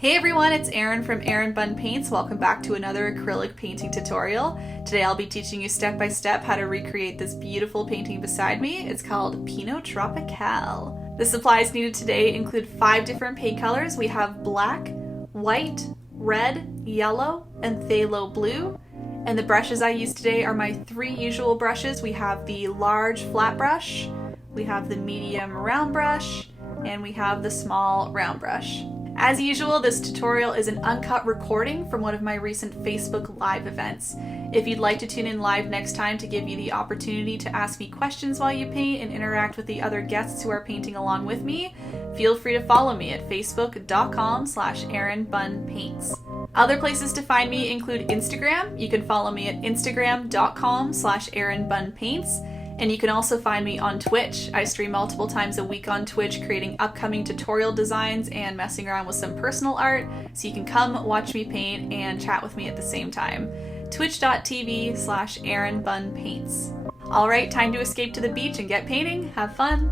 Hey everyone, it's Erin from erinbunpaints. Welcome back to another acrylic painting tutorial. Today I'll be teaching you step by step how to recreate this beautiful painting beside me. It's called Pinot Tropicale. The supplies needed today include 5 different paint colors. We have black, white, red, yellow, and phthalo blue. And the brushes I use today are my 3 usual brushes. We have the large flat brush, we have the medium round brush, and we have the small round brush. As usual, this tutorial is an uncut recording from one of my recent Facebook Live events. If you'd like to tune in live next time to give you the opportunity to ask me questions while you paint and interact with the other guests who are painting along with me, feel free to follow me at facebook.com/erinbunpaints. Other places to find me include Instagram. You can follow me at instagram.com/erinbunpaints. And you can also find me on Twitch. I stream multiple times a week on Twitch, creating upcoming tutorial designs and messing around with some personal art, so you can come watch me paint and chat with me at the same time. twitch.tv/erinbunpaints. All right, time to escape to the beach and get painting. Have fun.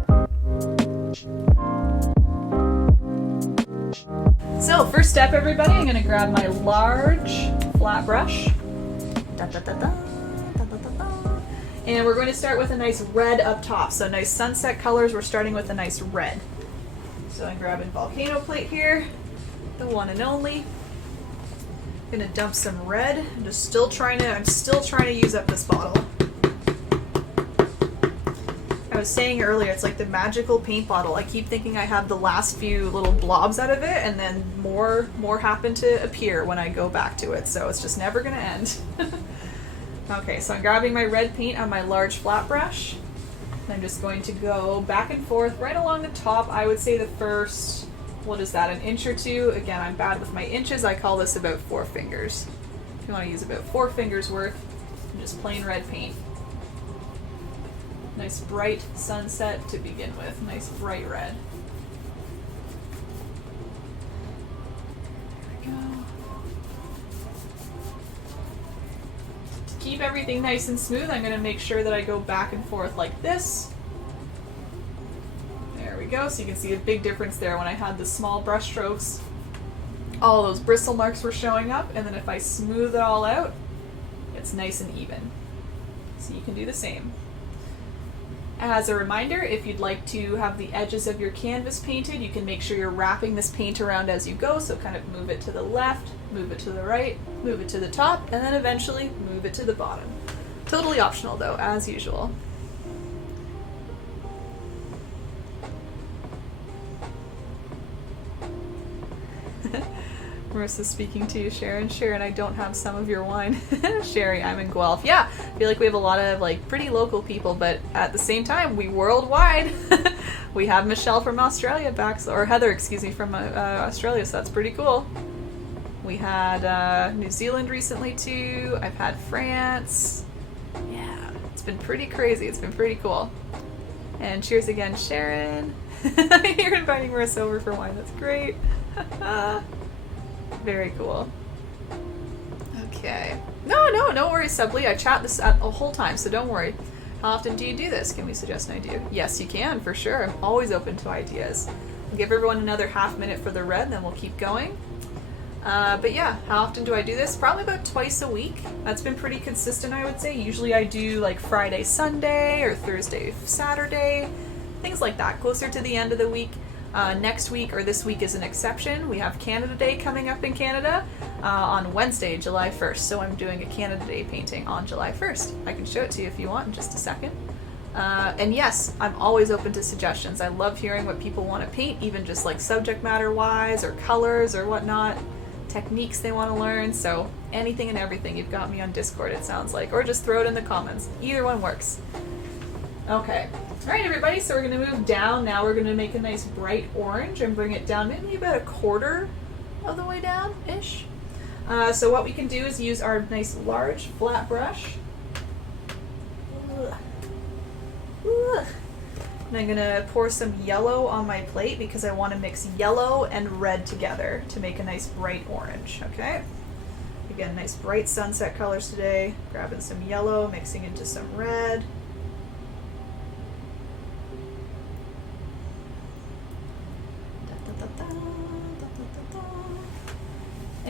So first step, everybody, I'm gonna grab my large flat brush. And we're going to start with a nice red up top. So nice sunset colors, we're starting with a nice red. So I'm grabbing Volcano plate here, the one and only. I'm gonna dump some red. I'm still trying to use up this bottle. I was saying earlier, it's like the magical paint bottle. I keep thinking I have the last few little blobs out of it, and then more happen to appear when I go back to it. So it's just never gonna end. Okay, so I'm grabbing my red paint on my large flat brush. I'm just going to go back and forth right along the top. I would say the first, what is that, an inch or 2? Again, I'm bad with my inches. I call this about 4 fingers. If you want to use about 4 fingers worth, just plain red paint. Nice bright sunset to begin with. Nice bright red. There we go. Keep everything nice and smooth, I'm going to make sure that I go back and forth like this. There we go, so you can see a big difference there when I had the small brush strokes. All those bristle marks were showing up, and then if I smooth it all out, it's nice and even. So you can do the same. As a reminder, if you'd like to have the edges of your canvas painted, you can make sure you're wrapping this paint around as you go, so kind of move it to the left, move it to the right, move it to the top, and then eventually move it to the bottom. Totally optional though, as usual. Marissa's speaking to you, Sharon. Sharon, I don't have some of your wine. Sherry, I'm in Guelph. Yeah, I feel like we have a lot of like pretty local people, but at the same time, we worldwide. We have Michelle from Australia back, or Heather, excuse me, from Australia, so that's pretty cool. We had New Zealand recently too. I've had France. Yeah, it's been pretty crazy. It's been pretty cool. And cheers again, Sharon. You're inviting Marissa over for wine. That's great. Very cool. Okay. No worries, Subly. I chat this a whole time, so don't worry. How often do you do this? Can we suggest an idea? Yes, you can, for sure. I'm always open to ideas. I'll give everyone another half minute for the red, and then we'll keep going. But yeah, how often do I do this? Probably about twice a week. That's been pretty consistent, I would say. Usually I do like Friday, Sunday, or Thursday, Saturday, things like that, closer to the end of the week. Next week, or this week is an exception. We have Canada Day coming up in Canada on Wednesday, July 1st. So I'm doing a Canada Day painting on July 1st. I can show it to you if you want in just a second. And yes, I'm always open to suggestions. I love hearing what people want to paint, even just like subject matter wise or colors or whatnot, techniques they want to learn. So anything and everything. You've got me on Discord, it sounds like, or just throw it in the comments. Either one works. Okay. Alright everybody, so we're going to move down. Now we're going to make a nice bright orange and bring it down maybe about a quarter of the way down-ish. So what we can do is use our nice large flat brush. And I'm going to pour some yellow on my plate because I want to mix yellow and red together to make a nice bright orange, okay? Again, nice bright sunset colors today. Grabbing some yellow, mixing into some red.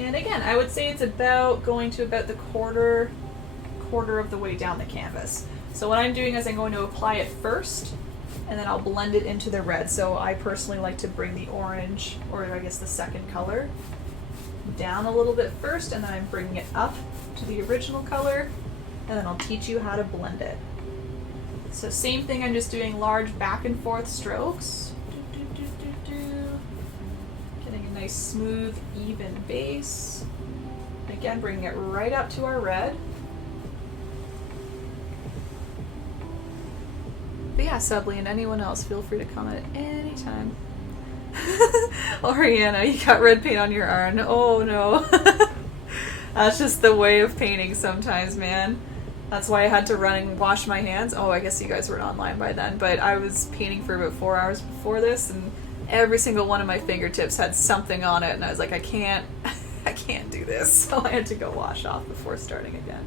And again, I would say it's about going to about the quarter of the way down the canvas. So what I'm doing is I'm going to apply it first, and then I'll blend it into the red. So I personally like to bring the orange, or I guess the second color, down a little bit first, and then I'm bringing it up to the original color, and then I'll teach you how to blend it. So same thing, I'm just doing large back and forth strokes. Getting a nice smooth, even base. Again, bringing it right up to our red. But yeah, Subly and anyone else, feel free to comment at any time. Oriana, you got red paint on your arm. Oh no. That's just the way of painting sometimes, man. That's why I had to run and wash my hands. Oh, I guess you guys weren't online by then, but I was painting for about 4 hours before this, and every single one of my fingertips had something on it, and I was like, I can't do this. So I had to go wash off before starting again.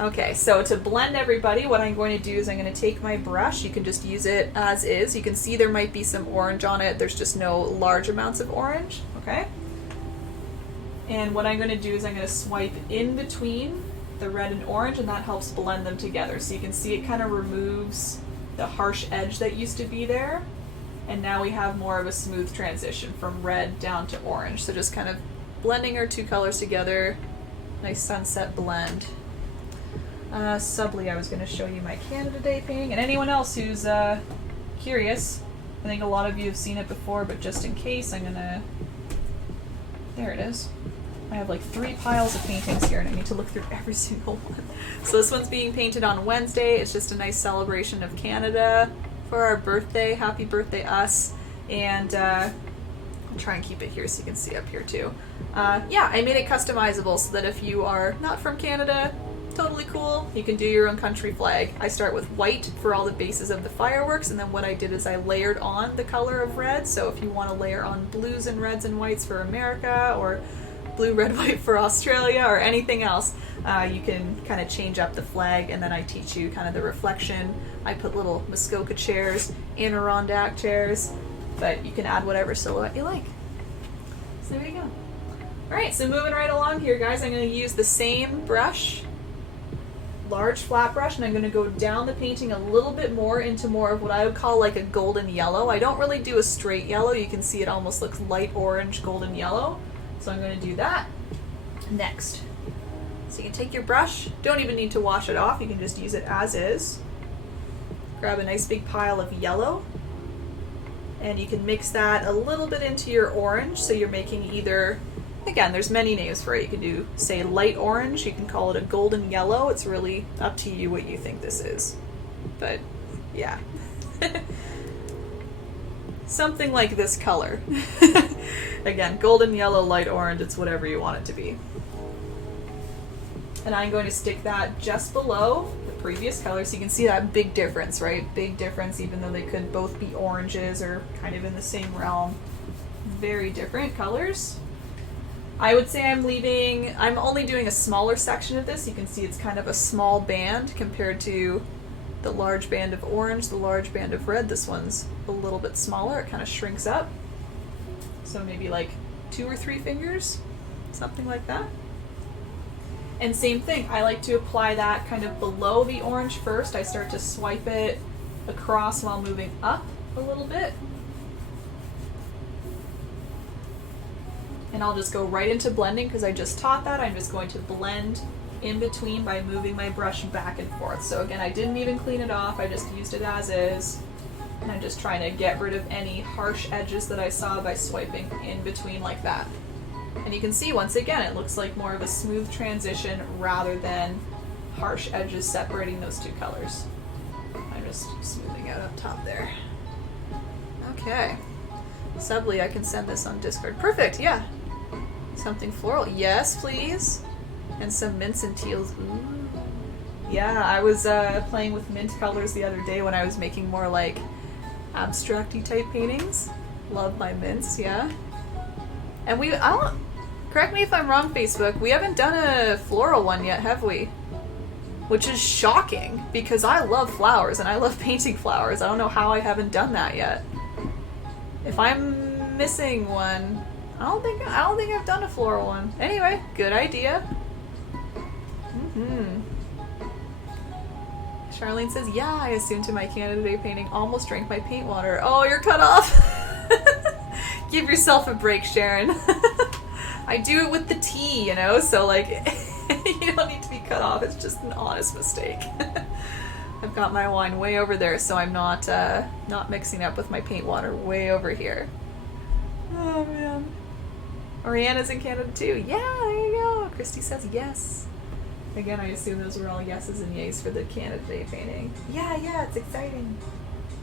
Okay, so to blend everybody, what I'm going to do is I'm going to take my brush. You can just use it as is. You can see there might be some orange on it. There's just no large amounts of orange, okay? And what I'm going to do is I'm going to swipe in between the red and orange, and that helps blend them together. So you can see it kind of removes the harsh edge that used to be there. And now we have more of a smooth transition from red down to orange. So just kind of blending our two colors together. Nice sunset blend. Subly, I was going to show you my Canada Day painting, and anyone else who's curious, I think a lot of you have seen it before, but just in case, I'm going to, there it is. I have like 3 piles of paintings here, and I need to look through every single one. So this one's being painted on Wednesday. It's just a nice celebration of Canada for our birthday. Happy birthday, us. And I'll try and keep it here so you can see up here too. Yeah, I made it customizable so that if you are not from Canada, totally cool, you can do your own country flag. I start with white for all the bases of the fireworks, and then what I did is I layered on the color of red. So if you want to layer on blues and reds and whites for America, or blue, red, white for Australia, or anything else, you can kind of change up the flag, and then I teach you kind of the reflection. I put little Muskoka chairs, Adirondack chairs, but you can add whatever silhouette you like. So there you go. Alright, so moving right along here, guys, I'm going to use the same brush, large flat brush, and I'm going to go down the painting a little bit more into more of what I would call like a golden yellow. I don't really do a straight yellow. You can see it almost looks light orange, golden yellow. So I'm going to do that next. So you can take your brush, don't even need to wash it off, you can just use it as is. Grab a nice big pile of yellow, and you can mix that a little bit into your orange, so you're making either, again, there's many names for it. You can do, say, light orange, you can call it a golden yellow. It's really up to you what you think this is. But, yeah. Something like this color. Again, golden yellow, light orange, it's whatever you want it to be. And I'm going to stick that just below the previous color, so you can see that big difference, right? Big difference, even though they could both be oranges or kind of in the same realm. Very different colors. I would say I'm only doing a smaller section of this. You can see it's kind of a small band compared to the large band of orange, the large band of red. This one's a little bit smaller. It kind of shrinks up. So maybe like 2 or 3 fingers, something like that. And same thing, I like to apply that kind of below the orange first. I start to swipe it across while moving up a little bit. And I'll just go right into blending because I just taught that. I'm just going to blend in between by moving my brush back and forth. So again, I didn't even clean it off, I just used it as is. And I'm just trying to get rid of any harsh edges that I saw by swiping in between like that. And you can see, once again, it looks like more of a smooth transition rather than harsh edges separating those two colors. I'm just smoothing out up top there. Okay. Subly, I can send this on Discord. Perfect, yeah. Something floral. Yes, please. And some mints and teals. Ooh. Yeah, I was playing with mint colors the other day when I was making more like abstract-y type paintings. Love my mints, yeah. And correct me if I'm wrong, Facebook, we haven't done a floral one yet, have we? Which is shocking, because I love flowers and I love painting flowers. I don't know how I haven't done that yet. If I'm missing one, I don't think I've done a floral one. Anyway, good idea. Charlene says, yeah, I assumed to my Canada Day painting almost drank my paint water. Oh, you're cut off. Give yourself a break, Sharon. I do it with the tea, you know, so like you don't need to be cut off. It's just an honest mistake. I've got my wine way over there, so I'm not mixing up with my paint water way over here. Oh man. Oriana's in Canada too. Yeah, there you go. Christy says yes. Again, I assume those were all yeses and yays for the Canada Day painting. Yeah, it's exciting.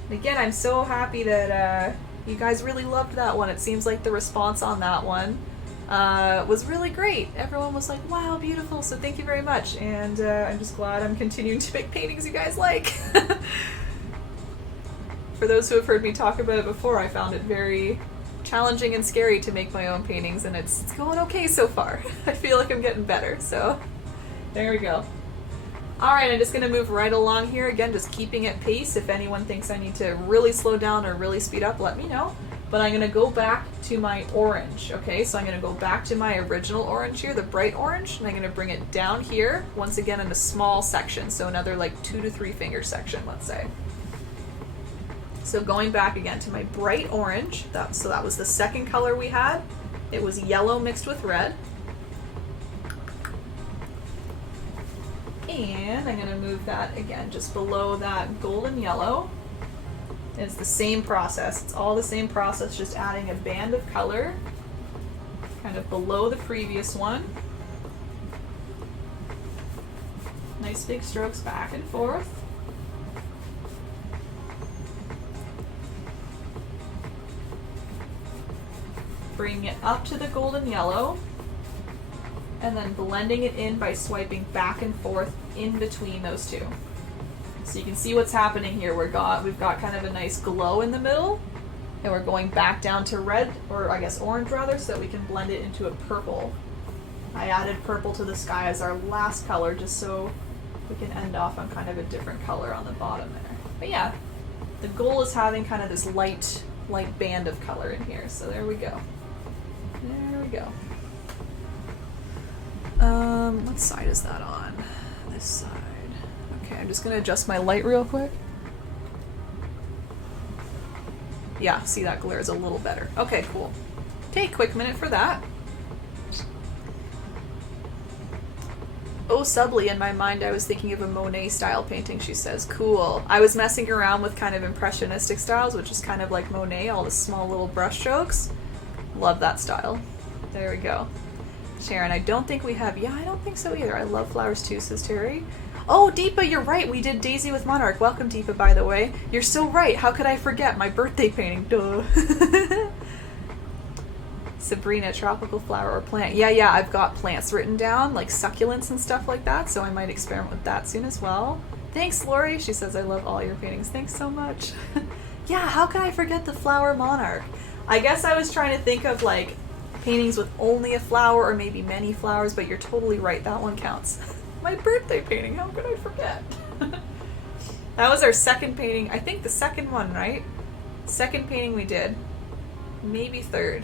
And again, I'm so happy that you guys really loved that one. It seems like the response on that one was really great. Everyone was like, wow, beautiful, so thank you very much. And I'm just glad I'm continuing to make paintings you guys like. For those who have heard me talk about it before, I found it very challenging and scary to make my own paintings, and it's going okay so far. I feel like I'm getting better, so there we go. Alright, I'm just going to move right along here. Again, just keeping at pace. If anyone thinks I need to really slow down or really speed up, let me know. But I'm going to go back to my orange, okay? So I'm going to go back to my original orange here, the bright orange, and I'm going to bring it down here, once again in a small section, so another like 2 to 3 finger section, let's say. So going back again to my bright orange, so that was the second color we had. It was yellow mixed with red. And I'm going to move that again just below that golden yellow. It's the same process. It's all the same process, just adding a band of color kind of below the previous one. Nice big strokes back and forth. Bringing it up to the golden yellow. And then blending it in by swiping back and forth in between those two. So you can see what's happening here. We've got kind of a nice glow in the middle, and we're going back down to red, or I guess orange rather, so that we can blend it into a purple. I added purple to the sky as our last color, just so we can end off on kind of a different color on the bottom there. But yeah, the goal is having kind of this light band of color in here. So there we go. There we go. What side is that on? This side. Okay, I'm just gonna adjust my light real quick. Yeah, see, that glare is a little better. Okay, cool. Okay, quick minute for that. Oh, subtly in my mind I was thinking of a Monet style painting, she says. Cool. I was messing around with kind of impressionistic styles, which is kind of like Monet, all the small little brush strokes. Love that style. There we go. Sharon, I don't think we have... Yeah, I don't think so either. I love flowers too, says Terry. Oh, Deepa, you're right. We did Daisy with Monarch. Welcome, Deepa, by the way. You're so right. How could I forget? My birthday painting. Duh. Sabrina, tropical flower or plant. Yeah, I've got plants written down, like succulents and stuff like that, so I might experiment with that soon as well. Thanks, Lori. She says, I love all your paintings. Thanks so much. Yeah, how could I forget the flower monarch? I guess I was trying to think of, like, paintings with only a flower or maybe many flowers, but you're totally right. That one counts. My birthday painting. How could I forget? That was our second painting. I think the second one, right? Second painting we did. Maybe third.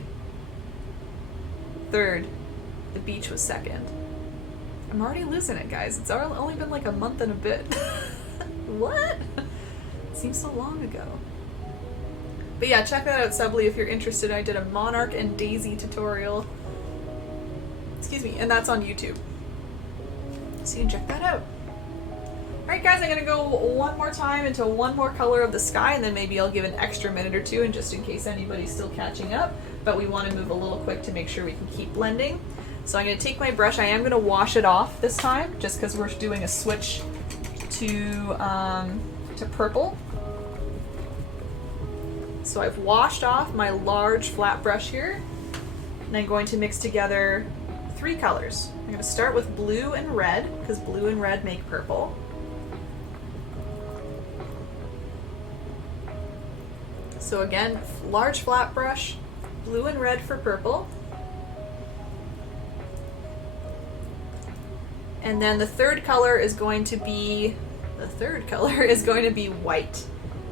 Third. The beach was second. I'm already losing it, guys. It's only been like a month and a bit. What? It seems so long ago. But yeah, check that out, Subly, if you're interested. I did a Monarch and Daisy tutorial. Excuse me, and that's on YouTube. So you can check that out. Alright guys, I'm going to go one more time into one more color of the sky, and then maybe I'll give an extra minute or two, and just in case anybody's still catching up. But we want to move a little quick to make sure we can keep blending. So I'm going to take my brush. I am going to wash it off this time, just because we're doing a switch to purple. So I've washed off my large flat brush here, and I'm going to mix together 3 colors. I'm going to start with blue and red, because blue and red make purple. So again, large flat brush, blue and red for purple. And then the third color is going to be white.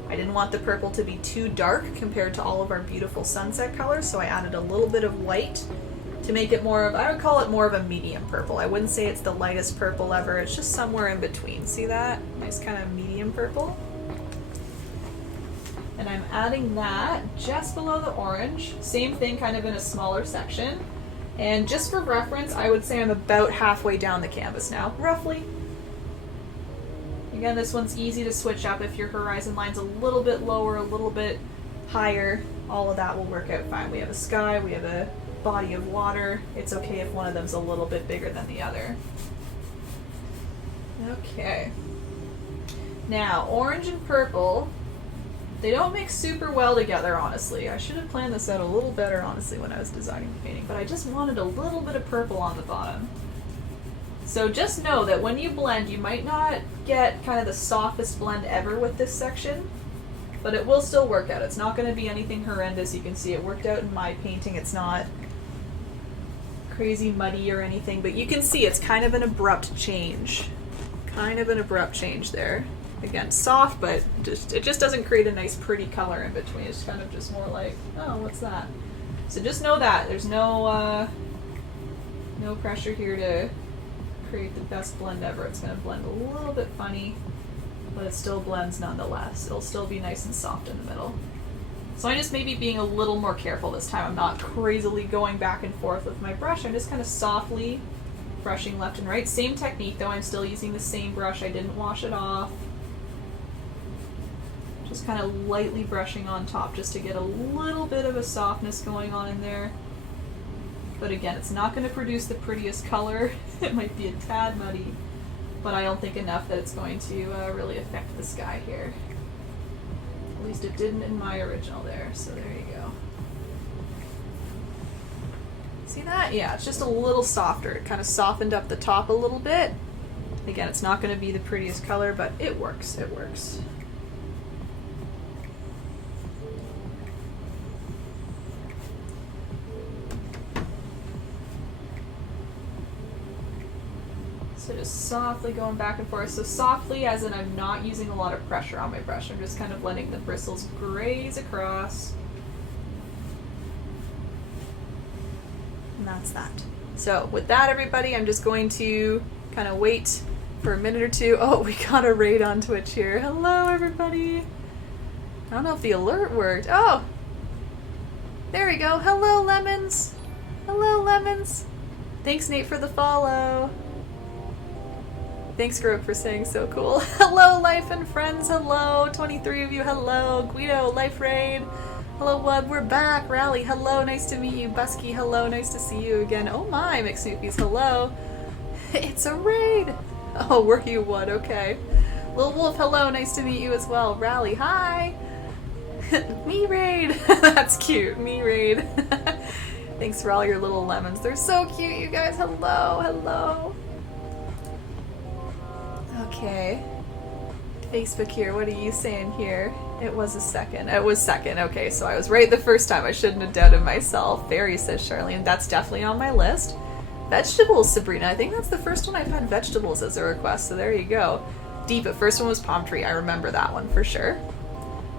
I didn't want the purple to be too dark compared to all of our beautiful sunset colors, so I added a little bit of white to make it more of, I would call it more of a medium purple. I wouldn't say it's the lightest purple ever, it's just somewhere in between. See that? Nice kind of medium purple. And I'm adding that just below the orange. Same thing, kind of in a smaller section. And just for reference, I would say I'm about halfway down the canvas now, roughly. Again, this one's easy to switch up if your horizon line's a little bit lower, a little bit higher. All of that will work out fine. We have a sky, we have a body of water. It's okay if one of them's a little bit bigger than the other. Okay. Now, orange and purple, they don't mix super well together, honestly. I should have planned this out a little better, honestly, when I was designing the painting, but I just wanted a little bit of purple on the bottom. So just know that when you blend, you might not get kind of the softest blend ever with this section, but it will still work out. It's not going to be anything horrendous. You can see it worked out in my painting. It's not crazy muddy or anything, but you can see it's kind of an abrupt change. Kind of an abrupt change there. Again, soft, but it just doesn't create a nice pretty color in between. It's kind of just more like, oh, what's that? So just know that. There's no pressure here to create the best blend ever. It's going to blend a little bit funny, but it still blends nonetheless. It'll still be nice and soft in the middle. So I'm just maybe being a little more careful this time. I'm not crazily going back and forth with my brush. I'm just kind of softly brushing left and right. Same technique though. I'm still using the same brush. I didn't wash it off. Just kind of lightly brushing on top just to get a little bit of a softness going on in there. But again, it's not going to produce the prettiest color. It might be a tad muddy, but I don't think enough that it's going to really affect the sky here. At least it didn't in my original there, so there you go. See that? Yeah, it's just a little softer. It kind of softened up the top a little bit. Again, it's not going to be the prettiest color, but it works. It works. So just softly going back and forth. So softly as in I'm not using a lot of pressure on my brush. I'm just kind of letting the bristles graze across. And that's that. So with that, everybody, I'm just going to kind of wait for a minute or two. Oh, we got a raid on Twitch here. Hello, everybody. I don't know if the alert worked. Oh, there we go. Hello, Lemons. Hello, Lemons. Thanks, Nate, for the follow. Thanks, Grove, for saying so cool. Hello, Life and Friends. Hello, 23 of you. Hello, Guido, Life Raid. Hello, Wub. We're back. Rally. Hello, nice to meet you. Busky. Hello, nice to see you again. Oh my, McSnoopies. Hello. It's a raid. Oh, were you one? Okay. Lil Wolf. Hello, nice to meet you as well. Rally. Hi. Me raid. That's cute. Me raid. Thanks for all your little lemons. They're so cute, you guys. Hello. Hello. Okay. Facebook here, what are you saying here? It was a second. It was second. Okay, so I was right the first time. I shouldn't have doubted myself. Fairy, says Charlene. That's definitely on my list. Vegetables, Sabrina. I think that's the first one I've had vegetables as a request, so there you go. Deep, but first one was palm tree. I remember that one for sure.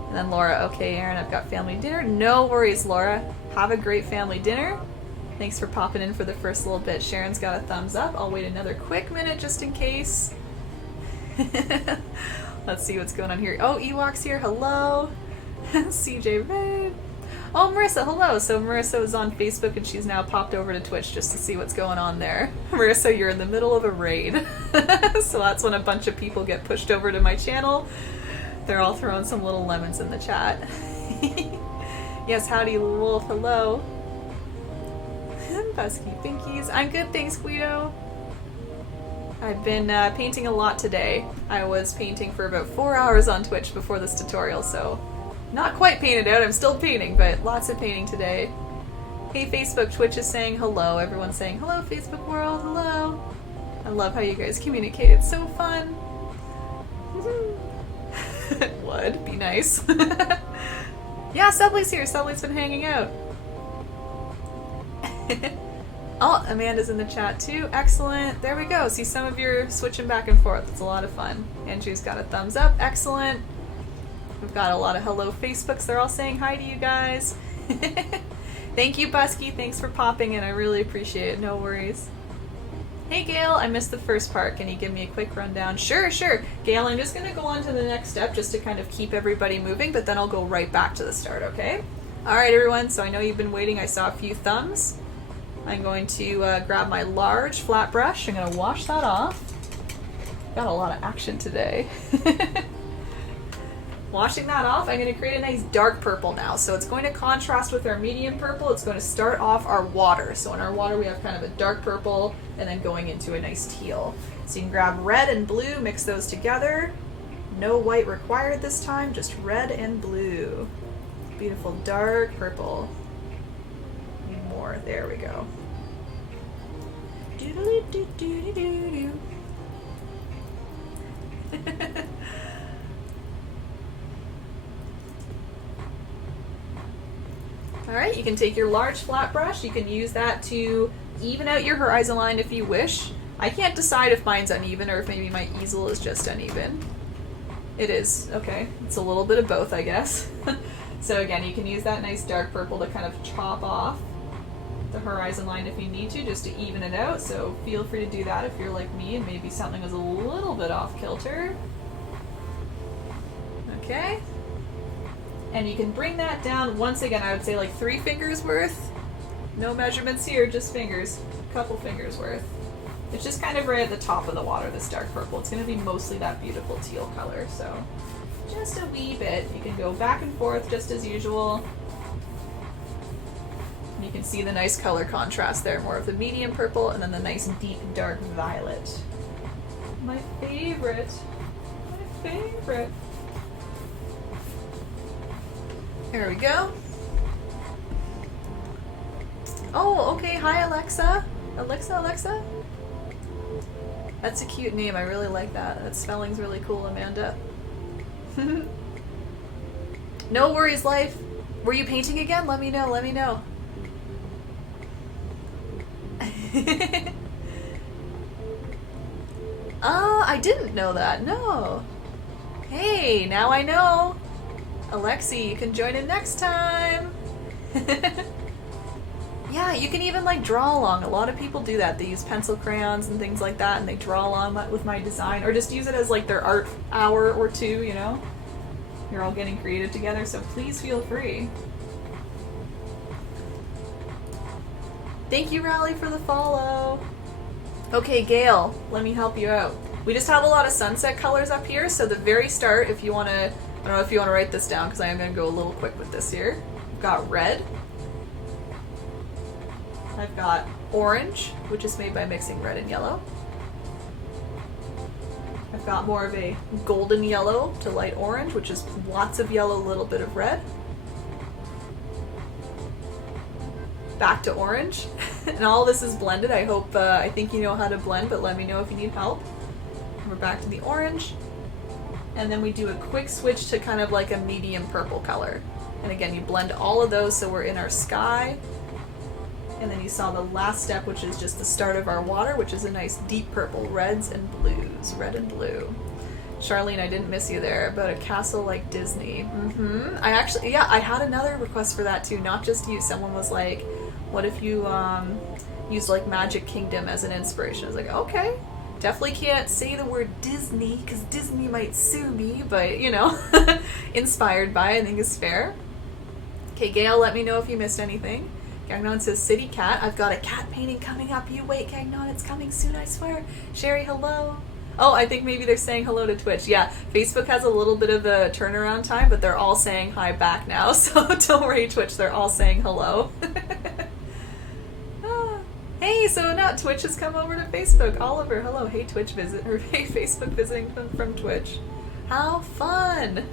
And then Laura, okay, Erin, I've got family dinner. No worries, Laura. Have a great family dinner. Thanks for popping in for the first little bit. Sharon's got a thumbs up. I'll wait another quick minute just in case. Let's see what's going on here. Oh, Ewok's here. Hello. CJ Raid. Oh, Marissa. Hello. So Marissa was on Facebook and she's now popped over to Twitch just to see what's going on there. Marissa, you're in the middle of a raid. So that's when a bunch of people get pushed over to my channel. They're all throwing some little lemons in the chat. Yes, howdy, Wolf. Hello. Busky Pinkies. I'm good, thanks, Guido. I've been painting a lot today. I was painting for about 4 hours on Twitch before this tutorial, so not quite painted out. I'm still painting, but lots of painting today. Hey Facebook, Twitch is saying hello. Everyone's saying hello, Facebook world, hello. I love how you guys communicate. It's so fun. It would be nice. Yeah, Subly's here. Subly's been hanging out. Oh, Amanda's in the chat too. Excellent. There we go. See, some of you are switching back and forth. It's a lot of fun. Andrew's got a thumbs up. Excellent. We've got a lot of hello Facebooks. They're all saying hi to you guys. Thank you, Busky. Thanks for popping in. I really appreciate it. No worries. Hey, Gail. I missed the first part. Can you give me a quick rundown? Sure, sure. Gail, I'm just going to go on to the next step just to kind of keep everybody moving, but then I'll go right back to the start, okay? All right, everyone. So I know you've been waiting. I saw a few thumbs. I'm going to grab my large flat brush. I'm going to wash that off. Got a lot of action today. Washing that off, I'm going to create a nice dark purple now. So it's going to contrast with our medium purple. It's going to start off our water. So in our water, we have kind of a dark purple and then going into a nice teal. So you can grab red and blue, mix those together. No white required this time, just red and blue. Beautiful dark purple. Need more. There we go. Doodle-doo-doo-doo-doo-doo. Alright, you can take your large flat brush, you can use that to even out your horizon line if you wish. I can't decide if mine's uneven or if maybe my easel is just uneven. It is, okay. It's a little bit of both, I guess. So again, you can use that nice dark purple to kind of chop off the horizon line if you need to, just to even it out. So feel free to do that if you're like me and maybe something was a little bit off kilter. Okay. And you can bring that down, once again, I would say like 3 fingers worth. No measurements here, just fingers. A couple fingers worth. It's just kind of right at the top of the water, this dark purple. It's going to be mostly that beautiful teal color, so just a wee bit. You can go back and forth just as usual. And you can see the nice color contrast there, more of the medium purple and then the nice deep dark violet. My favorite. My favorite. There we go. Oh, okay. Hi, Alexa. Alexa? That's a cute name. I really like that. That spelling's really cool, Amanda. No worries, life. Were you painting again? Let me know. Let me know. I didn't know that. No. Hey, now I know. Alexi, you can join in next time. Yeah, you can even like draw along. A lot of people do that. They use pencil crayons and things like that and they draw along with my design or just use it as like their art hour or two, you know? You're all getting creative together, so please feel free. Thank you, Raleigh, for the follow. Okay, Gail, let me help you out. We just have a lot of sunset colors up here, so the very start, if you want to, I don't know if you want to write this down because I am going to go a little quick with this here. I've got red. I've got orange, which is made by mixing red and yellow. I've got more of a golden yellow to light orange, which is lots of yellow, a little bit of red. Back to orange. And all this is blended. I hope, I think you know how to blend, but let me know if you need help. We're back to the orange. And then we do a quick switch to kind of like a medium purple color. And again, you blend all of those so we're in our sky. And then you saw the last step, which is just the start of our water, which is a nice deep purple, reds and blues, red and blue. Charlene, I didn't miss you there, about a castle like Disney. I actually, yeah, I had another request for that too, not just you. Someone was like, what if you use like Magic Kingdom as an inspiration? I was like, okay. Definitely can't say the word Disney because Disney might sue me, but you know, inspired by, I think is fair. Okay, Gail, let me know if you missed anything. Gagnon says City Cat. I've got a cat painting coming up. You wait, Gagnon, it's coming soon, I swear. Sherry, hello. Oh, I think maybe they're saying hello to Twitch. Yeah, Facebook has a little bit of a turnaround time, but they're all saying hi back now, so don't worry, Twitch, they're all saying hello. Hey, so now Twitch has come over to Facebook. Oliver, hello. Hey, Twitch visit, or hey, Facebook visiting from Twitch. How fun!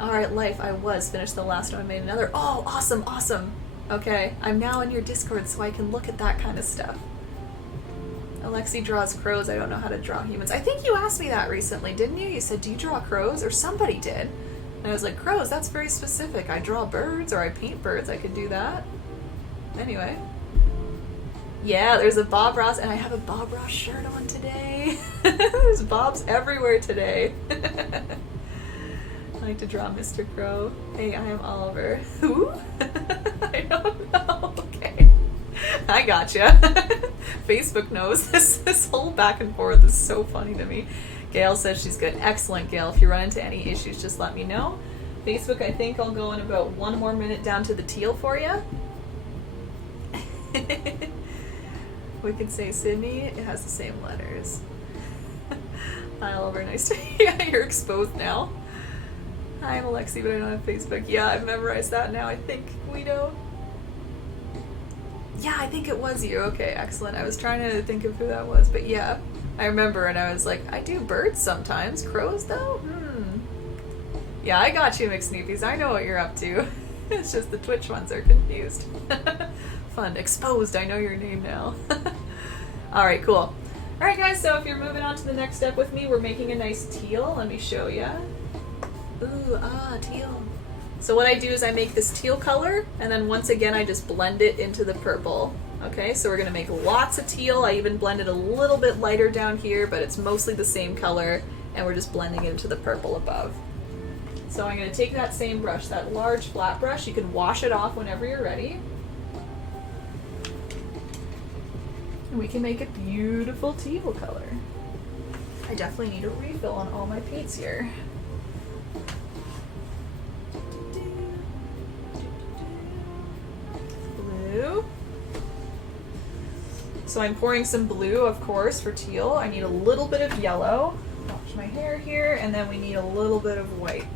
All right, life. I was finished the last one. I made another. Oh, awesome, awesome. Okay, I'm now in your Discord, so I can look at that kind of stuff. Alexi draws crows. I don't know how to draw humans. I think you asked me that recently, didn't you? You said, "Do you draw crows?" Or somebody did. And I was like, "Crows? That's very specific. I draw birds, or I paint birds. I could do that." Anyway. Yeah, there's a Bob Ross, and I have a Bob Ross shirt on today. There's Bobs everywhere today. I like to draw Mr. Crow. Hey, I am Oliver. Who? I don't know. Okay. I gotcha. Facebook knows. This whole back and forth is so funny to me. Gail says she's good. Excellent, Gail. If you run into any issues, just let me know. Facebook, I think I'll go in about 1 more minute down to the teal for you. We can say Sydney. It has the same letters. Hi, Oliver. Nice to meet you. Yeah, you're exposed now. Hi, I'm Alexi, but I don't have Facebook. Yeah, I've memorized that now, I think, Guido. Yeah, I think it was you. Okay, excellent. I was trying to think of who that was, but yeah, I remember, and I was like, I do birds sometimes. Crows, though? Yeah, I got you, McSnoopy's. I know what you're up to. It's just the Twitch ones are confused. Fun. Exposed. I know your name now. Alright, cool. Alright, guys, so if you're moving on to the next step with me, we're making a nice teal. Let me show you. Ooh, teal. So what I do is I make this teal color, and then once again I just blend it into the purple. Okay, so we're going to make lots of teal. I even blended a little bit lighter down here, but it's mostly the same color, and we're just blending it into the purple above. So I'm going to take that same brush, that large flat brush. You can wash it off whenever you're ready. And we can make a beautiful teal color. I definitely need a refill on all my paints here. Blue. So I'm pouring some blue, of course, for teal. I need a little bit of yellow. Wash my hair here, and then we need a little bit of white.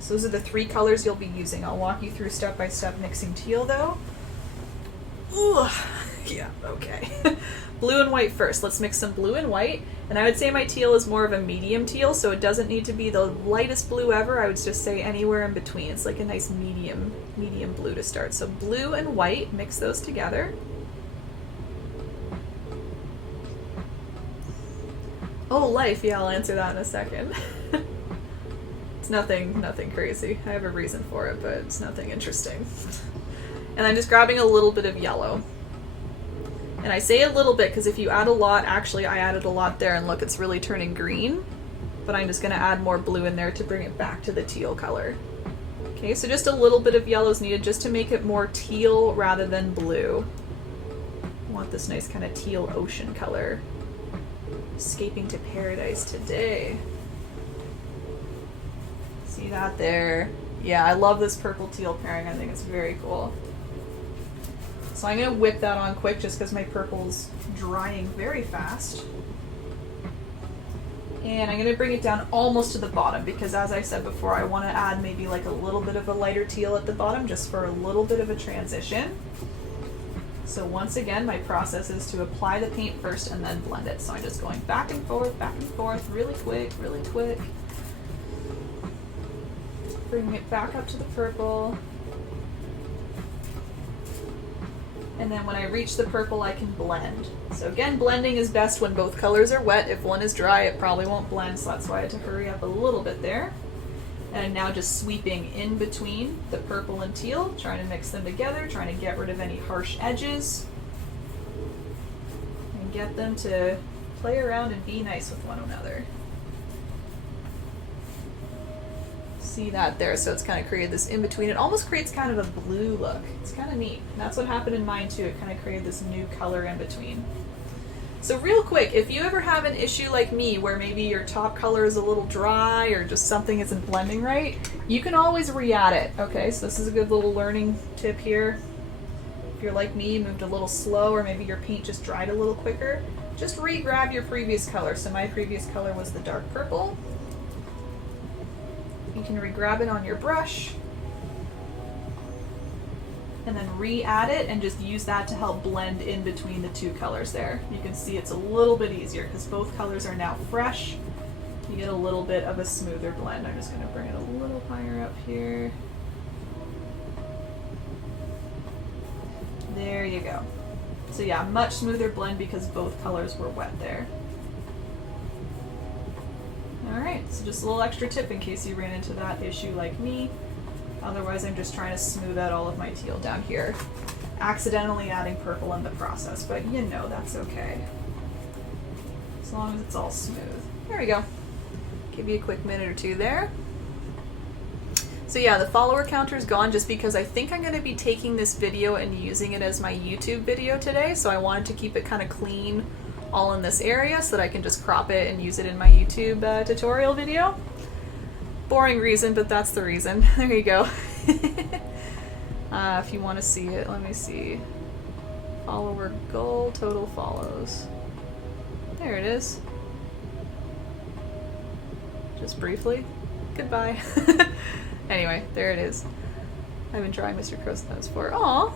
So those are the 3 colors you'll be using. I'll walk you through step by step mixing teal, though. Ooh, yeah, okay. Blue and white first. Let's mix some blue and white. And I would say my teal is more of a medium teal, so it doesn't need to be the lightest blue ever. I would just say anywhere in between. It's like a nice medium blue to start. So blue and white, mix those together. Oh, life. Yeah, I'll answer that in a second. It's nothing crazy. I have a reason for it, but it's nothing interesting. And I'm just grabbing a little bit of yellow. And I say a little bit because if you add a lot, actually I added a lot there, and look, it's really turning green. But I'm just going to add more blue in there to bring it back to the teal color. Okay, so just a little bit of yellow is needed just to make it more teal rather than blue. I want this nice kind of teal ocean color. Escaping to paradise today. See that there? Yeah, I love this purple teal pairing. I think it's very cool. So I'm going to whip that on quick just because my purple's drying very fast. And I'm going to bring it down almost to the bottom because, as I said before, I want to add maybe like a little bit of a lighter teal at the bottom just for a little bit of a transition. So once again, my process is to apply the paint first and then blend it. So I'm just going back and forth, really quick, really quick. Bringing it back up to the purple. And then when I reach the purple, I can blend. So again, blending is best when both colors are wet. If one is dry, it probably won't blend, so that's why I had to hurry up a little bit there. And I'm now just sweeping in between the purple and teal, trying to mix them together, trying to get rid of any harsh edges, and get them to play around and be nice with one another. See that there? So it's kind of created this in between. It almost creates kind of a blue look. It's kind of neat. And that's what happened in mine too. It kind of created this new color in between. So real quick, if you ever have an issue like me where maybe your top color is a little dry or just something isn't blending right, you can always re-add it. Okay, so this is a good little learning tip here. If you're like me, moved a little slow, or maybe your paint just dried a little quicker, just re-grab your previous color. So my previous color was the dark purple. You can re-grab it on your brush and then re-add it and just use that to help blend in between the two colors there. You can see it's a little bit easier because both colors are now fresh. You get a little bit of a smoother blend. I'm just going to bring it a little higher up here. There you go. So yeah, much smoother blend because both colors were wet there. Alright, so just a little extra tip in case you ran into that issue like me. Otherwise I'm just trying to smooth out all of my teal down here. Accidentally adding purple in the process, but you know that's okay. As long as it's all smooth. There we go. Give you a quick minute or two there. So yeah, the follower counter is gone just because I think I'm going to be taking this video and using it as my YouTube video today, so I wanted to keep it kind of clean all in this area so that I can just crop it and use it in my YouTube tutorial video. Boring reason, but that's the reason. There you go. If you want to see it, let me see. Follower goal, total follows. There it is. Just briefly. Goodbye. Anyway, there it is. I've been drawing Mr. Crow's nose for. Aw!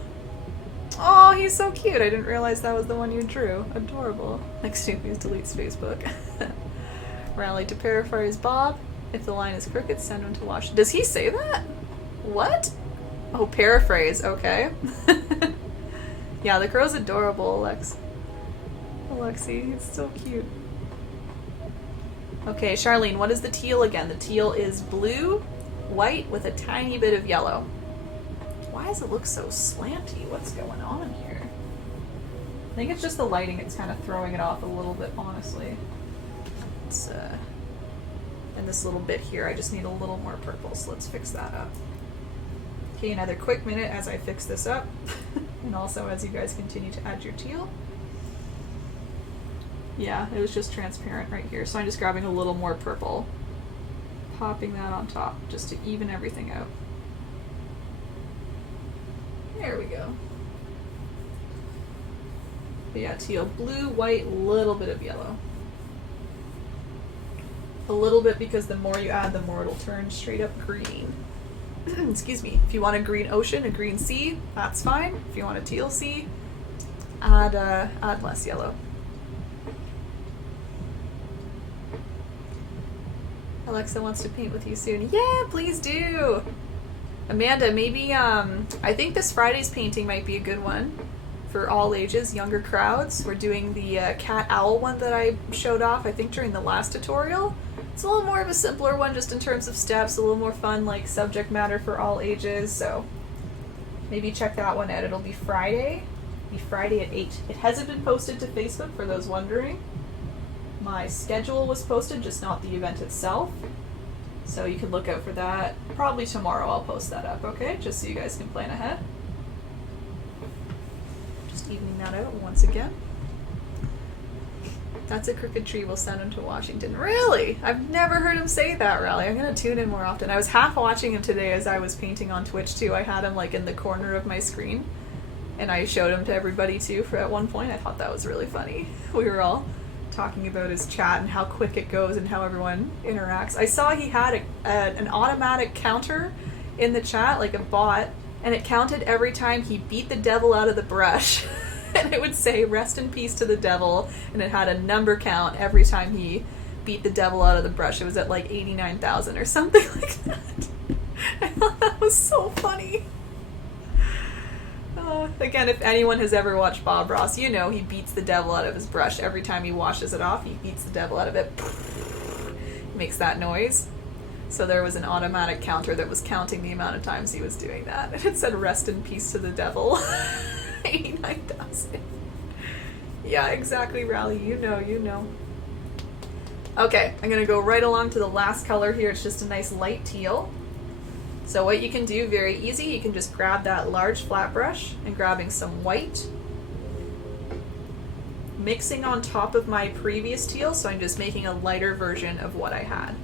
Oh, he's so cute. I didn't realize that was the one you drew. Adorable. Next to me deletes Facebook. Rally to paraphrase Bob. If the line is crooked, send him to wash. Does he say that? What? Oh, paraphrase. Okay. Yeah, the crow's adorable, Alexi. It's so cute. Okay, Charlene, what is the teal again? The teal is blue, white with a tiny bit of yellow. Why does it look so slanty? What's going on here? I think it's just the lighting. It's kind of throwing it off a little bit, honestly. It's, and this little bit here, I just need a little more purple, so let's fix that up. Okay, another quick minute as I fix this up, and also as you guys continue to add your teal. Yeah, it was just transparent right here, so I'm just grabbing a little more purple, popping that on top just to even everything out. There we go. But yeah, teal, blue, white, little bit of yellow. A little bit because the more you add, the more it'll turn straight up green. Excuse me. If you want a green ocean, a green sea, that's fine. If you want a teal sea, add less yellow. Alexa wants to paint with you soon. Yeah, please do. Amanda, maybe, I think this Friday's painting might be a good one for all ages, younger crowds. We're doing the cat owl one that I showed off, I think, during the last tutorial. It's a little more of a simpler one just in terms of steps, a little more fun, like subject matter for all ages, so maybe check that one out. It'll be Friday. It'll be Friday at 8. It hasn't been posted to Facebook, for those wondering. My schedule was posted, just not the event itself. So you can look out for that. Probably tomorrow I'll post that up, okay? Just so you guys can plan ahead. Just evening that out once again. That's a crooked tree, we'll send him to Washington. Really? I've never heard him say that, Raleigh. I'm gonna tune in more often. I was half watching him today as I was painting on Twitch too. I had him like in the corner of my screen. And I showed him to everybody too for at one point. I thought that was really funny. We were all talking about his chat and how quick it goes and how everyone interacts. I saw he had an automatic counter in the chat, like a bot, and it counted every time he beat the devil out of the brush. And it would say, rest in peace to the devil, and it had a number count every time he beat the devil out of the brush. It was at like 89,000 or something like that. I thought that was so funny. Again, if anyone has ever watched Bob Ross, you know he beats the devil out of his brush. Every time he washes it off, he beats the devil out of it. He makes that noise. So there was an automatic counter that was counting the amount of times he was doing that. And it said, rest in peace to the devil. 89,000. Yeah, exactly, Rally. You know. Okay, I'm going to go right along to the last color here. It's just a nice light teal. So what you can do, very easy, you can just grab that large flat brush and grabbing some white, mixing on top of my previous teal, so I'm just making a lighter version of what I had.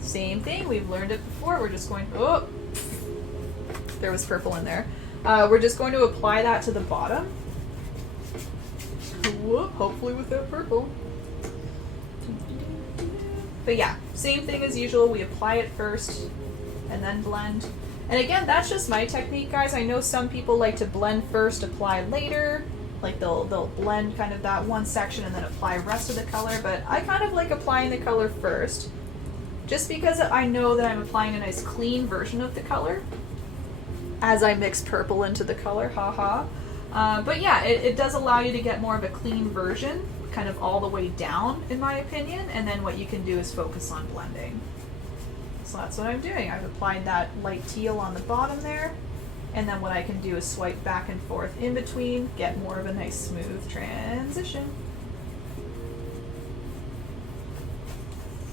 Same thing, we've learned it before, we're just going, oh, there was purple in there. We're just going to apply that to the bottom. Whoop, hopefully without purple. But yeah, same thing as usual, we apply it first and then blend. And again, that's just my technique, guys. I know some people like to blend first, apply later. Like they'll blend kind of that one section and then apply the rest of the color, but I kind of like applying the color first. Just because I know that I'm applying a nice clean version of the color as I mix purple into the color, haha. But yeah, it does allow you to get more of a clean version, kind of all the way down, in my opinion, and then what you can do is focus on blending. So that's what I'm doing. I've applied that light teal on the bottom there. And then what I can do is swipe back and forth in between, get more of a nice smooth transition.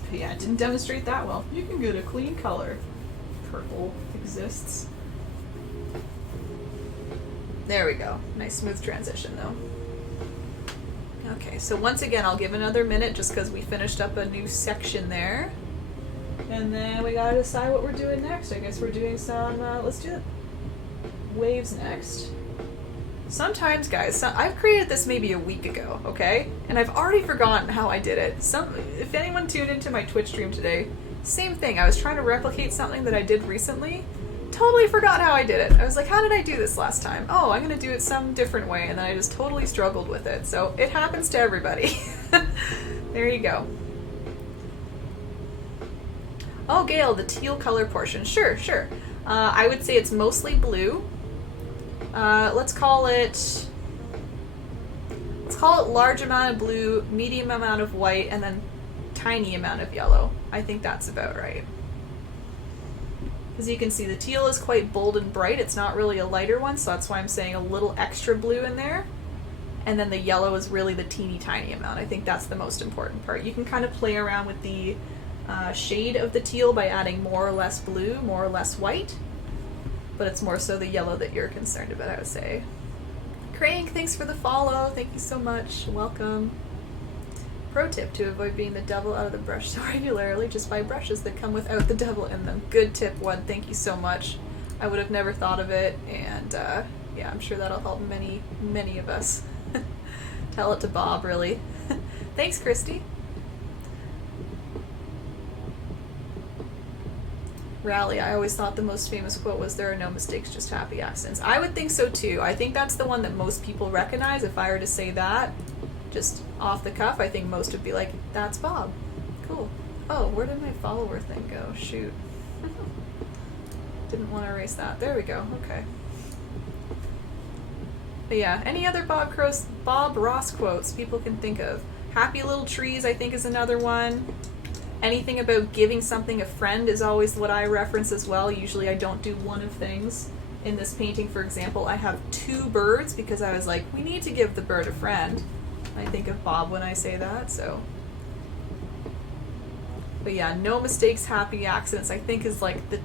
But yeah, it didn't demonstrate that well. You can get a clean color. Purple exists. There we go. Nice smooth transition though. Okay, so once again, I'll give another minute just because we finished up a new section there. And then we gotta decide what we're doing next. I guess we're doing some, let's do it. Waves next. Sometimes, guys, I've created this maybe a week ago, okay? And I've already forgotten how I did it. If anyone tuned into my Twitch stream today, same thing. I was trying to replicate something that I did recently. Totally forgot how I did it. I was like, how did I do this last time? Oh, I'm gonna do it some different way, and then I just totally struggled with it. So it happens to everybody. There you go. Oh, Gail, the teal color portion. Sure, sure. I would say it's mostly blue. Let's call it large amount of blue, medium amount of white, and then tiny amount of yellow. I think that's about right. As you can see, the teal is quite bold and bright. It's not really a lighter one, so that's why I'm saying a little extra blue in there. And then the yellow is really the teeny tiny amount. I think that's the most important part. You can kind of play around with the shade of the teal by adding more or less blue, more or less white. But it's more so the yellow that you're concerned about, I would say. Craig, thanks for the follow. Thank you so much. Welcome. Pro tip to avoid being the devil out of the brush so regularly, just buy brushes that come without the devil in them. Good tip, one. Thank you so much. I would have never thought of it, and yeah, I'm sure that'll help many, many of us. Tell it to Bob, really. Thanks, Christy. Rally, I always thought the most famous quote was, "There are no mistakes, just happy accidents." I would think so too. I think that's the one that most people recognize. If I were to say that, just off the cuff, I think most would be like, that's Bob. Cool. Oh, where did my follower thing go? Shoot. Didn't want to erase that. There we go. Okay. But yeah, any other Bob Ross quotes people can think of? Happy little trees, I think, is another one. Anything about giving something a friend is always what I reference as well. Usually I don't do one of things. In this painting, for example, I have 2 birds because I was like, we need to give the bird a friend. I think of Bob when I say that, so. But yeah, no mistakes, happy accidents, I think is like the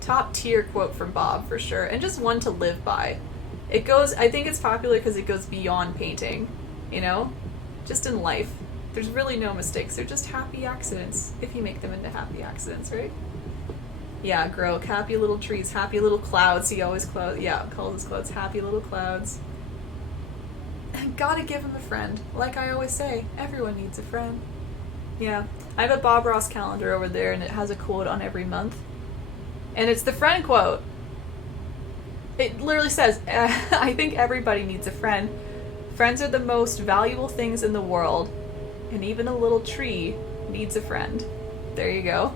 top tier quote from Bob for sure. And just one to live by. It goes, I think it's popular because it goes beyond painting, you know? Just in life. There's really no mistakes. They're just happy accidents, if you make them into happy accidents, right? Yeah, Grok, happy little trees, happy little clouds. He always calls his clouds happy little clouds. Gotta give him a friend. Like I always say, everyone needs a friend. Yeah, I have a Bob Ross calendar over there, and it has a quote on every month. And it's the friend quote. It literally says, I think everybody needs a friend. Friends are the most valuable things in the world. And even a little tree needs a friend. There you go.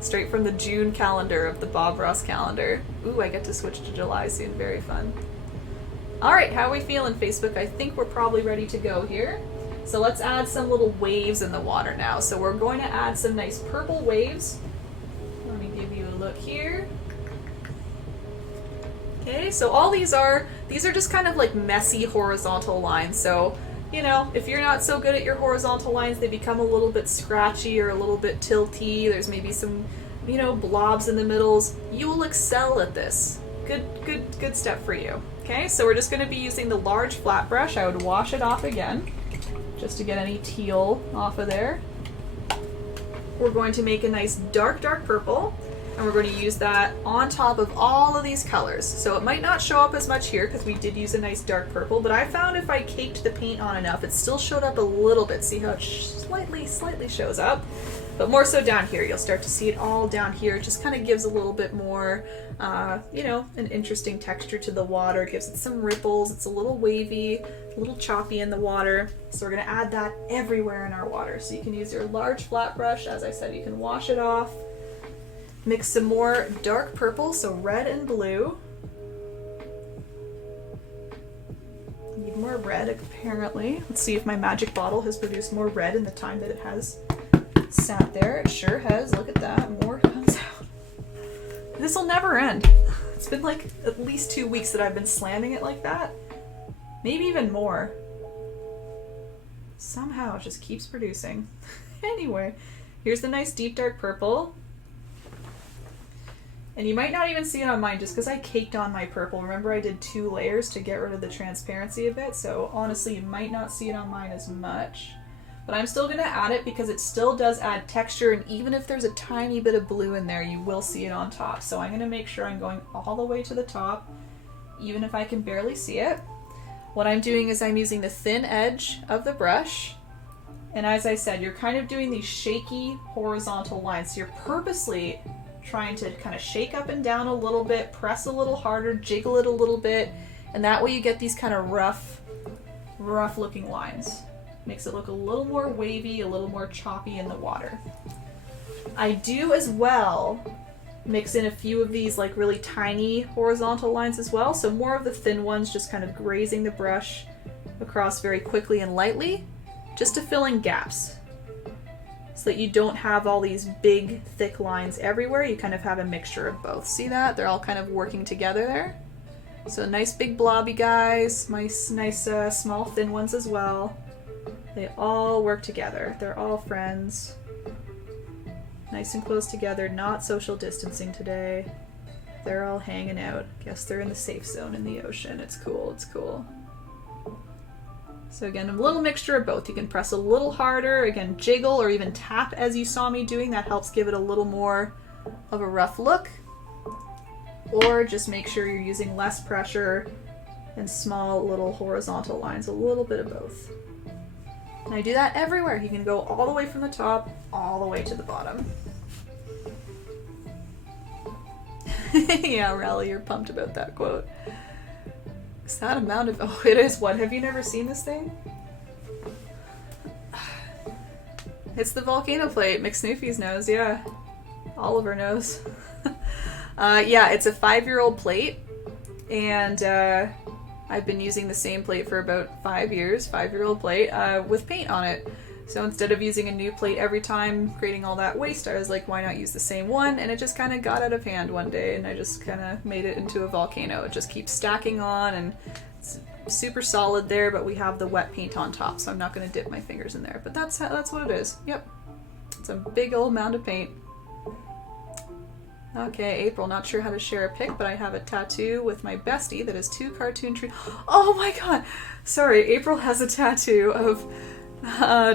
Straight from the June calendar of the Bob Ross calendar. Ooh, I get to switch to July soon. Very fun. Alright, how are we feeling, Facebook? I think we're probably ready to go here. So let's add some little waves in the water now. So we're going to add some nice purple waves. Let me give you a look here. Okay, so all these are just kind of like messy horizontal lines. So, you know, if you're not so good at your horizontal lines, they become a little bit scratchy or a little bit tilty. There's maybe some, you know, blobs in the middles. You will excel at this. Good step for you. Okay, so we're just going to be using the large flat brush. I would wash it off again, just to get any teal off of there. We're going to make a nice dark purple, and we're going to use that on top of all of these colors. So it might not show up as much here because we did use a nice dark purple, but I found if I caked the paint on enough, it still showed up a little bit. See how it slightly shows up? But more so down here. You'll start to see it all down here. It just kind of gives a little bit more, you know, an interesting texture to the water. It gives it some ripples. It's a little wavy, a little choppy in the water. So we're going to add that everywhere in our water. So you can use your large flat brush. As I said, you can wash it off. Mix some more dark purple, so red and blue. Need more red, apparently. Let's see if my magic bottle has produced more red in the time that it has sat there. It sure has. Look at that. More comes This'll never end. It's been like at least 2 weeks that I've been slamming it like that. Maybe even more. Somehow it just keeps producing. Anyway, here's the nice deep dark purple. And you might not even see it on mine just because I caked on my purple. Remember, I did 2 layers to get rid of the transparency a bit, so honestly you might not see it on mine as much. But I'm still going to add it because it still does add texture, and even if there's a tiny bit of blue in there, you will see it on top. So I'm going to make sure I'm going all the way to the top, even if I can barely see it. What I'm doing is I'm using the thin edge of the brush, and as I said, you're kind of doing these shaky horizontal lines. So you're purposely trying to kind of shake up and down a little bit, press a little harder, jiggle it a little bit, and that way you get these kind of rough looking lines. Makes it look a little more wavy, a little more choppy in the water. I do as well mix in a few of these like really tiny horizontal lines as well, so more of the thin ones just kind of grazing the brush across very quickly and lightly, just to fill in gaps. So that you don't have all these big, thick lines everywhere, you kind of have a mixture of both. See that? They're all kind of working together there. So nice big blobby guys, nice small thin ones as well. They all work together. They're all friends. Nice and close together, not social distancing today. They're all hanging out. Guess they're in the safe zone in the ocean. It's cool, it's cool. So again, a little mixture of both. You can press a little harder, again, jiggle or even tap as you saw me doing. That helps give it a little more of a rough look. Or just make sure you're using less pressure and small little horizontal lines, a little bit of both. And I do that everywhere. You can go all the way from the top, all the way to the bottom. Yeah, Rally, you're pumped about that quote. Is that amount of... Oh, it is. What? Have you never seen this thing? It's the Volcano plate. McSnoofy's knows, yeah. Oliver knows. Yeah, it's a 5-year-old plate. And I've been using the same plate for about 5 years. 5-year-old plate with paint on it. So instead of using a new plate every time, creating all that waste, I was like, why not use the same one? And it just kind of got out of hand one day, and I just kind of made it into a volcano. It just keeps stacking on, and it's super solid there, but we have the wet paint on top, so I'm not going to dip my fingers in there. But that's what it is. Yep. It's a big old mound of paint. Okay, April, not sure how to share a pic, but I have a tattoo with my bestie that is 2 cartoon trees. Oh my god! Sorry, April has a tattoo of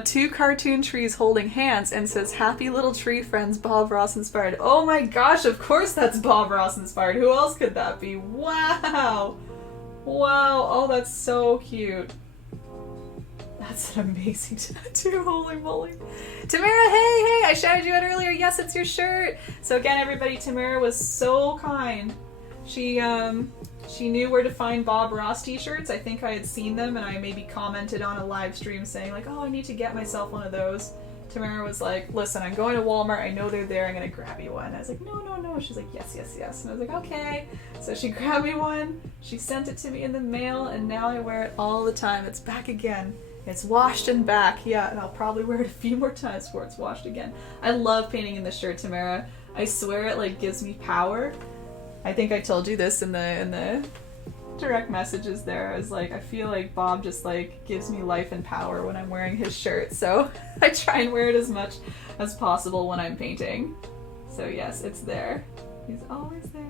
2 cartoon trees holding hands and says, "Happy little tree friends, Bob Ross inspired." Oh my gosh, of course that's Bob Ross inspired. Who else could that be? Wow! Wow, oh that's so cute. That's an amazing tattoo, holy moly. Tamara, hey, I shouted you out earlier. Yes, it's your shirt. So again, everybody, Tamara was so kind. She knew where to find Bob Ross t-shirts. I think I had seen them, and I maybe commented on a live stream saying like, oh, I need to get myself one of those. Tamara was like, listen, I'm going to Walmart. I know they're there. I'm going to grab you one. I was like, no. She's like, yes. And I was like, okay. So she grabbed me one. She sent it to me in the mail, and now I wear it all the time. It's back again. It's washed and back. Yeah, and I'll probably wear it a few more times before it's washed again. I love painting in this shirt, Tamara. I swear it like gives me power. I think I told you this in the direct messages there. I was like, I feel like Bob just like gives me life and power when I'm wearing his shirt. So I try and wear it as much as possible when I'm painting. So yes, it's there. He's always there.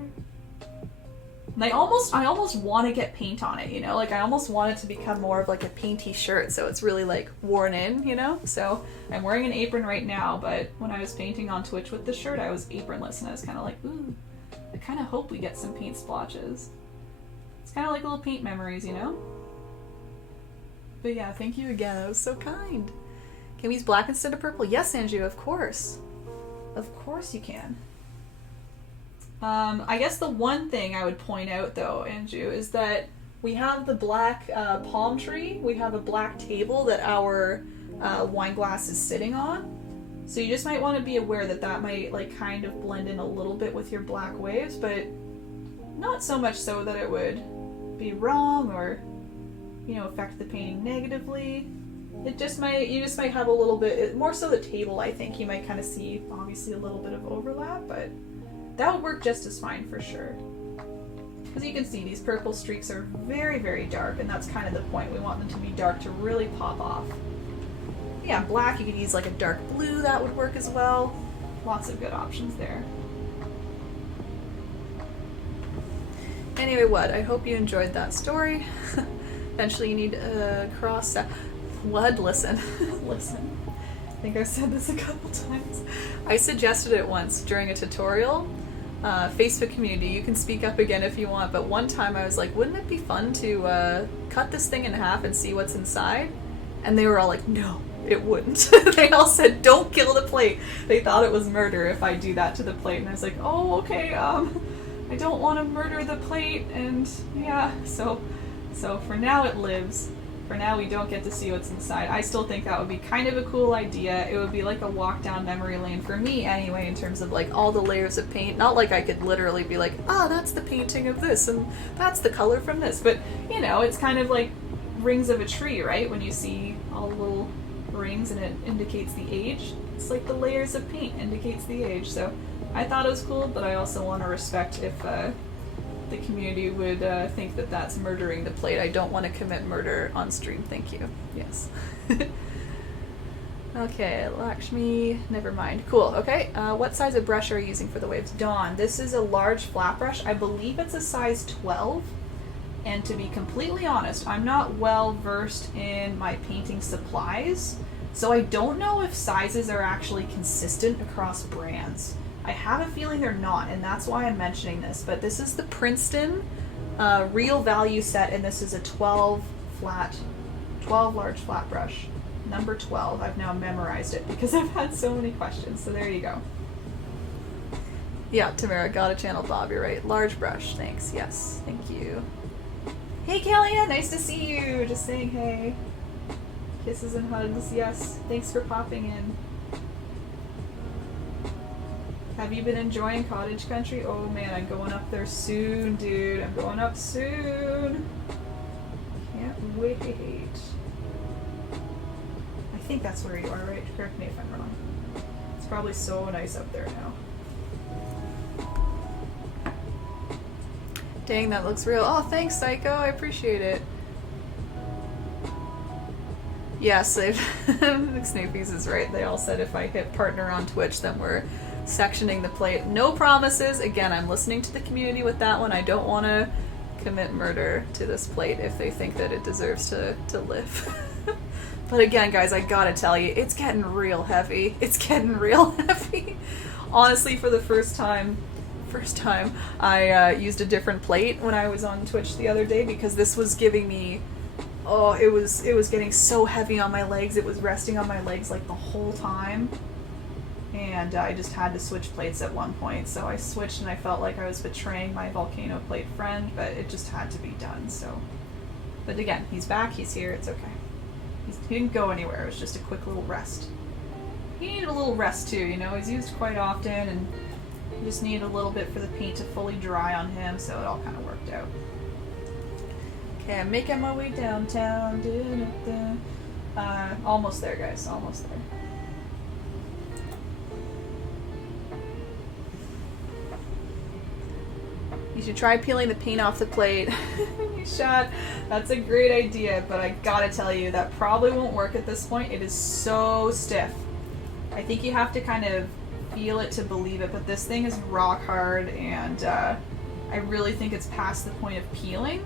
And I almost want to get paint on it, you know? Like I almost want it to become more of like a painty shirt so it's really like worn in, you know? So I'm wearing an apron right now, but when I was painting on Twitch with the shirt, I was apronless and I was kind of like, ooh, I kind of hope we get some paint splotches. It's kind of like little paint memories, you know? But yeah, thank you again. That was so kind. Can we use black instead of purple? Yes, Anju, of course. Of course you can. I guess the one thing I would point out though, Anju, is that we have the black palm tree. We have a black table that our wine glass is sitting on. So you just might want to be aware that that might like kind of blend in a little bit with your black waves, but not so much so that it would be wrong or, you know, affect the painting negatively. You just might have a little bit, more so the table, I think you might kind of see obviously a little bit of overlap, but that would work just as fine for sure. Because you can see these purple streaks are very, very dark, and that's kind of the point. We want them to be dark to really pop off. Yeah, black, you could use like a dark blue, that would work as well. Lots of good options there. Anyway, what? I hope you enjoyed that story. Eventually you need a cross... What? Listen. Listen. I think I've said this a couple times. I suggested it once during a tutorial. Facebook community, you can speak up again if you want, but one time I was like, wouldn't it be fun to cut this thing in half and see what's inside? And they were all like, no, it wouldn't. They all said, don't kill the plate. They thought it was murder if I do that to the plate. And I was like, oh, okay, I don't want to murder the plate, and yeah, so for now it lives. For now we don't get to see what's inside. I still think that would be kind of a cool idea. It would be like a walk down memory lane for me anyway, in terms of like all the layers of paint. Not like I could literally be like, ah, that's the painting of this, and that's the color from this. But, you know, it's kind of like rings of a tree, right? When you see all the little rings and it indicates the age. It's like the layers of paint indicates the age. So I thought it was cool, but I also want to respect if the community would think that that's murdering the plate. I don't want to commit murder on stream, thank you. Yes. Okay, Lakshmi, never mind. Cool, okay. What size of brush are you using for the waves? Dawn, this is a large flat brush. I believe it's a size 12. And to be completely honest, I'm not well versed in my painting supplies, so I don't know if sizes are actually consistent across brands. I have a feeling they're not, and that's why I'm mentioning this, but this is the Princeton Real Value set, and this is a 12 large flat brush. Number 12. I've now memorized it because I've had so many questions, so there you go. Yeah, Tamara, got a channel, Bob, you're right. Large brush, thanks, yes, thank you. Hey, Kalia, nice to see you, just saying hey. Kisses and hugs, yes, thanks for popping in. Have you been enjoying cottage country? Oh man, I'm going up there soon, dude. I'm going up soon. Can't wait. I think that's where you are, right? Correct me if I'm wrong. It's probably so nice up there now. Dang, that looks real. Oh, thanks, Psycho. I appreciate it. Yes, Snoopy's is right. They all said if I hit partner on Twitch, then we're sectioning the plate. No promises. Again, I'm listening to the community with that one. I don't want to commit murder to this plate if they think that it deserves to live. But again, guys, I gotta tell you, it's getting real heavy. It's getting real heavy. Honestly, for the first time, I used a different plate when I was on Twitch the other day because this was giving me, oh, it was getting so heavy on my legs. It was resting on my legs like the whole time. And I just had to switch plates at one point, so I switched and I felt like I was betraying my Volcano plate friend, but it just had to be done, so. But again, he's back, he's here, it's okay. He didn't go anywhere, it was just a quick little rest. He needed a little rest too, you know, he's used quite often, and he just needed a little bit for the paint to fully dry on him, so it all kind of worked out. Okay, I'm making my way downtown. Almost there, guys, almost there. You should try peeling the paint off the plate. Shot. That's a great idea, but I gotta tell you, that probably won't work at this point. It is so stiff. I think you have to kind of feel it to believe it, but this thing is rock hard, and I really think it's past the point of peeling.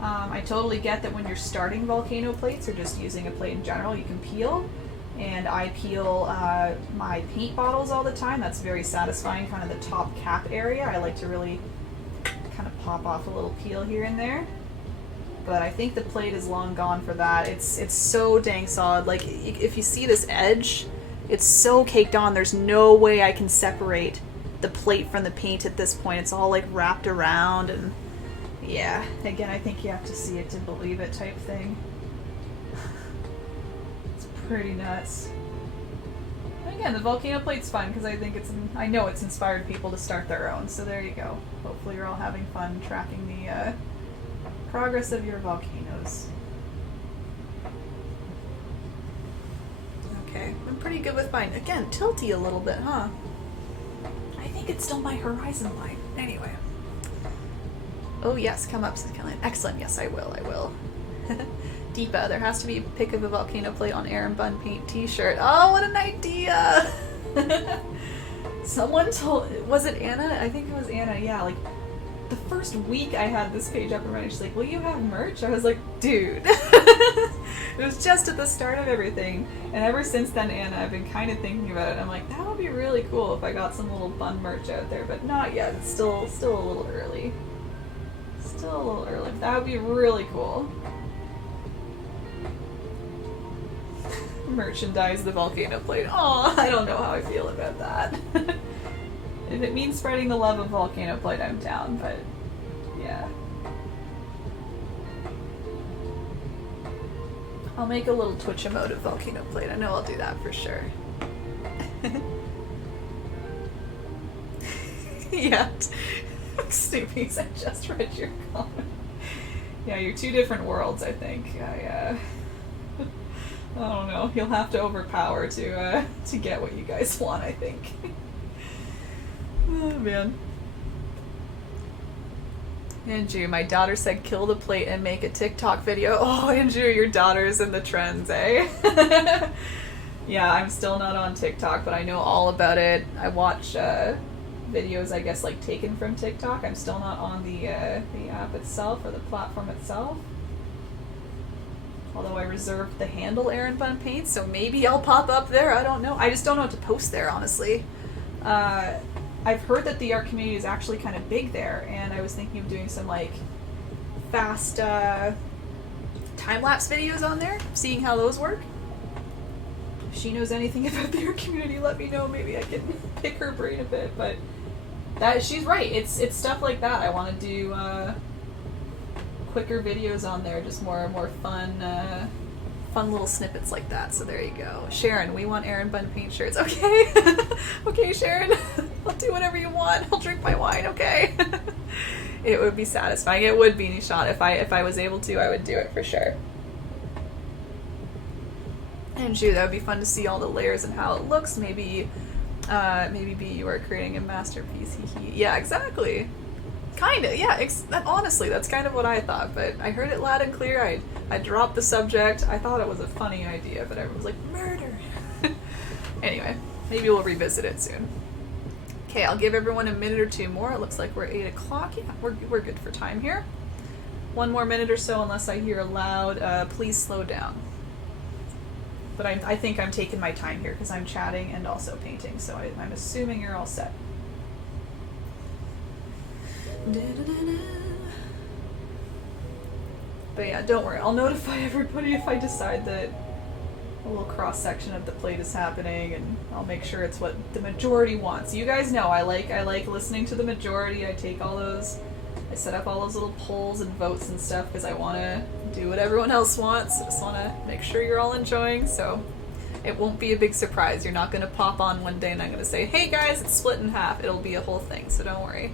I totally get that when you're starting Volcano plates or just using a plate in general, you can peel. And I peel my paint bottles all the time. That's very satisfying, kind of the top cap area. I like to really kind of pop off a little peel here and there. But I think the plate is long gone for that. It's so dang solid. Like, if you see this edge, it's so caked on. There's no way I can separate the plate from the paint at this point. It's all like wrapped around, and yeah, again, I think you have to see it to believe it type thing. It's pretty nuts. And again, the Volcano plate's fun because I think I know it's inspired people to start their own, so there you go. Hopefully you're all having fun tracking the progress of your volcanoes. Okay, I'm pretty good with mine. Again, tilty a little bit, huh? I I think it's still my horizon line. Anyway. Oh yes, come up, says Caroline. Excellent, yes I will, I will. Deepa, there has to be a pic of a volcano plate on Aaron Bun Paint t-shirt. Oh, what an idea! Someone told, was it Anna? I think it was Anna, yeah, like, the first week I had this page up and running, she's like, will you have merch? I was like, dude. It was just at the start of everything, and ever since then, Anna, I've been kind of thinking about it. I'm like, that would be really cool if I got some little bun merch out there, but not yet. It's still a little early. Still a little early. That would be really cool. Merchandise the volcano plate. Oh, I don't know how I feel about that. If it means spreading the love of volcano plate, I'm down, but yeah. I'll make a little Twitch emote of volcano plate. I know I'll do that for sure. Yeah. Snoopies, I just read your comment. Yeah, you're two different worlds, I think. I don't know. You'll have to overpower to get what you guys want, I think. Oh, man. Andrew, my daughter said kill the plate and make a TikTok video. Oh, Andrew, your daughter's in the trends, eh? Yeah, I'm still not on TikTok, but I know all about it. I watch videos, I guess, like taken from TikTok. I'm still not on the app itself or the platform itself. Although I reserved the handle erinbunpaints, so maybe I'll pop up there. I don't know. I just don't know what to post there, honestly. I've heard that the art community is actually kind of big there, and I was thinking of doing some like fast time-lapse videos on there, seeing how those work. If she knows anything about the art community, let me know. Maybe I can pick her brain a bit. But she's right. It's stuff like that. I want to do quicker videos on there, just more fun little snippets like that. So there you go. Sharon, we want Aaron Bun Paint shirts. Okay. Okay, Sharon. I'll do whatever you want. I'll drink my wine, okay? It would be satisfying. It would be, Nishat. If I was able to, I would do it for sure. And shoot, that would be fun to see all the layers and how it looks. Maybe you are creating a masterpiece. Yeah, exactly. Kinda, yeah. Honestly, that's kind of what I thought. But I heard it loud and clear. I dropped the subject. I thought it was a funny idea, but everyone was like, murder. Anyway, maybe we'll revisit it soon. Okay, I'll give everyone a minute or two more. It looks like we're 8 o'clock. Yeah, we're good for time here. One more minute or so, unless I hear a loud, please slow down. But I think I'm taking my time here because I'm chatting and also painting, so I'm assuming you're all set. But yeah, don't worry. I'll notify everybody if I decide that a little cross-section of the plate is happening, and I'll make sure it's what the majority wants. You guys know I like listening to the majority. I take all those, I set up all those little polls and votes and stuff because I want to do what everyone else wants. I just want to make sure you're all enjoying, so it won't be a big surprise. You're not going to pop on one day and I'm going to say, hey guys, it's split in half. It'll be a whole thing, so don't worry.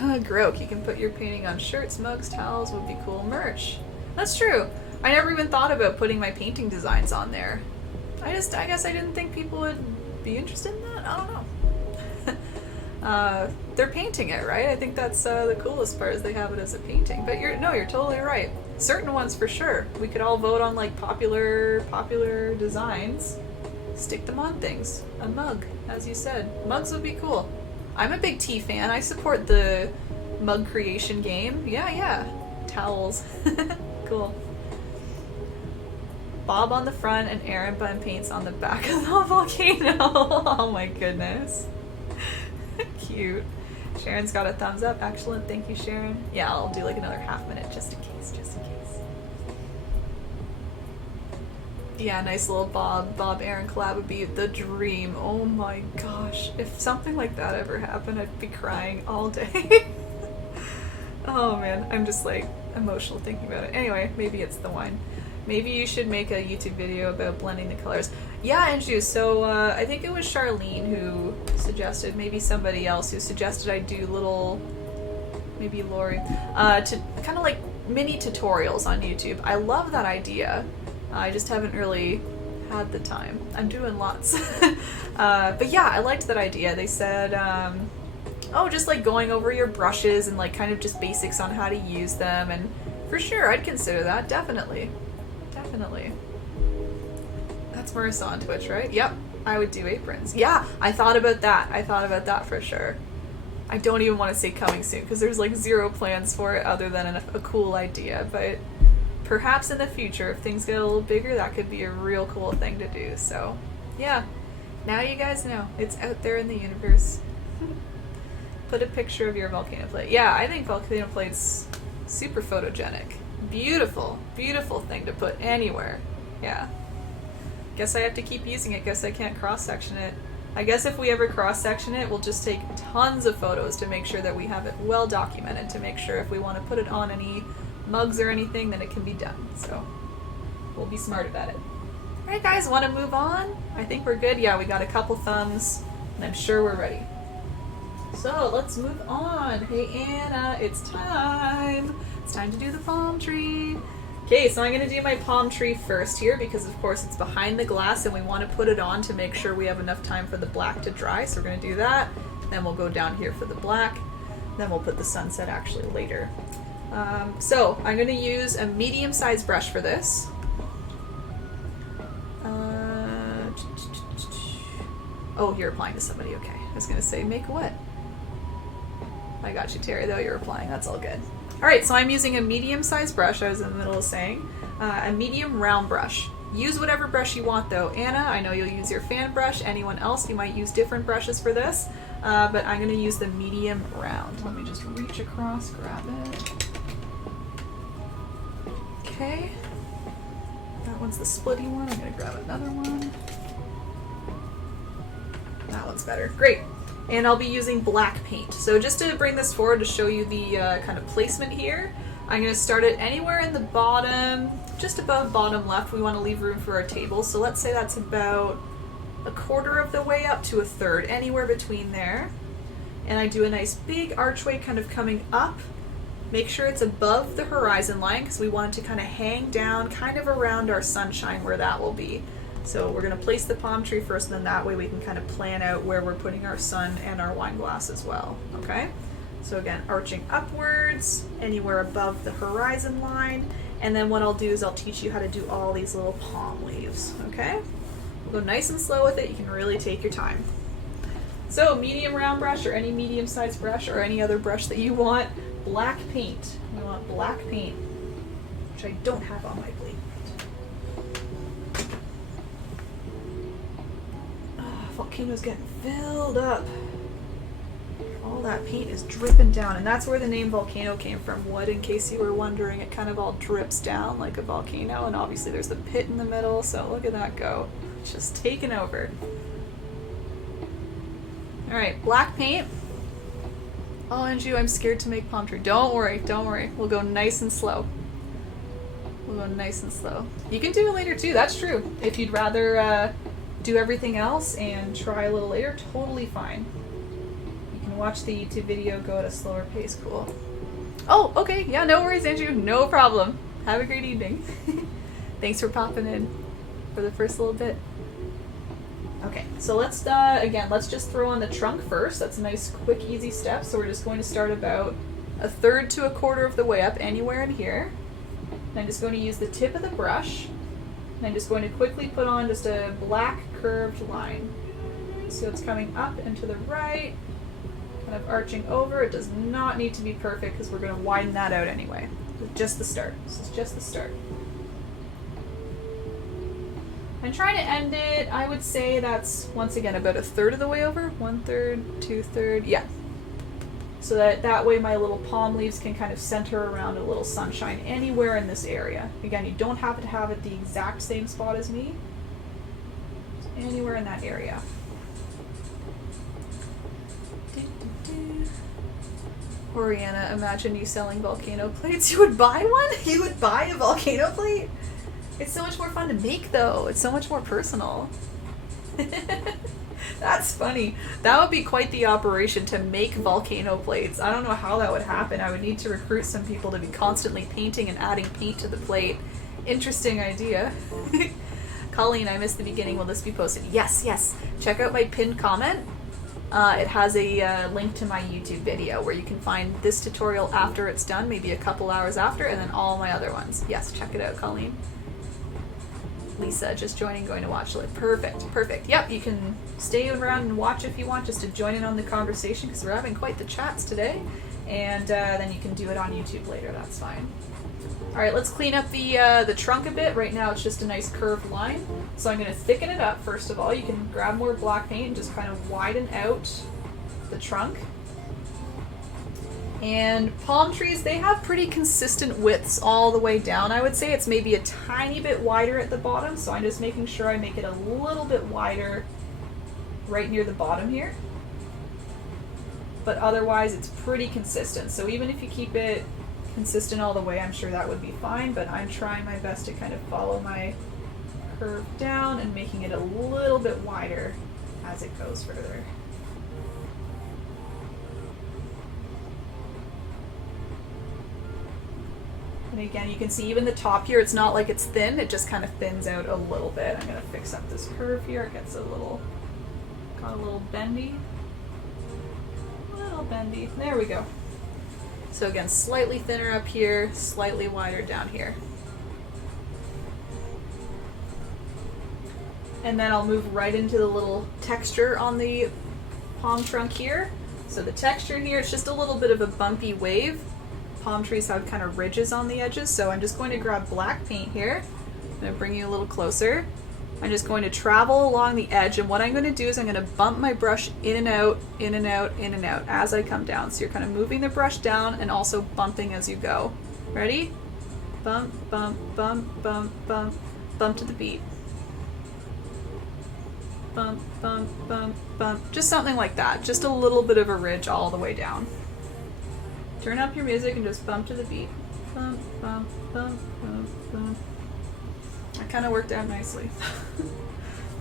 Grok, you can put your painting on shirts, mugs, towels, would be cool. Merch. That's true. I never even thought about putting my painting designs on there. I guess I didn't think people would be interested in that. I don't know. They're painting it, right? I think that's the coolest part is they have it as a painting. But you're totally right. Certain ones for sure. We could all vote on like popular designs. Stick them on things. A mug, as you said. Mugs would be cool. I'm a big tea fan. I support the mug creation game. Yeah. Towels. Cool. Bob on the front and Aaron Bun Paints on the back of the volcano. Oh my goodness. Cute. Sharon's got a thumbs up. Excellent. Thank you, Sharon. Yeah, I'll do like another half minute just in case. Yeah, nice little Bob Aaron collab would be the dream. Oh my gosh. If something like that ever happened, I'd be crying all day. Oh man, I'm just like emotional thinking about it. Anyway, maybe it's the wine. Maybe you should make a YouTube video about blending the colors. Yeah, Andrew, so I think it was Charlene who suggested, maybe somebody else who suggested I do little, maybe Lori, to kind of like mini tutorials on YouTube. I love that idea. I just haven't really had the time. I'm doing lots. But yeah, I liked that idea. They said, oh, just like going over your brushes and like kind of just basics on how to use them. And for sure, I'd consider that. Definitely. Definitely. That's Marissa on Twitch, right? Yep. I would do aprons. Yeah, I thought about that. I thought about that for sure. I don't even want to say coming soon because there's like zero plans for it other than a cool idea. But perhaps in the future, if things get a little bigger, that could be a real cool thing to do. So yeah, now you guys know. It's out there in the universe. Put a picture of your volcano plate. Yeah, I think volcano plate's super photogenic. Beautiful, beautiful thing to put anywhere. Yeah. Guess I have to keep using it. Guess I can't cross-section it. I guess if we ever cross-section it, we'll just take tons of photos to make sure that we have it well documented, to make sure if we want to put it on any mugs or anything, then it can be done. So we'll be smart about it. Alright guys, want to move on? I think we're good. Yeah, we got a couple thumbs, and I'm sure we're ready. So let's move on. Hey Anna, it's time. It's time to do the palm tree. Okay, so I'm going to do my palm tree first here because of course it's behind the glass and we want to put it on to make sure we have enough time for the black to dry. So we're going to do that. Then we'll go down here for the black. Then we'll put the sunset actually later. So I'm going to use a medium-sized brush for this. Oh, you're applying to somebody. Okay. I was going to say make what? I got you, Terry, though you're applying. That's all good. Alright, so I'm using a medium-sized brush, I was in the middle of saying. A medium round brush. Use whatever brush you want though. Anna, I know you'll use your fan brush. Anyone else, you might use different brushes for this. But I'm going to use the medium round. Let me just reach across, grab it. Okay. That one's the splitty one. I'm going to grab another one. That one's better. Great. And I'll be using black paint. So just to bring this forward to show you the kind of placement here, I'm going to start it anywhere in the bottom, just above bottom left. We want to leave room for our table. So let's say that's about a quarter of the way up to a third, anywhere between there. And I do a nice big archway kind of coming up. Make sure it's above the horizon line because we want it to kind of hang down kind of around our sunshine where that will be. So we're going to place the palm tree first, and then that way we can kind of plan out where we're putting our sun and our wine glass as well, okay? So again, arching upwards, anywhere above the horizon line, and then what I'll do is I'll teach you how to do all these little palm leaves, okay? We'll go nice and slow with it. You can really take your time. So medium round brush or any medium-sized brush or any other brush that you want. Black paint. You want black paint, which I don't have on my plate. Volcano's getting filled up. All that paint is dripping down, and that's where the name Volcano came from. Wood, in case you were wondering, it kind of all drips down like a volcano, and obviously there's the pit in the middle, so look at that go. Just taking over. Alright, black paint. Oh, Anju, I'm scared to make palm tree. Don't worry, don't worry. We'll go nice and slow. We'll go nice and slow. You can do it later too, that's true. If you'd rather do everything else and try a little later, totally fine. You can watch the YouTube video, go at a slower pace, cool. Oh, okay, yeah, no worries, Andrew, no problem. Have a great evening. Thanks for popping in for the first little bit. Okay, so let's, again, let's just throw on the trunk first. That's a nice, quick, easy step. So we're just going to start about a third to a quarter of the way up, anywhere in here. And I'm just going to use the tip of the brush. And I'm just going to quickly put on just a black curved line. So it's coming up and to the right, kind of arching over. It does not need to be perfect because we're going to widen that out anyway. Just the start. This is just the start. I'm trying to end it, I would say that's, once again, about a third of the way over. 1/3, 2/3, yeah. So that way my little palm leaves can kind of center around a little sunshine anywhere in this area. Again, you don't have to have it the exact same spot as me. Just anywhere in that area. Oriana, imagine you selling volcano plates. You would buy one? You would buy a volcano plate? It's so much more fun to make though. It's so much more personal. That's funny. That would be quite the operation to make volcano plates. I don't know how that would happen. I would need to recruit some people to be constantly painting and adding paint to the plate. Interesting idea. Colleen, I missed the beginning. Will this be posted? Yes, yes. Check out my pinned comment. It has a link to my YouTube video where you can find this tutorial after it's done, maybe a couple hours after, and then all my other ones. Yes, check it out, Colleen. Lisa, just joining, going to watch live. Perfect, perfect. Yep, you can stay around and watch if you want, just to join in on the conversation, because we're having quite the chats today. And then you can do it on YouTube later, that's fine. Alright, let's clean up the trunk a bit. Right now it's just a nice curved line. So I'm going to thicken it up first of all. You can grab more black paint and just kind of widen out the trunk. And palm trees, they have pretty consistent widths all the way down. I would say it's maybe a tiny bit wider at the bottom, so I'm just making sure I make it a little bit wider right near the bottom here. But otherwise it's pretty consistent. So even if you keep it consistent all the way, I'm sure that would be fine, but I'm trying my best to kind of follow my curve down and making it a little bit wider as it goes further. And again, you can see even the top here, it's not like it's thin, it just kind of thins out a little bit. I'm going to fix up this curve here. It gets got a little bendy. Bendy. There we go. So again, slightly thinner up here, slightly wider down here. And then I'll move right into the little texture on the palm trunk here. So the texture here, it's just a little bit of a bumpy wave. Palm trees have kind of ridges on the edges, so I'm just going to grab black paint here. I'm going to bring you a little closer. I'm just going to travel along the edge, and what I'm going to do is I'm going to bump my brush in and out, in and out, in and out as I come down. So you're kind of moving the brush down and also bumping as you go. Ready? Bump, bump, bump, bump, bump, bump to the beat. Bump, bump, bump, bump. Just something like that. Just a little bit of a ridge all the way down. Turn up your music and just bump to the beat. Bump, bump, bump, bump, bump. That kind of worked out nicely.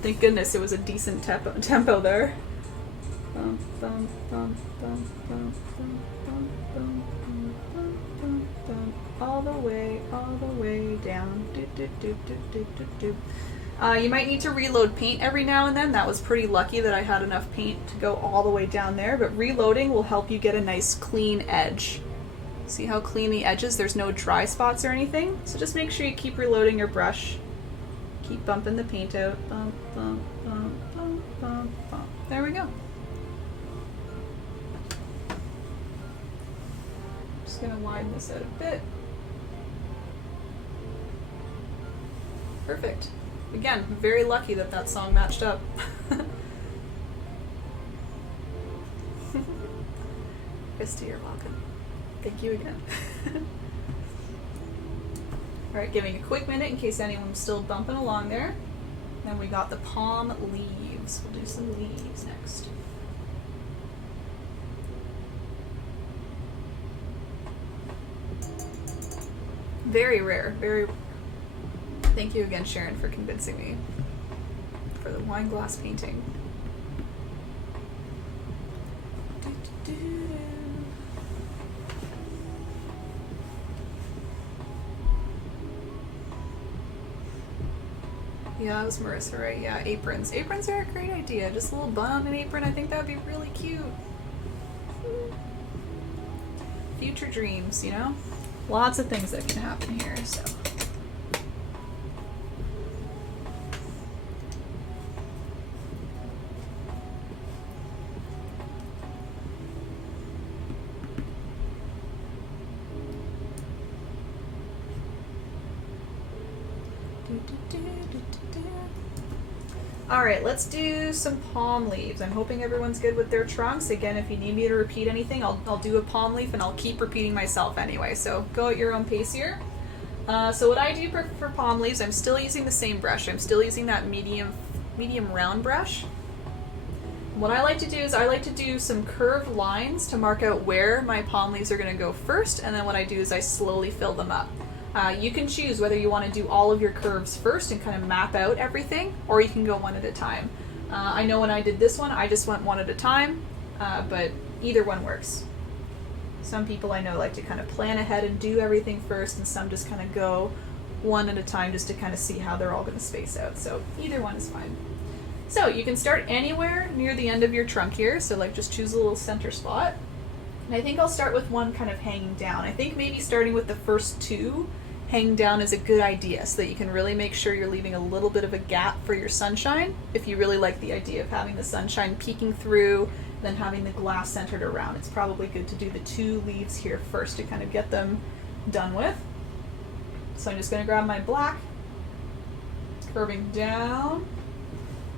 Thank goodness it was a decent tempo there. Bump, bump, bump, bump, bump, bump, bump, bump, bump, bump, bump, all the way down. Do, do, do, do, do, do, do. You might need to reload paint every now and then. That was pretty lucky that I had enough paint to go all the way down there, but reloading will help you get a nice clean edge. See how clean the edge is? There's no dry spots or anything. So just make sure you keep reloading your brush. Keep bumping the paint out. Bump, bump, bump, bump, bump, bump. There we go. Just gonna widen this out a bit. Perfect. Again, very lucky that that song matched up. Christy, you're welcome. Thank you again. Alright, giving a quick minute in case anyone's still bumping along there. Then we got the palm leaves. We'll do some leaves next. Very rare, very rare. Thank you again, Sharon, for convincing me for the wine glass painting. Yeah, that was Marissa, right? Yeah, aprons. Aprons are a great idea. Just a little bun on an apron. I think that would be really cute. Future dreams, you know? Lots of things that can happen here, so. Alright, let's do some palm leaves. I'm hoping everyone's good with their trunks. Again, if you need me to repeat anything, I'll do a palm leaf and I'll keep repeating myself anyway, so go at your own pace here. So what I do for palm leaves, I'm still using the same brush. I'm still using that medium round brush. What I like to do is I like to do some curved lines to mark out where my palm leaves are going to go first, and then what I do is I slowly fill them up. You can choose whether you want to do all of your curves first and kind of map out everything, or you can go one at a time. I know when I did this one, I just went one at a time, but either one works. Some people I know like to kind of plan ahead and do everything first, and some just kind of go one at a time just to kind of see how they're all going to space out. So either one is fine. So you can start anywhere near the end of your trunk here. So like just choose a little center spot. And I think I'll start with one kind of hanging down. I think maybe starting with the first two hanging down is a good idea so that you can really make sure you're leaving a little bit of a gap for your sunshine. If you really like the idea of having the sunshine peeking through, then having the glass centered around, it's probably good to do the two leaves here first to kind of get them done with. So I'm just going to grab my black, curving down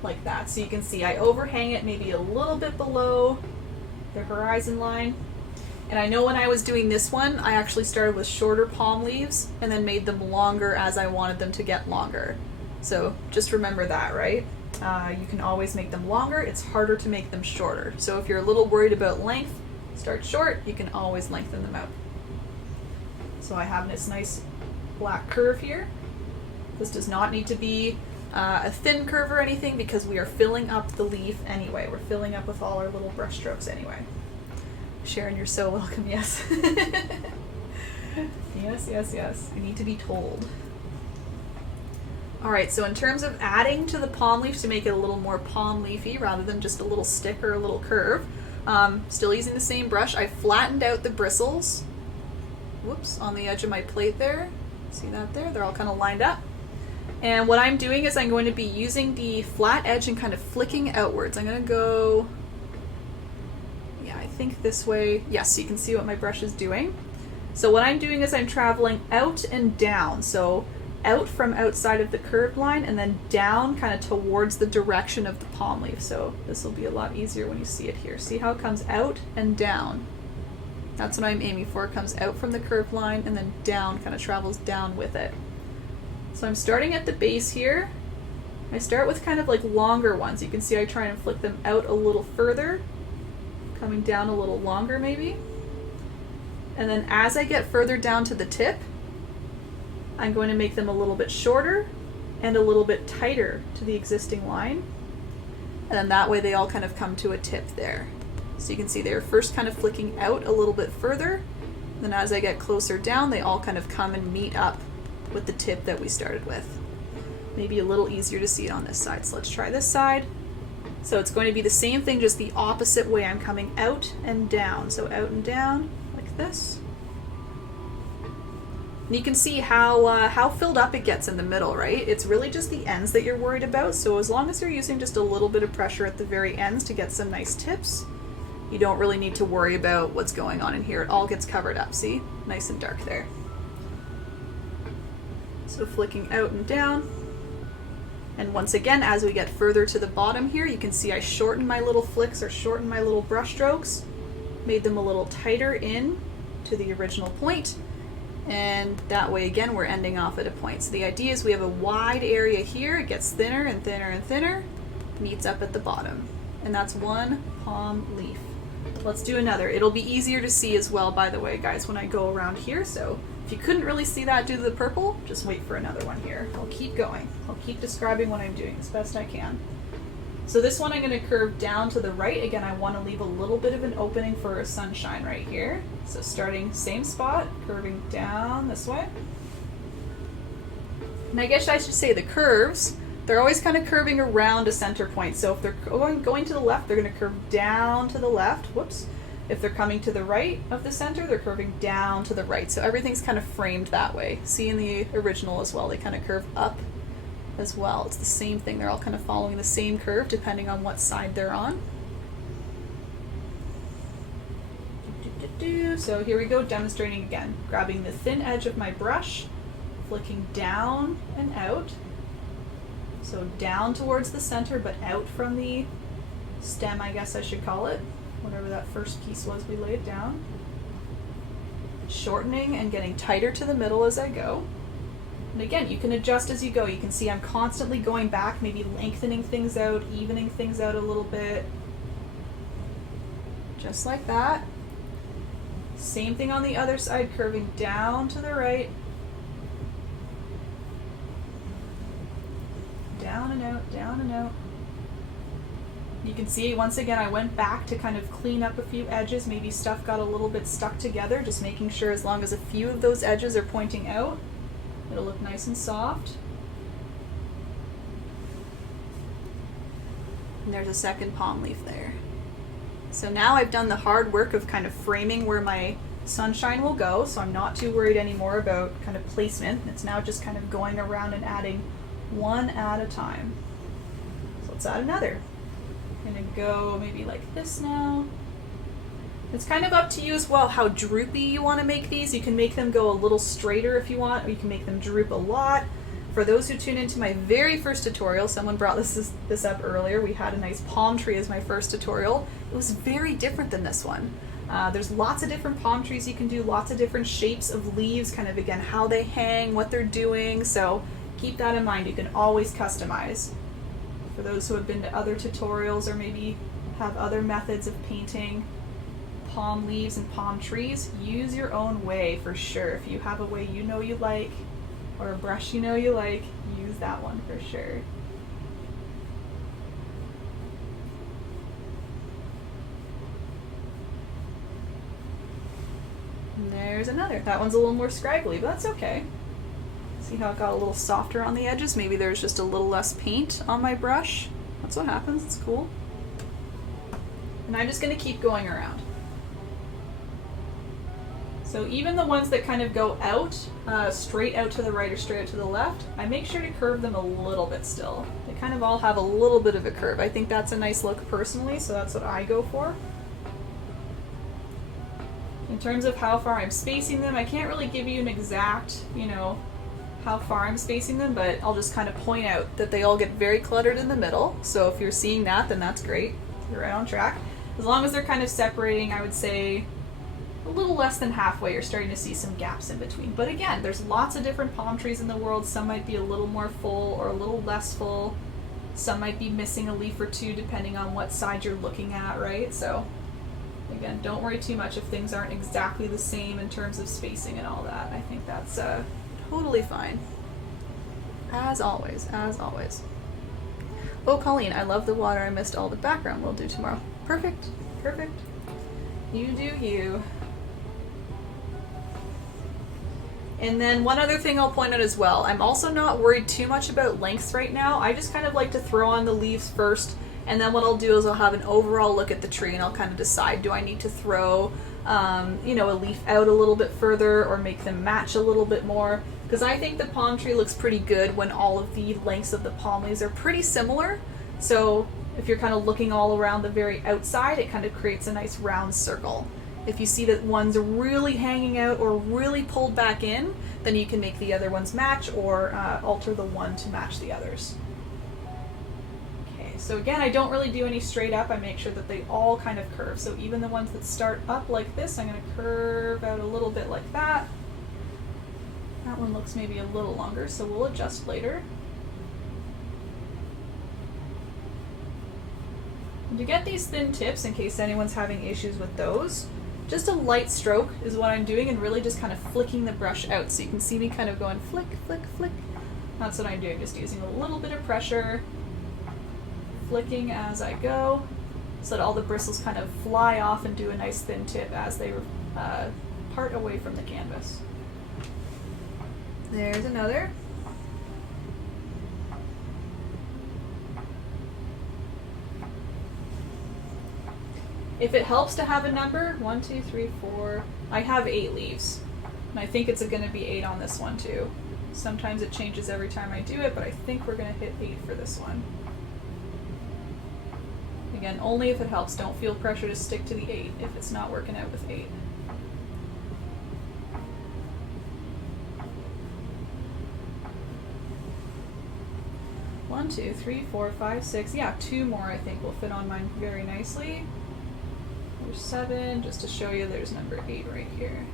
like that. So you can see I overhang it maybe a little bit below the horizon line. And I know when I was doing this one, I actually started with shorter palm leaves and then made them longer as I wanted them to get longer. So just remember that, right? You can always make them longer. It's harder to make them shorter. So if you're a little worried about length, start short. You can always lengthen them out. So I have this nice black curve here. This does not need to be a thin curve or anything because we are filling up the leaf anyway. We're filling up with all our little brush strokes anyway. Sharon, you're so welcome, yes. Yes, yes, yes. I need to be told. Alright, so in terms of adding to the palm leaf to make it a little more palm leafy rather than just a little stick or a little curve, still using the same brush, I flattened out the bristles, whoops, on the edge of my plate there. See that there? They're all kind of lined up. And what I'm doing is I'm going to be using the flat edge and kind of flicking outwards. I'm going to go, yeah, I think this way. Yes, so you can see what my brush is doing. So what I'm doing is I'm traveling out and down. So out from outside of the curved line and then down kind of towards the direction of the palm leaf. So this will be a lot easier when you see it here. See how it comes out and down? That's what I'm aiming for. It comes out from the curved line and then down, kind of travels down with it. So I'm starting at the base here. I start with kind of like longer ones. You can see I try and flick them out a little further, coming down a little longer maybe. And then as I get further down to the tip, I'm going to make them a little bit shorter and a little bit tighter to the existing line. And then that way they all kind of come to a tip there. So you can see they're first kind of flicking out a little bit further. Then as I get closer down, they all kind of come and meet up with the tip that we started with. Maybe a little easier to see it on this side. So let's try this side. So it's going to be the same thing, just the opposite way. I'm coming out and down. So out and down like this. And you can see how filled up it gets in the middle, right? It's really just the ends that you're worried about. So as long as you're using just a little bit of pressure at the very ends to get some nice tips, you don't really need to worry about what's going on in here. It all gets covered up, see? Nice and dark there. So flicking out and down. And once again, as we get further to the bottom here, you can see I shortened my little flicks or shortened my little brush strokes, made them a little tighter in to the original point. And that way again, we're ending off at a point. So the idea is we have a wide area here. It gets thinner and thinner and thinner, meets up at the bottom. And that's one palm leaf. Let's do another. It'll be easier to see as well, by the way, guys, when I go around here. So if you couldn't really see that due to the purple, just wait for another one here. I'll keep going. I'll keep describing what I'm doing as best I can. So this one I'm going to curve down to the right. Again, I want to leave a little bit of an opening for sunshine right here. So starting same spot, curving down this way. And I guess I should say the curves, they're always kind of curving around a center point. So if they're going to the left, they're going to curve down to the left. Whoops. If they're coming to the right of the center, they're curving down to the right. So everything's kind of framed that way. See in the original as well, they kind of curve up as well. It's the same thing. They're all kind of following the same curve depending on what side they're on. So here we go, demonstrating again. Grabbing the thin edge of my brush, flicking down and out. So down towards the center, but out from the stem, I guess I should call it. Whatever that first piece was we laid down. Shortening and getting tighter to the middle as I go. And again, you can adjust as you go. You can see I'm constantly going back, maybe lengthening things out, evening things out a little bit. Just like that. Same thing on the other side, curving down to the right. Down and out, down and out. You can see, once again, I went back to kind of clean up a few edges. Maybe stuff got a little bit stuck together, just making sure as long as a few of those edges are pointing out, It'll look nice and soft. And there's a second palm leaf there. So now I've done the hard work of kind of framing where my sunshine will go, so I'm not too worried anymore about kind of placement. It's now just kind of going around and adding one at a time. So let's add another. I'm gonna go maybe like this now. It's kind of up to you as well how droopy you want to make these. You can make them go a little straighter if you want, or you can make them droop a lot. For those who tune into my very first tutorial, someone brought this up earlier. We had a nice palm tree as my first tutorial. It was very different than this one. There's lots of different palm trees you can do, lots of different shapes of leaves, kind of again how they hang, what they're doing. So keep that in mind. You can always customize. For those who have been to other tutorials or maybe have other methods of painting palm leaves and palm trees, use your own way for sure. If you have a way you know you like, or a brush you know you like, use that one for sure. And there's another. That one's a little more scraggly, but that's okay. See how it got a little softer on the edges? Maybe there's just a little less paint on my brush. That's what happens, it's cool. And I'm just gonna keep going around. So even the ones that kind of go out, straight out to the right or straight out to the left, I make sure to curve them a little bit still. They kind of all have a little bit of a curve. I think that's a nice look personally, so that's what I go for. In terms of how far I'm spacing them, I can't really give you an exact, you know, how far I'm spacing them, but I'll just kind of point out that they all get very cluttered in the middle. So if you're seeing that, then that's great. You're right on track. As long as they're kind of separating, I would say, a little less than halfway, you're starting to see some gaps in between. But again, there's lots of different palm trees in the world. Some might be a little more full or a little less full. Some might be missing a leaf or two depending on what side you're looking at, right? So again, don't worry too much if things aren't exactly the same in terms of spacing and all that. I think that's totally fine. As always, as always. Oh, Colleen, I love the water. I missed all the background. We'll do tomorrow. Perfect, perfect. You do you. And then one other thing I'll point out as well, I'm also not worried too much about lengths right now. I just kind of like to throw on the leaves first, and then what I'll do is I'll have an overall look at the tree and I'll kind of decide, do I need to throw you know, a leaf out a little bit further or make them match a little bit more? Because I think the palm tree looks pretty good when all of the lengths of the palm leaves are pretty similar. So if you're kind of looking all around the very outside, it kind of creates a nice round circle. If you see that one's really hanging out or really pulled back in, then you can make the other ones match or alter the one to match the others. Okay, so again, I don't really do any straight up. I make sure that they all kind of curve. So even the ones that start up like this, I'm going to curve out a little bit like that. That one looks maybe a little longer, so we'll adjust later. And to get these thin tips, in case anyone's having issues with those, just a light stroke is what I'm doing and really just kind of flicking the brush out. So you can see me kind of going flick, flick, flick. That's what I'm doing, just using a little bit of pressure, flicking as I go, so that all the bristles kind of fly off and do a nice thin tip as they part away from the canvas. There's another. If it helps to have a number, 1, 2, 3, 4, I have 8 leaves. And I think it's going to be 8 on this one too. Sometimes it changes every time I do it, but I think we're going to hit 8 for this one. Again, only if it helps. Don't feel pressure to stick to the 8 if it's not working out with 8. One, 2, 3, 4, 5, 6. Yeah, 2 more I think will fit on mine very nicely. There's 7, just to show you there's number 8 right here.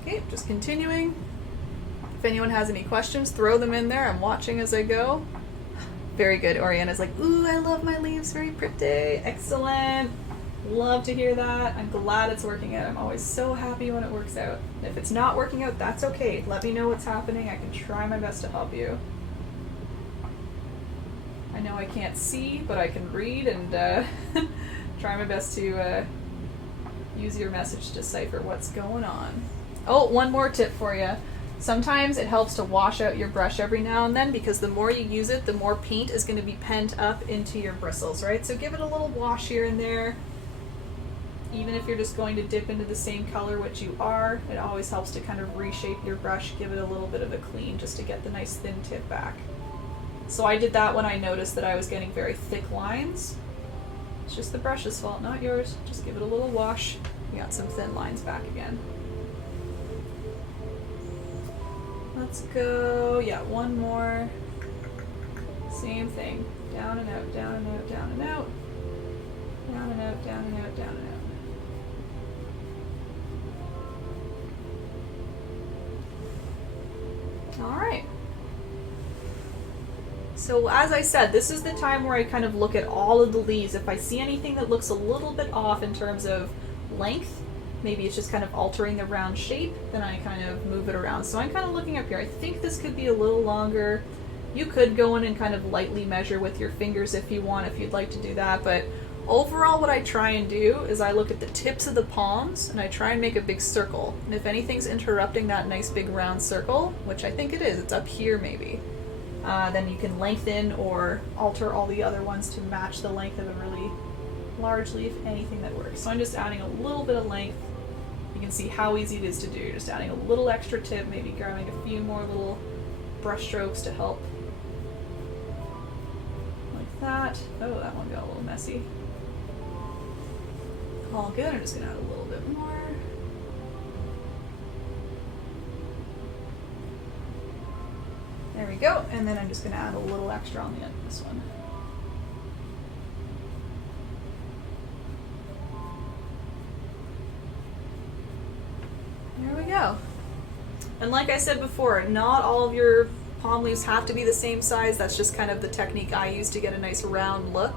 Okay, just continuing. If anyone has any questions, throw them in there. I'm watching as I go. Very good. Oriana's like, ooh, I love my leaves, very pretty. Excellent. Love to hear that. I'm glad it's working out. I'm always so happy when it works out. If it's not working out, that's okay. Let me know what's happening. I can try my best to help you. I know I can't see, but I can read and try my best to use your message to decipher what's going on. Oh, one more tip for you. Sometimes it helps to wash out your brush every now and then, because the more you use it, the more paint is going to be pent up into your bristles, right? So give it a little wash here and there. Even if you're just going to dip into the same color, which you are, it always helps to kind of reshape your brush, give it a little bit of a clean just to get the nice thin tip back. So I did that when I noticed that I was getting very thick lines. It's just the brush's fault, not yours. Just give it a little wash. You got some thin lines back again. Let's go, yeah, one more. Same thing. Down and out, down and out, down and out. Down and out, down and out, down and out. All right. So as I said, this is the time where I kind of look at all of the leaves. If I see anything that looks a little bit off in terms of length, maybe it's just kind of altering the round shape, then I kind of move it around. So I'm kind of looking up here. I think this could be a little longer. You could go in and kind of lightly measure with your fingers if you want, if you'd like to do that. But overall, what I try and do is I look at the tips of the palms and I try and make a big circle. And if anything's interrupting that nice big round circle, which I think it is, it's up here maybe, then you can lengthen or alter all the other ones to match the length of a really large leaf, anything that works. So I'm just adding a little bit of length. You can see how easy it is to do. Just adding a little extra tip, maybe grabbing a few more little brush strokes to help. Like that. Oh, that one got a little messy. All good. I'm just going to add a little bit more. There we go. And then I'm just going to add a little extra on the end of this one. There we go. And like I said before, not all of your palm leaves have to be the same size. That's just kind of the technique I use to get a nice round look.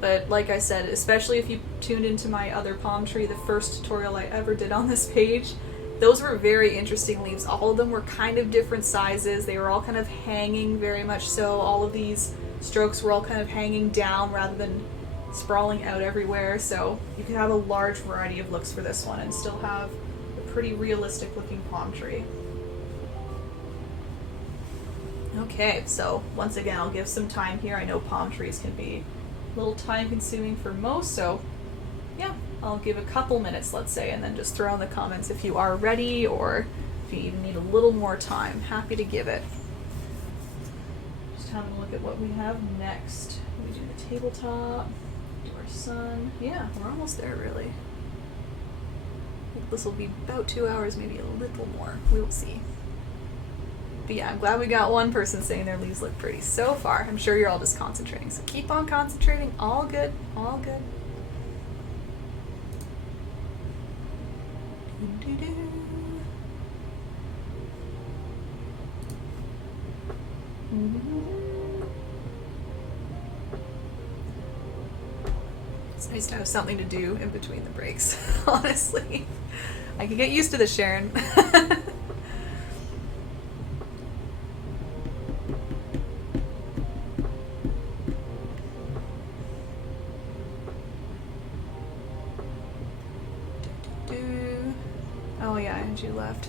But like I said, especially if you tuned into my other palm tree, the first tutorial I ever did on this page, those were very interesting leaves. All of them were kind of different sizes. They were all kind of hanging very much so. All of these strokes were all kind of hanging down rather than sprawling out everywhere. So you could have a large variety of looks for this one and still have a pretty realistic looking palm tree. Okay, so once again, I'll give some time here. I know palm trees can be a little time consuming for most, so yeah, I'll give a couple minutes, let's say, and then just throw in the comments if you are ready or if you even need a little more time. Happy to give it. Just having a look at what we have next. We do the tabletop, do our sun. Yeah, we're almost there, really. I think this will be about 2 hours, maybe a little more. We'll see. But yeah, I'm glad we got one person saying their leaves look pretty so far. I'm sure you're all just concentrating, so keep on concentrating. All good, all good. It's nice to have something to do in between the breaks, honestly. I can get used to this, Sharon. Oh yeah, and you left.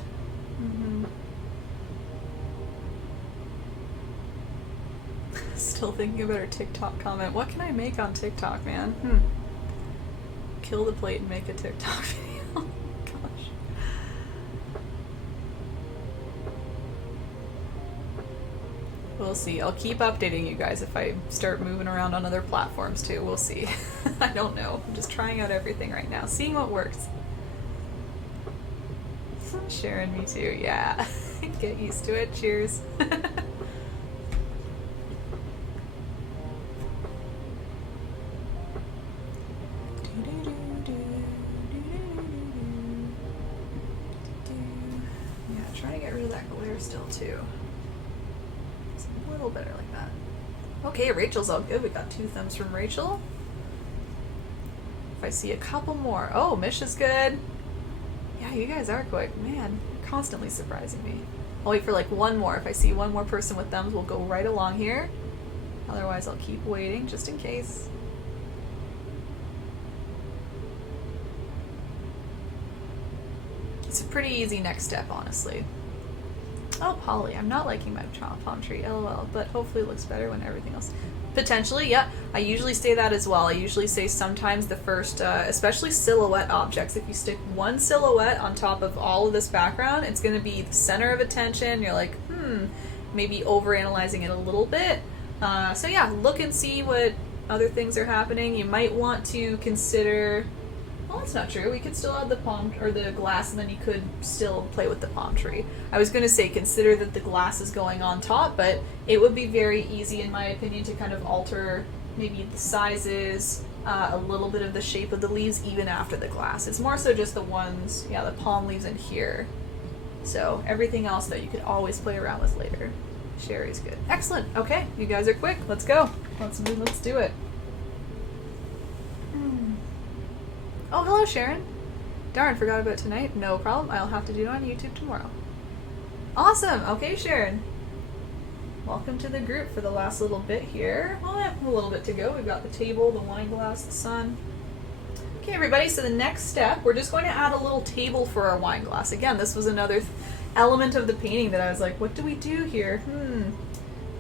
Still thinking about our TikTok comment. What can I make on TikTok, man? Kill the plate and make a TikTok video. Gosh. We'll see. I'll keep updating you guys if I start moving around on other platforms too. We'll see. I don't know. I'm just trying out everything right now, seeing what works. Sharon, me too. Yeah. Get used to it. Cheers. Still too. It's a little better like that. Okay, Rachel's all good. We got 2 thumbs from Rachel. If I see a couple more. Oh, Mish is good. Yeah, you guys are quick. Man, you're constantly surprising me. I'll wait for like one more. If I see one more person with thumbs, we'll go right along here. Otherwise, I'll keep waiting just in case. It's a pretty easy next step, honestly. Oh, Polly, I'm not liking my palm tree, lol, but hopefully it looks better when everything else... Potentially, yeah. I usually say that as well. I usually say sometimes the first, especially silhouette objects, if you stick one silhouette on top of all of this background, it's going to be the center of attention. You're like, maybe overanalyzing it a little bit. So yeah, look and see what other things are happening. You might want to consider... Well, that's not true. We could still add the palm or the glass, and then you could still play with the palm tree. I was going to say consider that the glass is going on top, but it would be very easy, in my opinion, to kind of alter maybe the sizes, a little bit of the shape of the leaves, even after the glass. It's more so just the ones, yeah, the palm leaves in here. So everything else, though, you could always play around with later. Sherry's good. Excellent. Okay, you guys are quick. Let's go. Let's do it. Oh, hello, Sharon. Darn, forgot about tonight. No problem. I'll have to do it on YouTube tomorrow. Awesome. Okay, Sharon. Welcome to the group for the last little bit here. Well, we have a little bit to go. We've got the table, the wine glass, the sun. Okay, everybody. So the next step, we're just going to add a little table for our wine glass. Again, this was another element of the painting that I was like, what do we do here?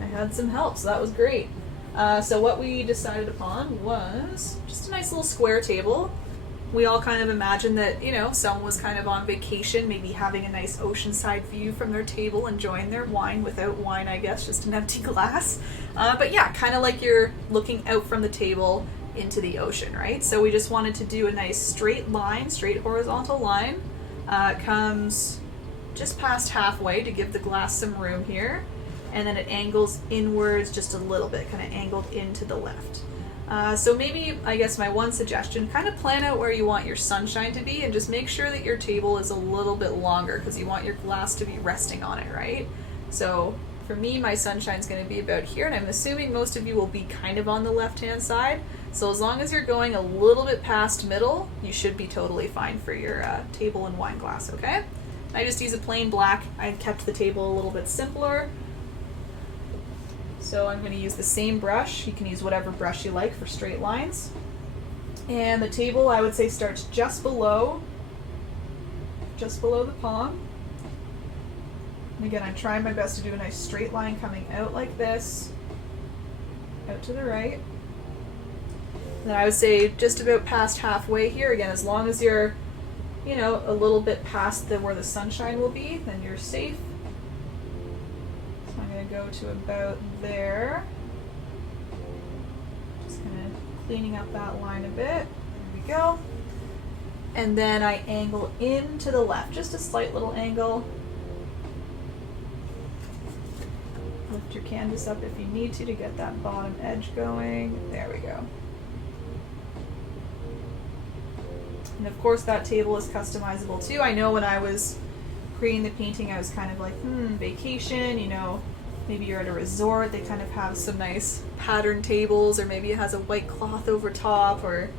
I had some help, so that was great. So what we decided upon was just a nice little square table. We all kind of imagined that, you know, someone was kind of on vacation, maybe having a nice oceanside view from their table, enjoying their wine without wine, I guess, just an empty glass. But yeah, kind of like you're looking out from the table into the ocean, right? So we just wanted to do a nice straight line, straight horizontal line. It comes just past halfway to give the glass some room here. And then it angles inwards just a little bit, kind of angled into the left. So maybe, I guess my one suggestion, kind of plan out where you want your sunshine to be and just make sure that your table is a little bit longer because you want your glass to be resting on it, right? So for me, my sunshine's going to be about here, and I'm assuming most of you will be kind of on the left-hand side. So as long as you're going a little bit past middle, you should be totally fine for your table and wine glass, okay? I just use a plain black. I kept the table a little bit simpler. So I'm going to use the same brush. You can use whatever brush you like for straight lines. And the table, I would say, starts just below the palm. And again, I'm trying my best to do a nice straight line coming out like this, out to the right. And then I would say just about past halfway here. Again, as long as you're, you know, a little bit past where the sunshine will be, then you're safe. Go to about there. Just kind of cleaning up that line a bit. There we go. And then I angle in to the left, just a slight little angle. Lift your canvas up if you need to get that bottom edge going. There we go. And of course that table is customizable too. I know when I was creating the painting I was kind of like, vacation, you know, maybe you're at a resort, they kind of have some nice pattern tables, or maybe it has a white cloth over top, or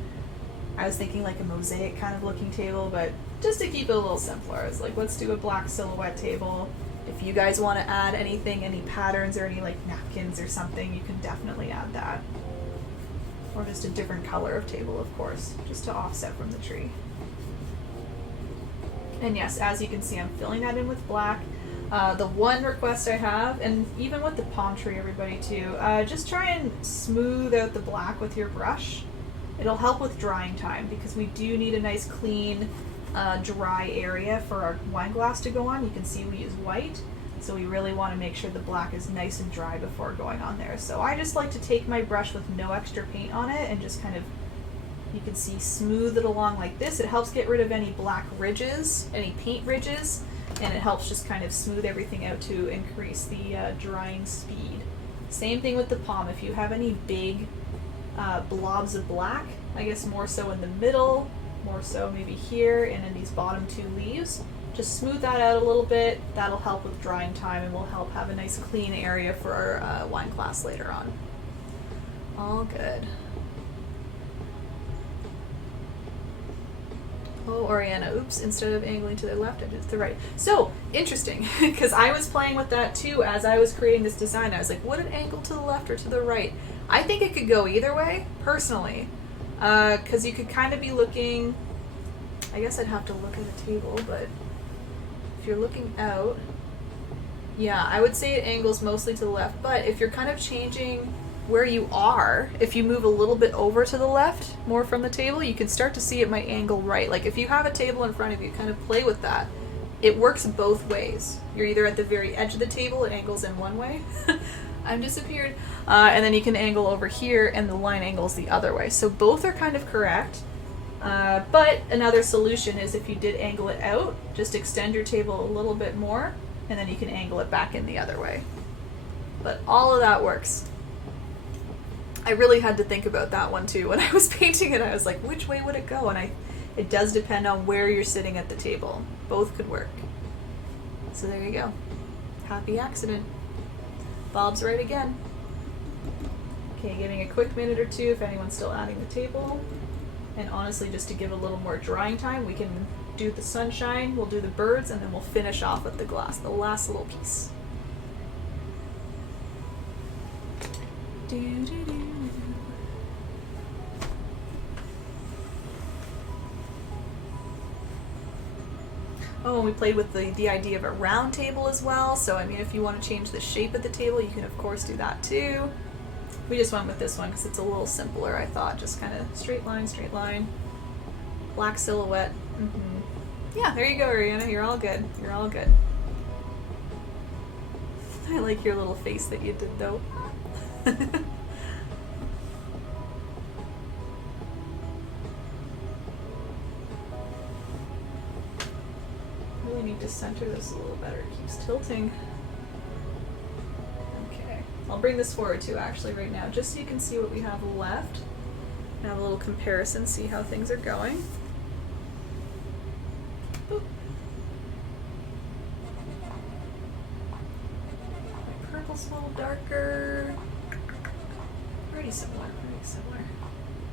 I was thinking like a mosaic kind of looking table, but just to keep it a little simpler, I was like, let's do a black silhouette table. If you guys want to add anything, any patterns or any like napkins or something, you can definitely add that. Or just a different color of table, of course, just to offset from the tree. And yes, as you can see, I'm filling that in with black. The one request I have, and even with the palm tree, everybody too, just try and smooth out the black with your brush. It'll help with drying time because we do need a nice clean dry area for our wine glass to go on. You can see we use white, so we really want to make sure the black is nice and dry before going on there. So I just like to take my brush with no extra paint on it and just kind of, you can see, smooth it along like this. It helps get rid of any black ridges, any paint ridges, and it helps just kind of smooth everything out to increase the drying speed. Same thing with the palm. If you have any big blobs of black, I guess more so in the middle, more so maybe here and in these bottom two leaves, just smooth that out a little bit. That'll help with drying time and will help have a nice clean area for our wine glass later on. All good. Oh, Oriana, oops, instead of angling to the left, I did to the right. So, interesting, because I was playing with that too as I was creating this design. I was like, would it angle to the left or to the right? I think it could go either way, personally, because you could kind of be looking, I guess I'd have to look at the table, but if you're looking out, Yeah, I would say it angles mostly to the left, but if you're kind of changing where you are, if you move a little bit over to the left, more from the table, you can start to see it might angle right. Like if you have a table in front of you, kind of play with that. It works both ways. You're either at the very edge of the table, it angles in one way. I'm disappeared. And then you can angle over here and the line angles the other way. So both are kind of correct. But another solution is if you did angle it out, just extend your table a little bit more and then you can angle it back in the other way. But all of that works. I really had to think about that one too. When I was painting it, I was like, which way would it go? And it does depend on where you're sitting at the table. Both could work. So there you go. Happy accident. Bob's right again. Okay, giving a quick minute or two if anyone's still adding the table. And honestly, just to give a little more drying time, we can do the sunshine, we'll do the birds, and then we'll finish off with the glass, the last little piece. Oh, and we played with the idea of a round table as well. So, I mean, if you want to change the shape of the table, you can of course do that too. We just went with this one because it's a little simpler, I thought. Just kind of straight line, black silhouette. Yeah, there you go, Ariana. You're all good. You're all good. I like your little face that you did, though. Really need to center this a little better. It keeps tilting. Okay. I'll bring this forward too, actually, right now, just so you can see what we have left. And have a little comparison, see how things are going. Boop. My purple's a little darker. Pretty similar, pretty similar.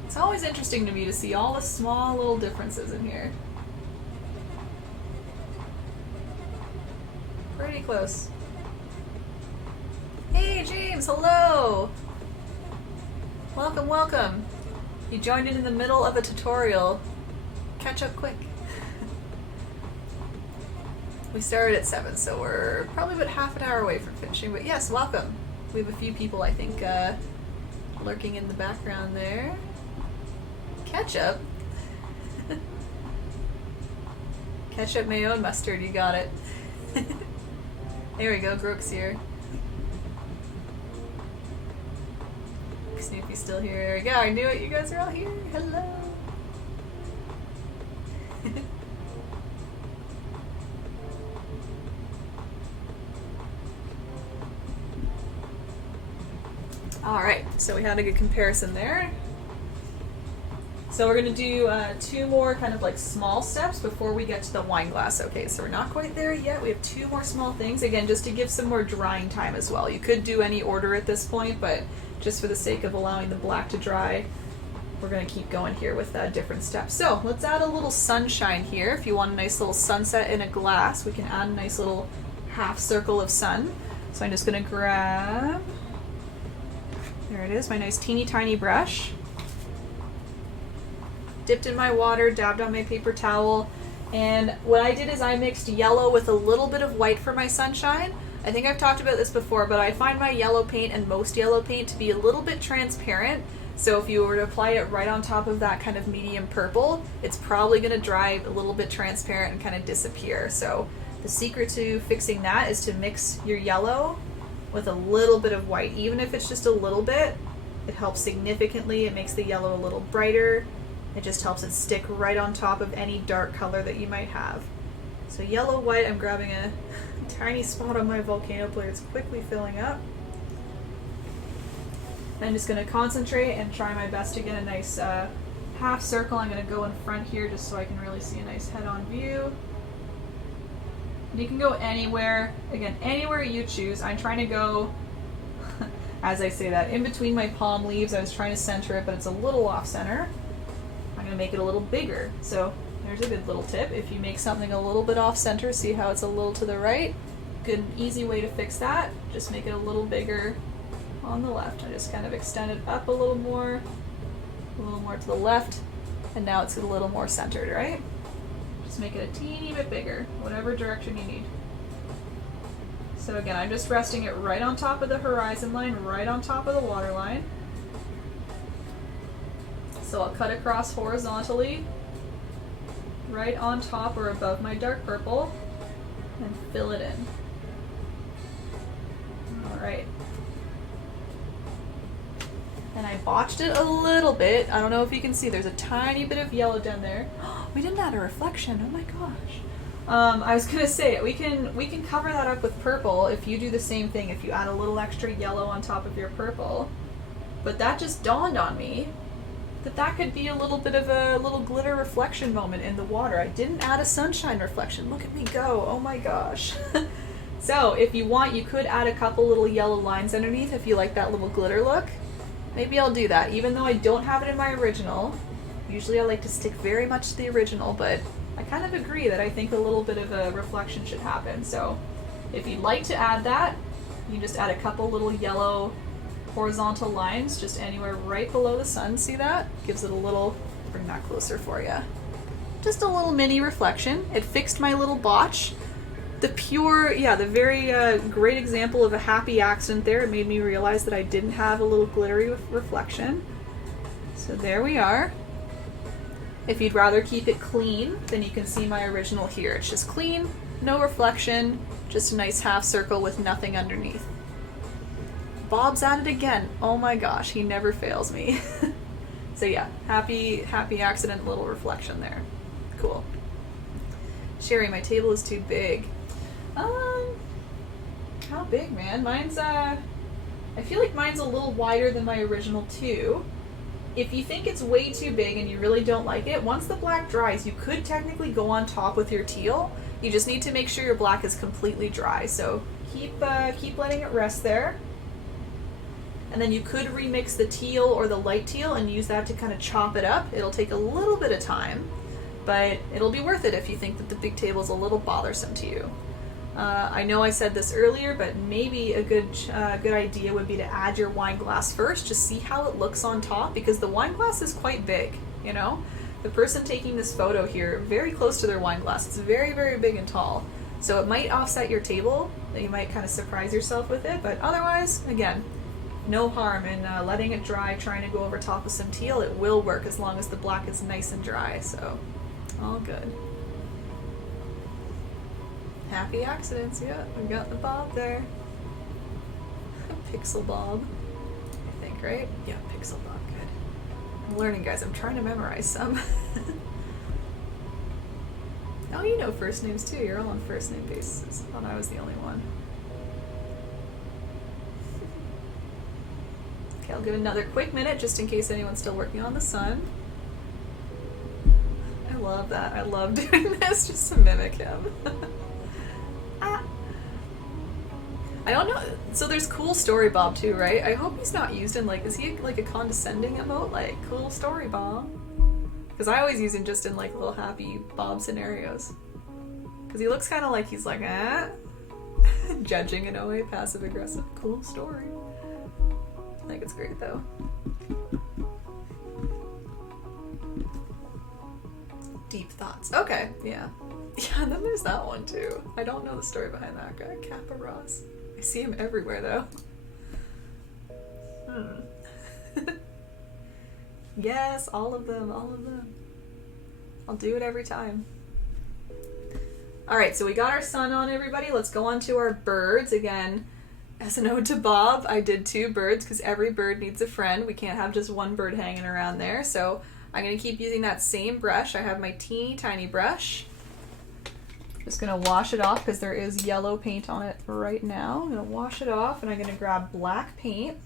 It's always interesting to me to see all the small little differences in here. Pretty close. Hey James, hello! Welcome, welcome. You joined in the middle of a tutorial. Catch up quick. We started at 7, so we're probably about half an hour away from finishing, but yes, welcome. We have a few people, I think, lurking in the background there. Ketchup? Ketchup, mayo, and mustard, you got it. There we go, Grook's here. Snoopy's still here. There we go, I knew it, you guys are all here. Hello. Alright, so we had a good comparison there. So we're going to do 2 more kind of like small steps before we get to the wine glass. Okay, so we're not quite there yet. We have 2 more small things, again, just to give some more drying time as well. You could do any order at this point, but just for the sake of allowing the black to dry, we're going to keep going here with different steps. So let's add a little sunshine here. If you want a nice little sunset in a glass, we can add a nice little half circle of sun. So I'm just going to grab, there it is, my nice teeny tiny brush. Dipped in my water, dabbed on my paper towel, and what I did is I mixed yellow with a little bit of white for my sunshine. I think I've talked about this before, but I find my yellow paint and most yellow paint to be a little bit transparent, so if you were to apply it right on top of that kind of medium purple, it's probably going to dry a little bit transparent and kind of disappear. So the secret to fixing that is to mix your yellow with a little bit of white. Even if it's just a little bit, it helps significantly. It makes the yellow a little brighter. It just helps it stick right on top of any dark color that you might have. So yellow, white, I'm grabbing a tiny spot on my Volcano plate. It's quickly filling up. I'm just going to concentrate and try my best to get a nice half circle. I'm going to go in front here just so I can really see a nice head-on view. And you can go anywhere, again, anywhere you choose. I'm trying to go, as I say that, in between my palm leaves. I was trying to center it, but it's a little off-center. I'm going to make it a little bigger. So there's a good little tip. If you make something a little bit off-center, see how it's a little to the right? Good, easy way to fix that. Just make it a little bigger on the left. I just kind of extend it up a little more to the left, and now it's a little more centered, right? Just make it a teeny bit bigger, whatever direction you need. So again, I'm just resting it right on top of the horizon line, right on top of the water line. So I'll cut across horizontally, right on top or above my dark purple, and fill it in. Alright. And I botched it a little bit. I don't know if you can see, there's a tiny bit of yellow down there. We didn't add a reflection, oh my gosh. I was gonna say, we can cover that up with purple if you do the same thing, if you add a little extra yellow on top of your purple. But that just dawned on me that that could be a little bit of a little glitter reflection moment in the water. I didn't add a sunshine reflection. Look at me go, oh my gosh. So if you want, you could add a couple little yellow lines underneath if you like that little glitter look. Maybe I'll do that, even though I don't have it in my original. Usually I like to stick very much to the original, but I kind of agree that I think a little bit of a reflection should happen. So if you'd like to add that, you just add a couple little yellow horizontal lines just anywhere right below the sun. See that? Gives it a little, bring that closer for you. Just a little mini reflection. It fixed my little botch. The pure, yeah, the very great example of a happy accident there. It made me realize that I didn't have a little glittery reflection. So there we are. If you'd rather keep it clean, then you can see my original here. It's just clean, no reflection, just a nice half circle with nothing underneath. Bob's at it again. Oh my gosh, he never fails me. So yeah, happy accident little reflection there. Cool. Sherry, my table is too big. How big, man? Mine's, I feel like mine's a little wider than my original too. If you think it's way too big and you really don't like it, once the black dries, you could technically go on top with your teal. You just need to make sure your black is completely dry. So keep letting it rest there. And then you could remix the teal or the light teal and use that to kind of chop it up. It'll take a little bit of time, but it'll be worth it if you think that the big table is a little bothersome to you. I know I said this earlier, but maybe a good idea would be to add your wine glass first, just see how it looks on top, because the wine glass is quite big, you know? The person taking this photo here, very close to their wine glass. It's very, very big and tall. So it might offset your table, that you might kind of surprise yourself with it, but otherwise, again, no harm in letting it dry, trying to go over top with some teal. It will work as long as the black is nice and dry, so all good. Happy accidents, yeah, we got the bob there. Pixel bob, I think, right? Yeah, pixel bob, good. I'm learning, guys, I'm trying to memorize some. Oh, you know first names too, you're all on first name basis. I thought I was the only one. Okay, I'll give another quick minute just in case anyone's still working on the sun. I love that, I love doing this just to mimic him. I don't know, so there's cool story Bob too, right? I hope he's not used in like, is he like a condescending emote? Like, cool story Bob? Because I always use him just in like little happy Bob scenarios. Because he looks kind of like he's like, judging in a way, passive aggressive. Cool story. I think it's great though. Deep thoughts. Okay, yeah. Yeah, then there's that one too. I don't know the story behind that guy. Kappa Ross. I see him everywhere though. Yes, all of them, all of them. I'll do it every time. Alright, so we got our sun on, everybody. Let's go on to our birds. Again, as an ode to Bob, I did 2 birds because every bird needs a friend. We can't have just one bird hanging around there. So I'm going to keep using that same brush. I have my teeny tiny brush. Just going to wash it off because there is yellow paint on it right now. I'm going to wash it off and I'm going to grab black paint.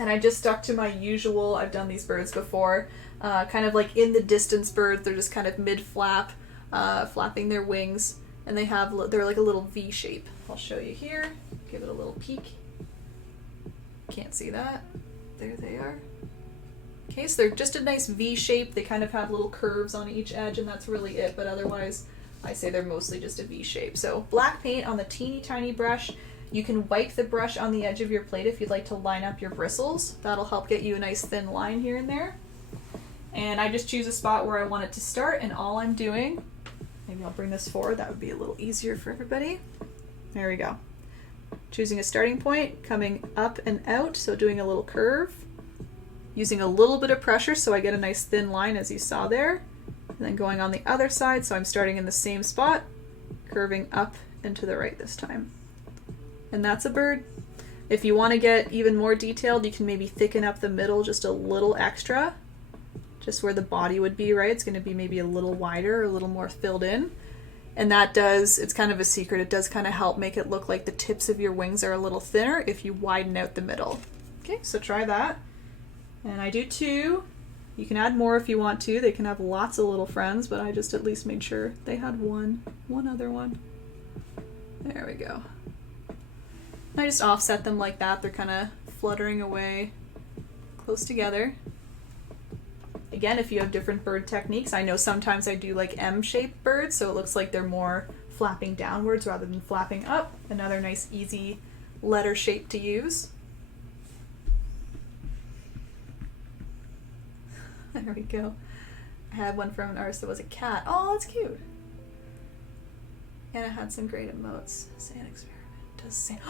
And I just stuck to my usual, I've done these birds before, kind of like in the distance birds. They're just kind of mid-flap, flapping their wings. And they're like a little V shape. I'll show you here. Give it a little peek. Can't see that. There they are. Okay, so they're just a nice V shape. They kind of have little curves on each edge, and that's really it. But otherwise, I say they're mostly just a V shape. So black paint on the teeny tiny brush. You can wipe the brush on the edge of your plate if you'd like to line up your bristles. That'll help get you a nice thin line here and there. And I just choose a spot where I want it to start, and all I'm doing Maybe I'll bring this forward. That would be a little easier for everybody. There we go. Choosing a starting point, coming up and out, so doing a little curve. Using a little bit of pressure so I get a nice thin line as you saw there. And then going on the other side, so I'm starting in the same spot, curving up and to the right this time. And that's a bird. If you want to get even more detailed, you can maybe thicken up the middle just a little extra. Just where the body would be, right? It's going to be maybe a little wider, a little more filled in. And that does, it's kind of a secret, it does kind of help make it look like the tips of your wings are a little thinner if you widen out the middle. Okay, so try that. And I do 2. You can add more if you want to. They can have lots of little friends, but I just at least made sure they had one other one. There we go. I just offset them like that. They're kind of fluttering away close together. Again, if you have different bird techniques, I know sometimes I do like M-shaped birds, so it looks like they're more flapping downwards rather than flapping up. Another nice, easy letter shape to use. There we go. I had one from an artist that was a cat. Oh, that's cute. And it had some great emotes. Sand experiment. Does sand,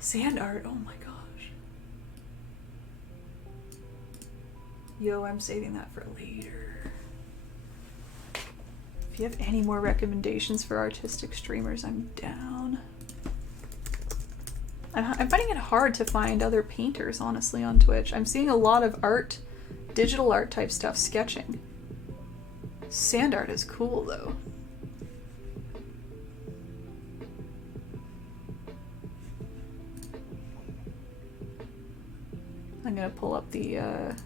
sand art. Oh my gosh. Yo, I'm saving that for later. If you have any more recommendations for artistic streamers, I'm down. I'm finding it hard to find other painters, honestly, on Twitch. I'm seeing a lot of art, digital art type stuff, sketching. Sand art is cool, though. I'm gonna pull up the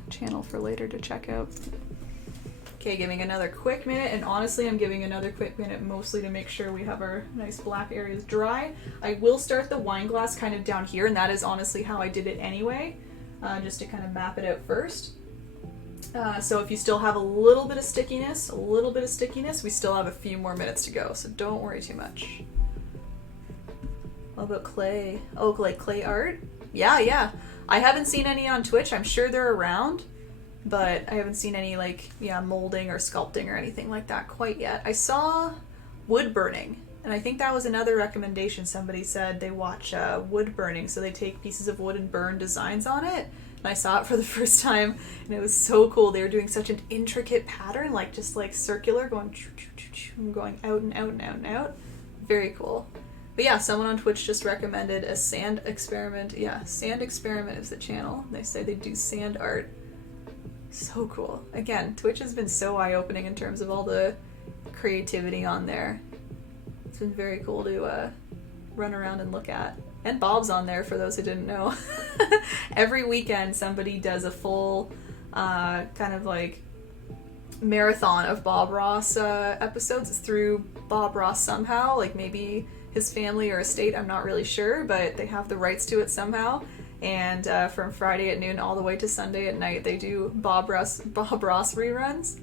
channel for later to check out. Okay, giving another quick minute, and honestly I'm giving another quick minute mostly to make sure we have our nice black areas dry. I will start the wine glass kind of down here, and that is honestly how I did it anyway, just to kind of map it out first. So if you still have a little bit of stickiness, we still have a few more minutes to go, so don't worry too much. What about clay? Oh, like clay art? Yeah. I haven't seen any on Twitch. I'm sure they're around, but I haven't seen any like, molding or sculpting or anything like that quite yet. I saw wood burning, and I think that was another recommendation. Somebody said they watch wood burning, so they take pieces of wood and burn designs on it. And I saw it for the first time, and it was so cool. They were doing such an intricate pattern, like just like circular, going out and out and out and out. Very cool. But yeah, someone on Twitch just recommended a sand experiment. Yeah, Sand Experiment is the channel. They say they do sand art. So cool. Again, Twitch has been so eye-opening in terms of all the creativity on there. It's been very cool to run around and look at. And Bob's on there, for those who didn't know. Every weekend somebody does a full kind of like marathon of Bob Ross episodes. It's through Bob Ross somehow, like maybe his family or estate, I'm not really sure, but they have the rights to it somehow. And from Friday at noon all the way to Sunday at night, they do Bob Ross reruns.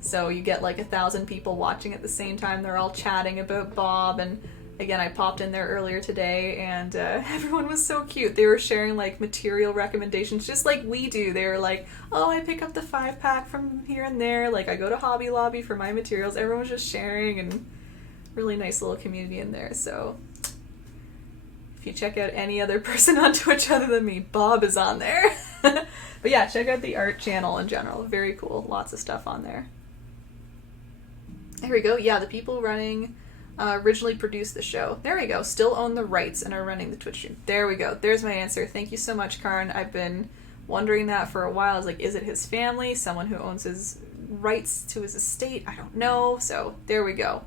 So you get like 1,000 people watching at the same time. They're all chatting about Bob. And again, I popped in there earlier today, and everyone was so cute. They were sharing like material recommendations, just like we do. They were like, oh, I pick up the 5-pack from here and there. Like I go to Hobby Lobby for my materials. Everyone was just sharing, and really nice little community in there. So if you check out any other person on Twitch other than me, Bob is on there. But yeah, check out the art channel in general. Very cool. Lots of stuff on there. There we go. Yeah, the people running originally produced the show. There we go. Still own the rights and are running the Twitch stream. There we go. There's my answer. Thank you so much, Karn. I've been wondering that for a while. I was like, is it his family? Someone who owns his rights to his estate? I don't know. So there we go.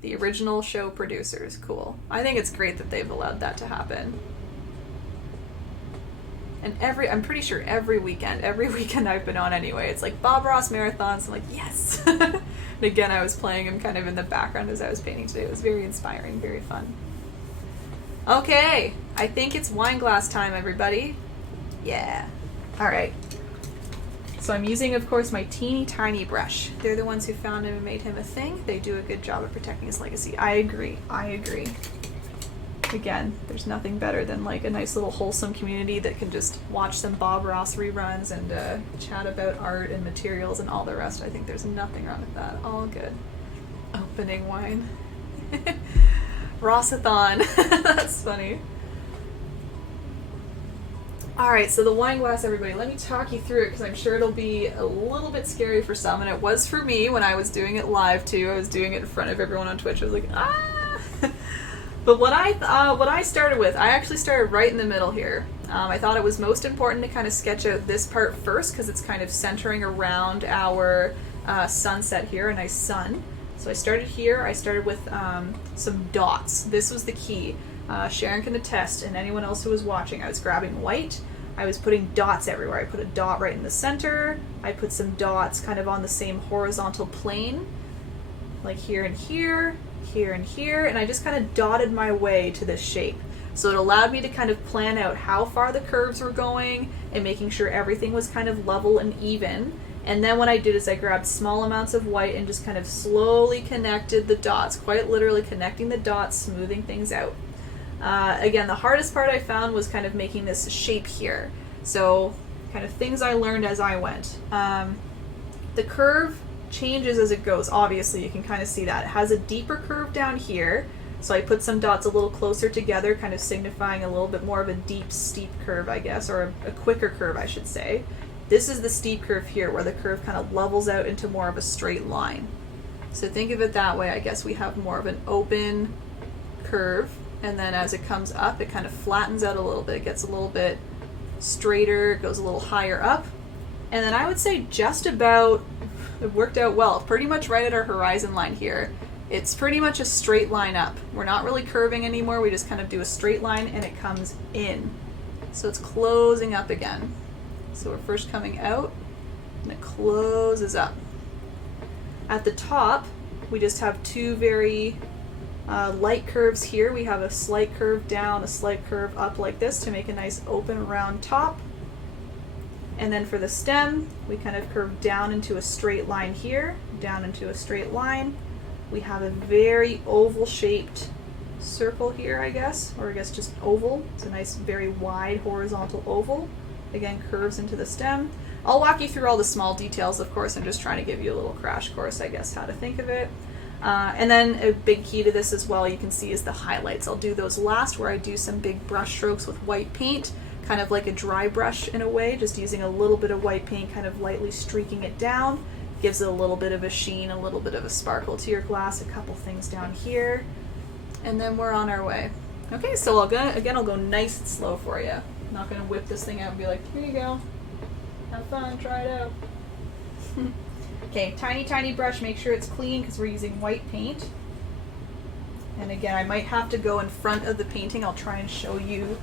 The original show producers. Cool. I think it's great that they've allowed that to happen. And I'm pretty sure every weekend I've been on anyway, it's like Bob Ross marathons. I'm like, yes. And again, I was playing him kind of in the background as I was painting today. It was very inspiring, very fun. Okay, I think it's wine glass time, everybody. Yeah. All right. So I'm using, of course, my teeny tiny brush. They're the ones who found him and made him a thing. They do a good job of protecting his legacy. I agree. Again, there's nothing better than like a nice little wholesome community that can just watch some Bob Ross reruns and chat about art and materials and all the rest. I think there's nothing wrong with that. All good. Opening wine. Rossathon. That's funny. Alright, so the wine glass, everybody, let me talk you through it because I'm sure it'll be a little bit scary for some, and it was for me when I was doing it live too. I was doing it in front of everyone on Twitch. I was like, ah! But what I started with, I actually started right in the middle here. I thought it was most important to kind of sketch out this part first because it's kind of centering around our sunset here, a nice sun. So I started here. I started with some dots. This was the key. Sharon can attest, and anyone else who was watching. I was grabbing white. I was putting dots everywhere. I put a dot right in the center. I put some dots kind of on the same horizontal plane, like here and here, here and here, and I just kind of dotted my way to this shape. So it allowed me to kind of plan out how far the curves were going and making sure everything was kind of level and even. And then what I did is I grabbed small amounts of white and just kind of slowly connected the dots, quite literally connecting the dots, smoothing things out. Again, the hardest part I found was kind of making this shape here. So kind of things I learned as I went. The curve changes as it goes. Obviously, you can kind of see that. It has a deeper curve down here. So I put some dots a little closer together, kind of signifying a little bit more of a deep, steep curve, I guess, or a quicker curve, I should say. This is the steep curve here, where the curve kind of levels out into more of a straight line. So think of it that way. I guess we have more of an open curve, and then as it comes up, it kind of flattens out a little bit. It gets a little bit straighter, goes a little higher up. And then I would say just about, it worked out well, pretty much right at our horizon line here. It's pretty much a straight line up. We're not really curving anymore. We just kind of do a straight line and it comes in. So it's closing up again. So we're first coming out and it closes up. At the top, we just have two very light curves here. We have a slight curve down, a slight curve up like this to make a nice open round top. And then for the stem, we kind of curve down into a straight line here, down into a straight line. We have a very oval shaped circle here, I guess, or I guess just oval. It's a nice, very wide horizontal oval. Again, curves into the stem. I'll walk you through all the small details, of course. I'm just trying to give you a little crash course, I guess, how to think of it. And then a big key to this as well, you can see, is the highlights. I'll do those last, where I do some big brush strokes with white paint, kind of like a dry brush in a way, just using a little bit of white paint, kind of lightly streaking it down. Gives it a little bit of a sheen, a little bit of a sparkle to your glass, a couple things down here, and then we're on our way. Okay, so I'll go nice and slow for you. I'm not gonna whip this thing out and be like, here you go, have fun, try it out. Okay, tiny brush, make sure it's clean because we're using white paint. And again, I might have to go in front of the painting. I'll try and show you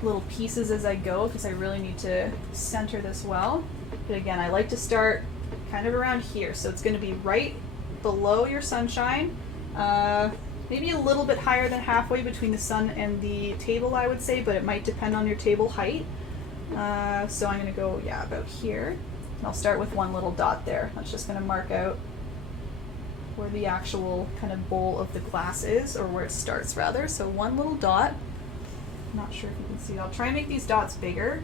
little pieces as I go because I really need to center this well. But again, I like to start kind of around here, so it's going to be right below your sunshine, maybe a little bit higher than halfway between the sun and the table, I would say, but it might depend on your table height. So I'm going to go, yeah, about here. And I'll start with one little dot there. That's just going to mark out where the actual kind of bowl of the glass is, or where it starts rather. So one little dot. I'm not sure if you can see. I'll try and make these dots bigger.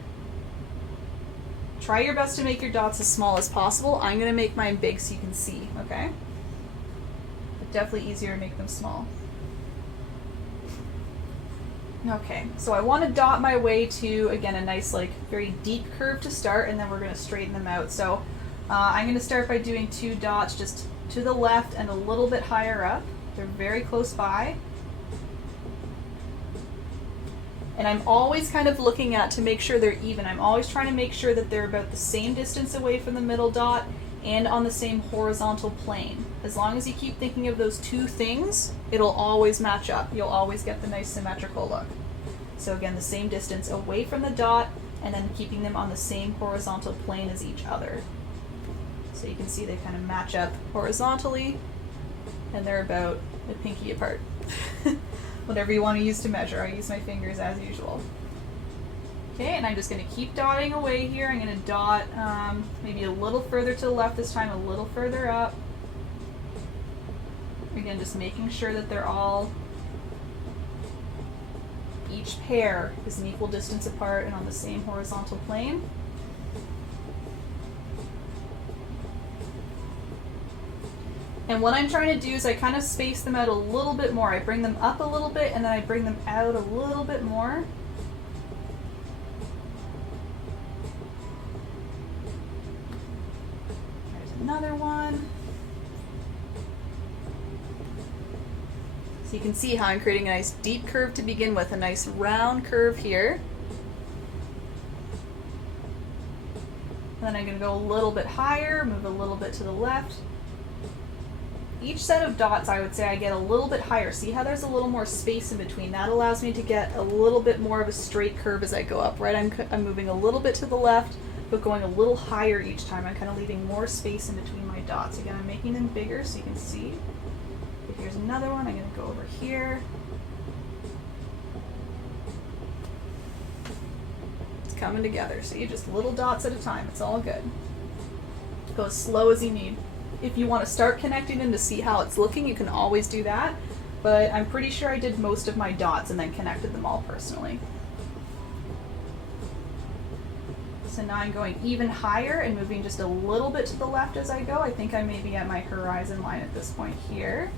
Try your best to make your dots as small as possible. I'm going to make mine big so you can see, okay? But definitely easier to make them small. Okay, so I want to dot my way to, again, a nice, like, very deep curve to start, and then we're going to straighten them out. So I'm going to start by doing two dots just to the left and a little bit higher up. They're very close by. And I'm always kind of looking at to make sure they're even. I'm always trying to make sure that they're about the same distance away from the middle dot and on the same horizontal plane. As long as you keep thinking of those two things, it'll always match up. You'll always get the nice symmetrical look. So again, the same distance away from the dot and then keeping them on the same horizontal plane as each other. So you can see they kind of match up horizontally and they're about a pinky apart. Whatever you want to use to measure. I use my fingers as usual. Okay, and I'm just going to keep dotting away here. I'm going to dot maybe a little further to the left this time, a little further up. Again, just making sure that they're all, each pair is an equal distance apart and on the same horizontal plane. And what I'm trying to do is I kind of space them out a little bit more. I bring them up a little bit and then I bring them out a little bit more. There's another one. So you can see how I'm creating a nice deep curve to begin with, a nice round curve here. And then I'm going to go a little bit higher, move a little bit to the left. Each set of dots, I would say I get a little bit higher. See how there's a little more space in between? That allows me to get a little bit more of a straight curve as I go up, right? I'm moving a little bit to the left, but going a little higher each time. I'm kind of leaving more space in between my dots. Again, I'm making them bigger so you can see. But here's another one. I'm going to go over here. It's coming together. See, just little dots at a time. It's all good. Go as slow as you need. If you want to start connecting them to see how it's looking, you can always do that. But I'm pretty sure I did most of my dots and then connected them all personally. So now I'm going even higher and moving just a little bit to the left as I go. I think I may be at my horizon line at this point here.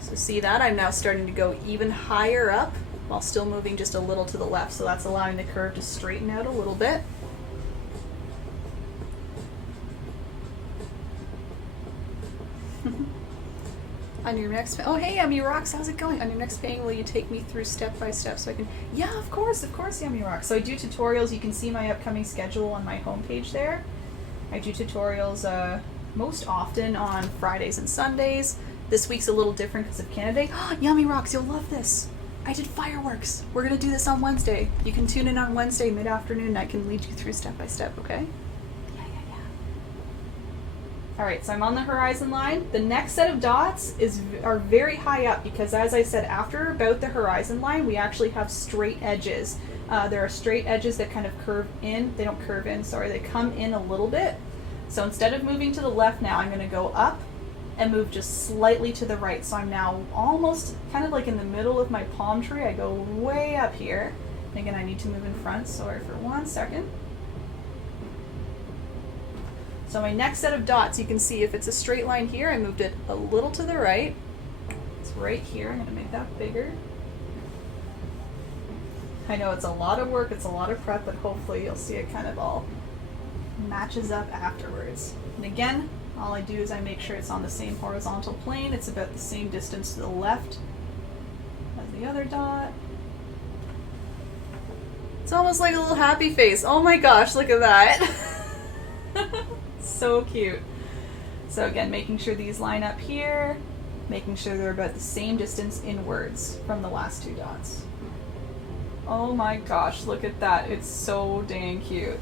So see that? I'm now starting to go even higher up while still moving just a little to the left. So that's allowing the curve to straighten out a little bit. On your next, oh hey Yummy Rocks, how's it going? On your next painting, will you take me through step by step so I can, yeah, of course Yummy Rocks. So I do tutorials. You can see my upcoming schedule on my homepage there. I do tutorials most often on Fridays and Sundays. This week's a little different because of Canada Day. Oh, Yummy Rocks, you'll love this. I did fireworks. We're gonna do this on Wednesday. You can tune in on Wednesday mid-afternoon. I can lead you through step by step, okay? Yeah. All right, so I'm on the horizon line. The next set of dots are very high up because, as I said, after about the horizon line, we actually have straight edges. There are straight edges that kind of curve in. They don't curve in, sorry. They come in a little bit. So instead of moving to the left now, I'm gonna go up and move just slightly to the right. So I'm now almost kind of like in the middle of my palm tree. I go way up here. And again, I need to move in front. Sorry for 1 second. So my next set of dots, you can see if it's a straight line here, I moved it a little to the right. It's right here. I'm gonna make that bigger. I know it's a lot of work, it's a lot of prep, but hopefully you'll see it kind of all matches up afterwards. And again, all I do is I make sure it's on the same horizontal plane. It's about the same distance to the left as the other dot. It's almost like a little happy face. Oh my gosh, look at that. So cute. So again, making sure these line up here, making sure they're about the same distance inwards from the last two dots. Oh my gosh, look at that. It's so dang cute.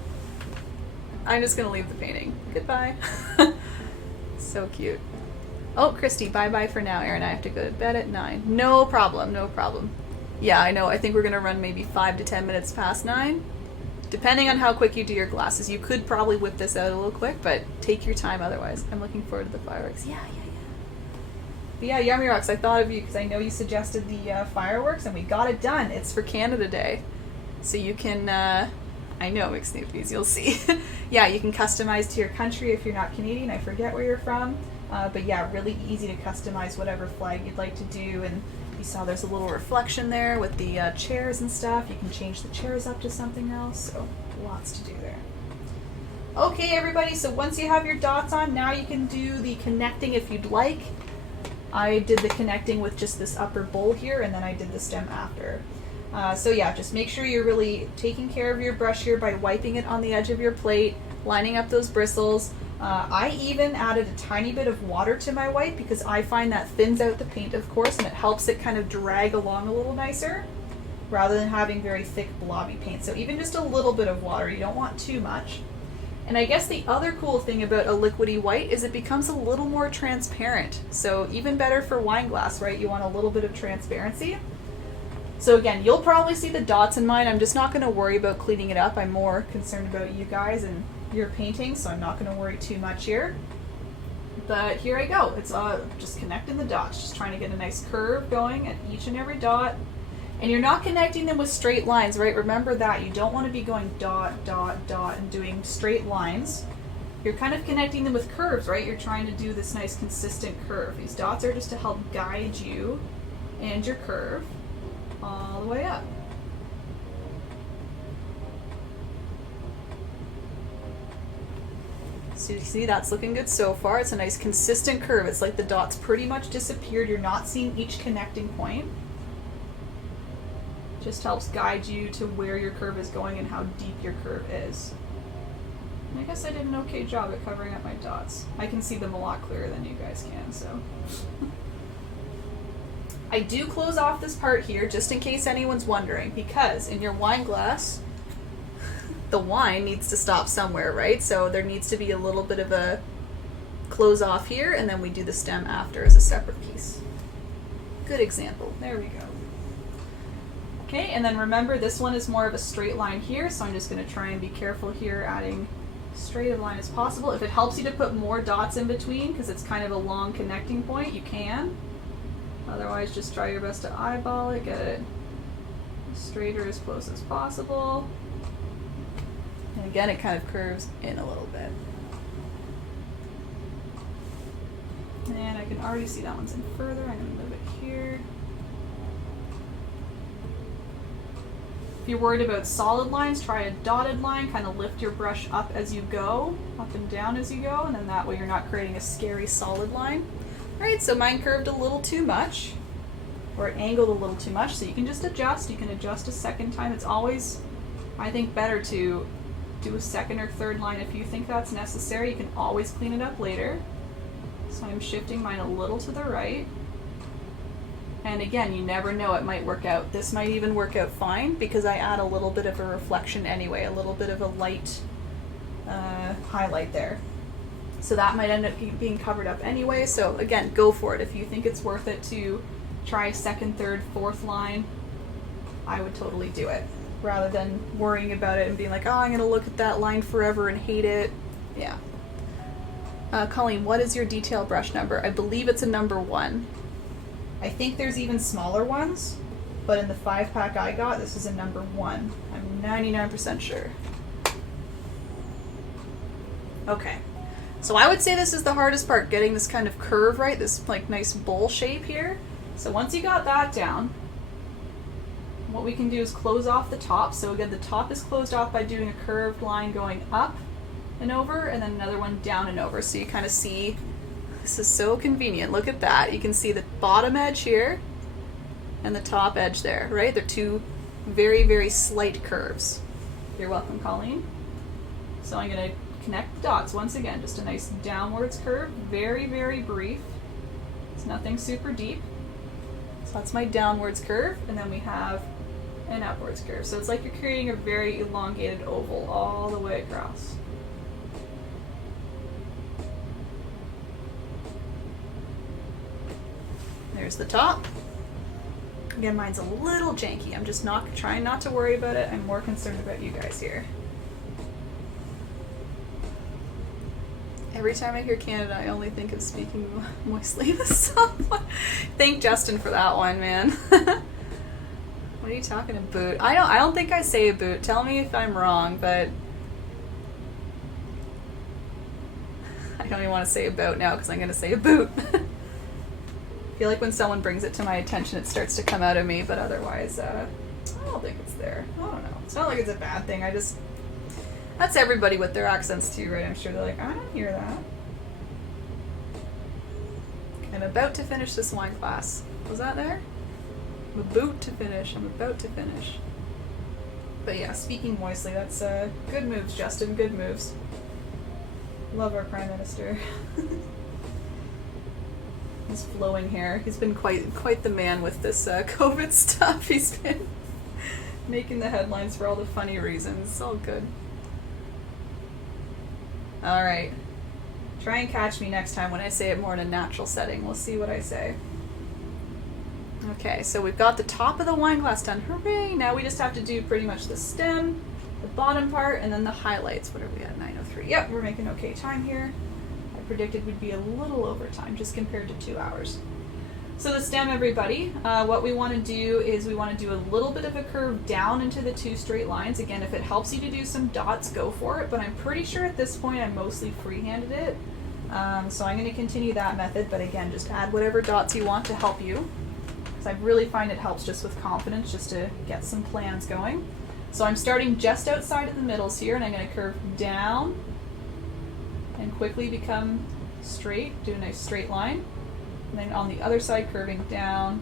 I'm just gonna leave the painting. Goodbye. So cute. Oh, Christy, bye-bye for now, Erin. I have to go to bed at 9. No problem, no problem. Yeah, I know. I think we're going to run maybe 5 to 10 minutes past 9. Depending on how quick you do your glasses. You could probably whip this out a little quick, but take your time otherwise. I'm looking forward to the fireworks. Yeah. But yeah, Yummy Rocks, I thought of you because I know you suggested the fireworks, and we got it done. It's for Canada Day. So you can... I know, mixed snooppies, you'll see. Yeah, you can customize to your country if you're not Canadian. I forget where you're from. But yeah, really easy to customize whatever flag you'd like to do. And you saw there's a little reflection there with the chairs and stuff. You can change the chairs up to something else. So lots to do there. Okay, everybody, so once you have your dots on, now you can do the connecting if you'd like. I did the connecting with just this upper bowl here, and then I did the stem after. So yeah, just make sure you're really taking care of your brush here by wiping it on the edge of your plate, lining up those bristles. I even added a tiny bit of water to my wipe because I find that thins out the paint, of course, and it helps it kind of drag along a little nicer rather than having very thick blobby paint. So even just a little bit of water, you don't want too much. And I guess the other cool thing about a liquidy white is it becomes a little more transparent. So even better for wine glass, right? You want a little bit of transparency. So again, you'll probably see the dots in mine. I'm just not going to worry about cleaning it up. I'm more concerned about you guys and your painting, so I'm not going to worry too much here. But here I go. It's just connecting the dots, just trying to get a nice curve going at each and every dot. And you're not connecting them with straight lines, right? Remember that. You don't want to be going dot, dot, dot and doing straight lines. You're kind of connecting them with curves, right? You're trying to do this nice consistent curve. These dots are just to help guide you and your curve all the way up. So you see that's looking good so far. It's a nice consistent curve. It's like the dots pretty much disappeared. You're not seeing each connecting point. Just helps guide you to where your curve is going and how deep your curve is. And I guess I did an okay job at covering up my dots. I can see them a lot clearer than you guys can, so. I do close off this part here just in case anyone's wondering, because in your wine glass, the wine needs to stop somewhere, right? So there needs to be a little bit of a close off here, and then we do the stem after as a separate piece. Good example. There we go. Okay, and then remember this one is more of a straight line here, so I'm just going to try and be careful here, adding straight a line as possible. If it helps you to put more dots in between, because it's kind of a long connecting point, you can. Otherwise, just try your best to eyeball it, get it straighter as close as possible. And again, it kind of curves in a little bit. And I can already see that one's in further. I'm going to move it here. If you're worried about solid lines, try a dotted line. Kind of lift your brush up as you go, up and down as you go, and then that way you're not creating a scary solid line. All right, so mine curved a little too much, or it angled a little too much, so you can just adjust. You can adjust a second time. It's always, I think, better to do a second or third line if you think that's necessary. You can always clean it up later. So I'm shifting mine a little to the right. And again, you never know, it might work out. This might even work out fine because I add a little bit of a reflection anyway, a little bit of a light highlight there. So that might end up being covered up anyway. So again, go for it. If you think it's worth it to try second, third, fourth line, I would totally do it. Rather than worrying about it and being like, oh, I'm gonna look at that line forever and hate it. Yeah. Colleen, what is your detail brush number? I believe it's a number 1. I think there's even smaller ones, but in the 5-pack I got, this is a number 1. I'm 99% sure. Okay, so I would say this is the hardest part, getting this kind of curve right, this like nice bowl shape here. So once you got that down, what we can do is close off the top. So again, the top is closed off by doing a curved line going up and over, and then another one down and over. So you kind of see, this is so convenient. Look at that. You can see the bottom edge here and the top edge there, right? They're two very, very slight curves. You're welcome, Colleen. So I'm going to connect the dots once again, just a nice downwards curve, very, very brief. It's nothing super deep. So that's my downwards curve, and then we have an upwards curve. So it's like you're creating a very elongated oval all the way across. There's the top. Again, mine's a little janky. I'm just trying not to worry about it. I'm more concerned about you guys here. Every time I hear Canada, I only think of speaking moistly to someone. Thank Justin for that one, man. What are you talking about? I don't think I say about. Tell me if I'm wrong, but I don't even want to say about now because I'm going to say about. I feel like when someone brings it to my attention, it starts to come out of me, but otherwise, I don't think it's there. I don't know. It's not like it's a bad thing. That's everybody with their accents too, right? I'm sure they're like, I don't hear that. I'm about to finish this wine glass. Was that there? I'm about to finish. I'm about to finish. But yeah, speaking moistly, that's good moves, Justin. Good moves. Love our Prime Minister. His flowing hair. He's been quite the man with this COVID stuff. He's been making the headlines for all the funny reasons. It's all good. All right. Try and catch me next time when I say it more in a natural setting. We'll see what I say. Okay, so we've got the top of the wine glass done. Hooray! Now we just have to do pretty much the stem, the bottom part, and then the highlights. What are we at? 9:03. Yep, we're making okay time here. I predicted we'd be a little over time, just compared to 2 hours. So the stem, everybody, what we want to do is we want to do a little bit of a curve down into the 2 straight lines. Again, if it helps you to do some dots, go for it, but I'm pretty sure at this point I mostly freehanded it. So I'm going to continue that method, but again, just add whatever dots you want to help you. Because I really find it helps just with confidence, just to get some plans going. So I'm starting just outside of the middles here, and I'm going to curve down and quickly become straight, do a nice straight line. And then on the other side, curving down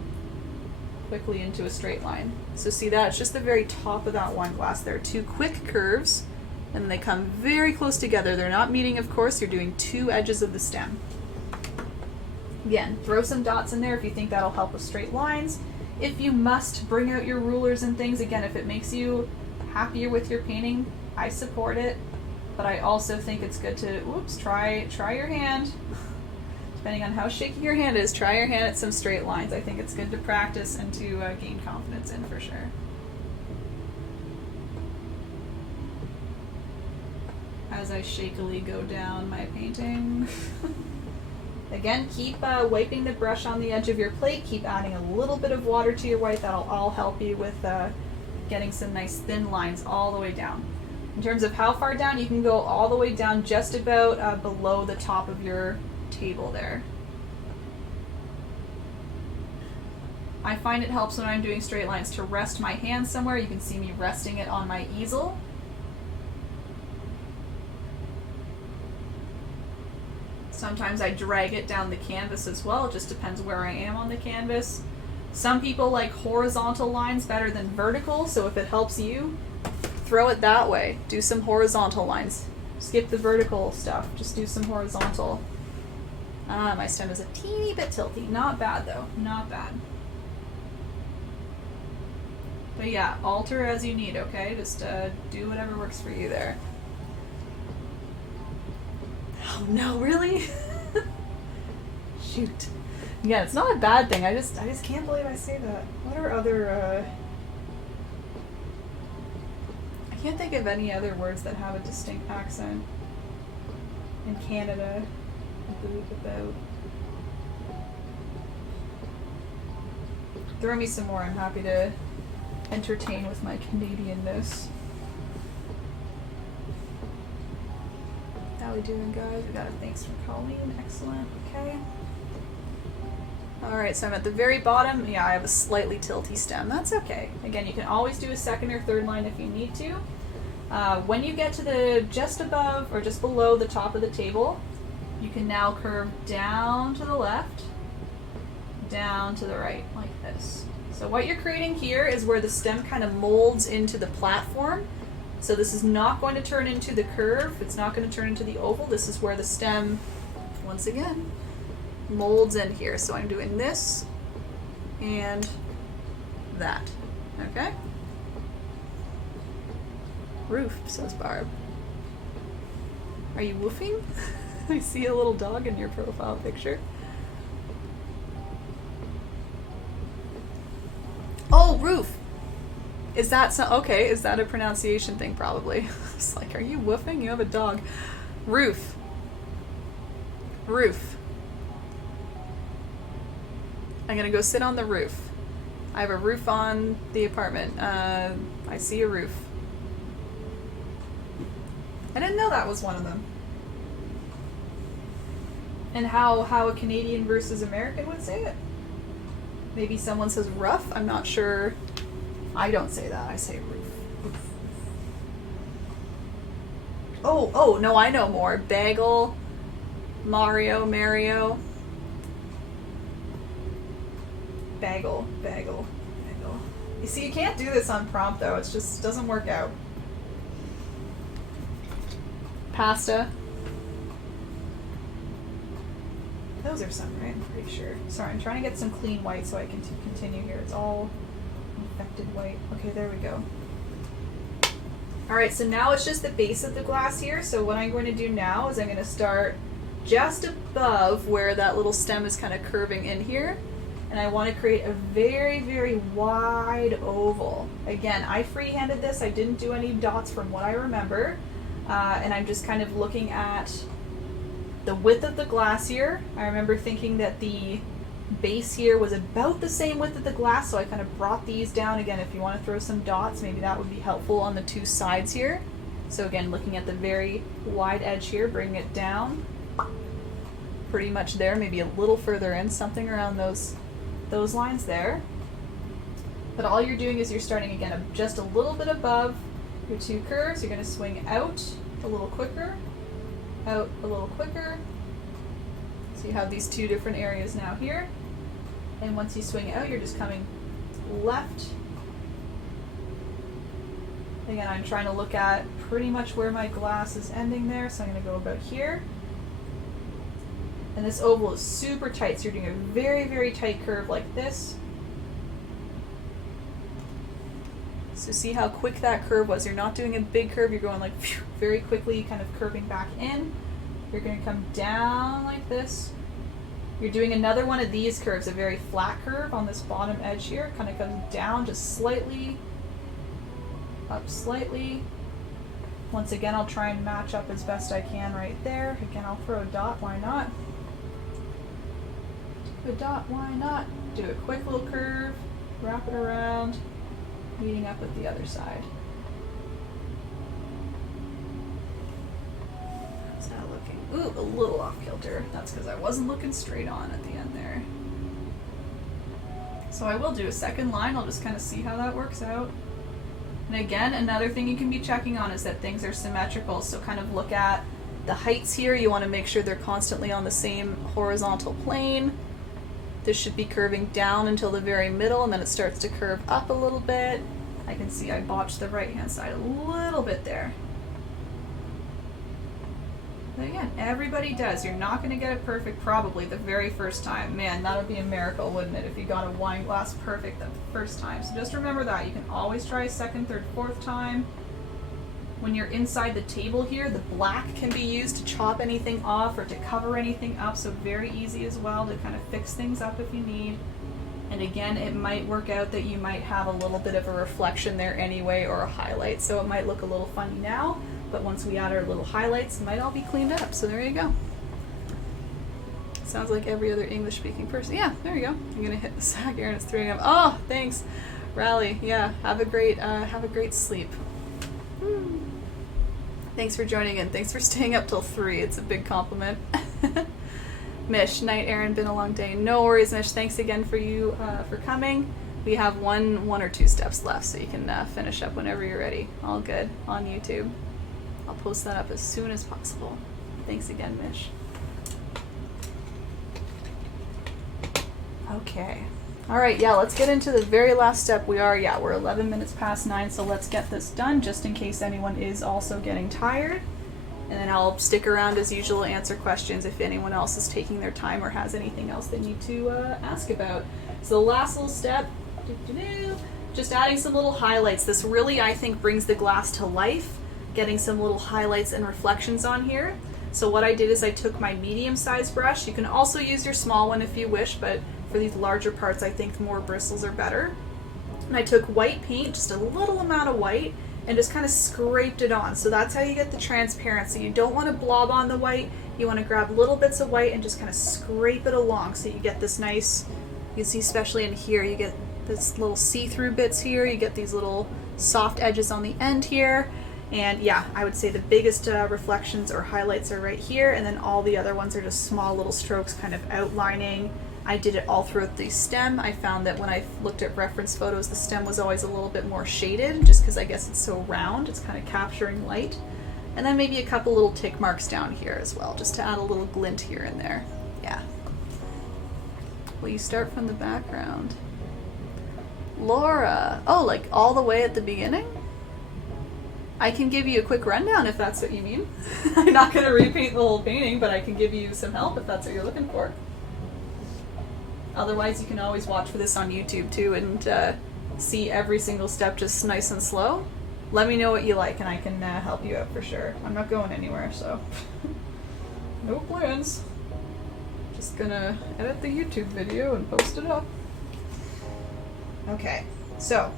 quickly into a straight line. So see that? It's just the very top of that wine glass. There are 2 quick curves, and they come very close together. They're not meeting, of course. You're doing 2 edges of the stem. Again, throw some dots in there if you think that'll help with straight lines. If you must, bring out your rulers and things. Again, if it makes you happier with your painting, I support it. But I also think it's good to, try your hand. Depending on how shaky your hand is, try your hand at some straight lines. I think it's good to practice and to gain confidence in, for sure. As I shakily go down my painting. Again, keep wiping the brush on the edge of your plate. Keep adding a little bit of water to your white. That'll all help you with getting some nice thin lines all the way down. In terms of how far down, you can go all the way down just about below the top of your table there. I find it helps when I'm doing straight lines to rest my hand somewhere. You can see me resting it on my easel. Sometimes I drag it down the canvas as well. It just depends where I am on the canvas. Some people like horizontal lines better than vertical, so if it helps you, throw it that way. Do some horizontal lines. Skip the vertical stuff. Just do some horizontal. My stem is a teeny bit tilty. Not bad though. Not bad. But yeah, alter as you need, okay? Just do whatever works for you there. Oh no, really? Shoot. Yeah, it's not a bad thing. I just can't believe I say that. What are other I can't think of any other words that have a distinct accent in Canada. About. Throw me some more. I'm happy to entertain with my Canadianness. How we doing, guys? We got a thanks from Colleen. Excellent. Okay. Alright, so I'm at the very bottom. Yeah, I have a slightly tilty stem. That's okay. Again, you can always do a second or third line if you need to. When you get to the just above or just below the top of the table, you can now curve down to the left, down to the right, like this. So what you're creating here is where the stem kind of molds into the platform. So this is not going to turn into the curve. It's not going to turn into the oval. This is where the stem, once again, molds in here. So I'm doing this and that. Okay? Roof, says Barb. Are you woofing? I see a little dog in your profile picture. Oh, roof! Is that so? Okay, is that a pronunciation thing? Probably. It's like, are you woofing? You have a dog. Roof. Roof. I'm gonna go sit on the roof. I have a roof on the apartment. I see a roof. I didn't know that was one of them. And how a Canadian versus American would say it. Maybe someone says rough. I'm not sure. I don't say that. I say roof. Roof. Oh, no, I know more. Bagel, Mario. Bagel. You see, you can't do this on prompt though. It just doesn't work out. Pasta. Those are some, right? I'm pretty sure. Sorry, I'm trying to get some clean white so I can continue here. It's all infected white. Okay, there we go. Alright, so now it's just the base of the glass here. So what I'm going to do now is I'm going to start just above where that little stem is kind of curving in here. And I want to create a very, very wide oval. Again, I freehanded this. I didn't do any dots from what I remember. And I'm just kind of looking at the width of the glass here. I remember thinking that the base here was about the same width of the glass, so I kind of brought these down. Again, if you want to throw some dots, maybe that would be helpful on the two sides here. So again, looking at the very wide edge here, bring it down pretty much there, maybe a little further in, something around those lines there. But all you're doing is you're starting again just a little bit above your two curves. You're going to swing out a little quicker, out a little quicker. So you have these two different areas now here. And once you swing out, you're just coming left. Again, I'm trying to look at pretty much where my glass is ending there, so I'm going to go about here. And this oval is super tight, so you're doing a very, very tight curve like this. So see how quick that curve was. You're not doing a big curve, you're going like phew, very quickly, kind of curving back in. You're going to come down like this. You're doing another one of these curves, a very flat curve on this bottom edge here. Kind of comes down just slightly, up slightly. Once again, I'll try and match up as best I can right there. Again, I'll throw a dot, why not? Do a dot, why not? Do a quick little curve, wrap it around, meeting up with the other side. How's that looking? Ooh, a little off kilter. That's because I wasn't looking straight on at the end there. So I will do a second line. I'll just kind of see how that works out. And again, another thing you can be checking on is that things are symmetrical. So kind of look at the heights here. You want to make sure they're constantly on the same horizontal plane. This should be curving down until the very middle, and then it starts to curve up a little bit. I can see I botched the right-hand side a little bit there. But again, everybody does. You're not going to get it perfect probably the very first time. Man, that would be a miracle, wouldn't it, if you got a wine glass perfect the first time. So just remember that. You can always try a second, third, fourth time. When you're inside the table here, the black can be used to chop anything off or to cover anything up, so very easy as well to kind of fix things up if you need. And again, it might work out that you might have a little bit of a reflection there anyway, or a highlight, so it might look a little funny now, but once we add our little highlights, it might all be cleaned up. So there you go. Sounds like every other English speaking person. Yeah, there you go. I'm gonna hit the sack, Erin. It's 3 a.m. Oh, thanks, Rally. Yeah, have a great sleep. Thanks for joining in. Thanks for staying up till 3. It's a big compliment. Mish, night, Erin. Been a long day. No worries, Mish. Thanks again for you for coming. We have one or two steps left, so you can finish up whenever you're ready. All good on YouTube. I'll post that up as soon as possible. Thanks again, Mish. Okay. All right, yeah, let's get into the very last step. We're 11 minutes past 9, so let's get this done just in case anyone is also getting tired. And then I'll stick around as usual, answer questions if anyone else is taking their time or has anything else they need to ask about. So the last little step, just adding some little highlights. This really, I think, brings the glass to life, getting some little highlights and reflections on here. So what I did is I took my medium-sized brush. You can also use your small one if you wish, but for these larger parts, I think more bristles are better. And I took white paint, just a little amount of white, and just kind of scraped it on. So that's how you get the transparency. You don't want to blob on the white. You want to grab little bits of white and just kind of scrape it along so you get this nice, you can see especially in here, you get this little see-through bits here. You get these little soft edges on the end here. And yeah, I would say the biggest reflections or highlights are right here, and then all the other ones are just small little strokes kind of outlining. I did it all throughout the stem. I found that when I looked at reference photos, the stem was always a little bit more shaded, just because I guess it's so round, it's kind of capturing light. And then maybe a couple little tick marks down here as well, just to add a little glint here and there. Yeah. Well, you start from the background. Laura, oh, like all the way at the beginning? I can give you a quick rundown if that's what you mean. I'm not going to repaint the whole painting, but I can give you some help if that's what you're looking for. Otherwise, you can always watch for this on YouTube too and see every single step just nice and slow. Let me know what you like and I can help you out for sure. I'm not going anywhere, so no plans. Just gonna edit the YouTube video and post it up. Okay, so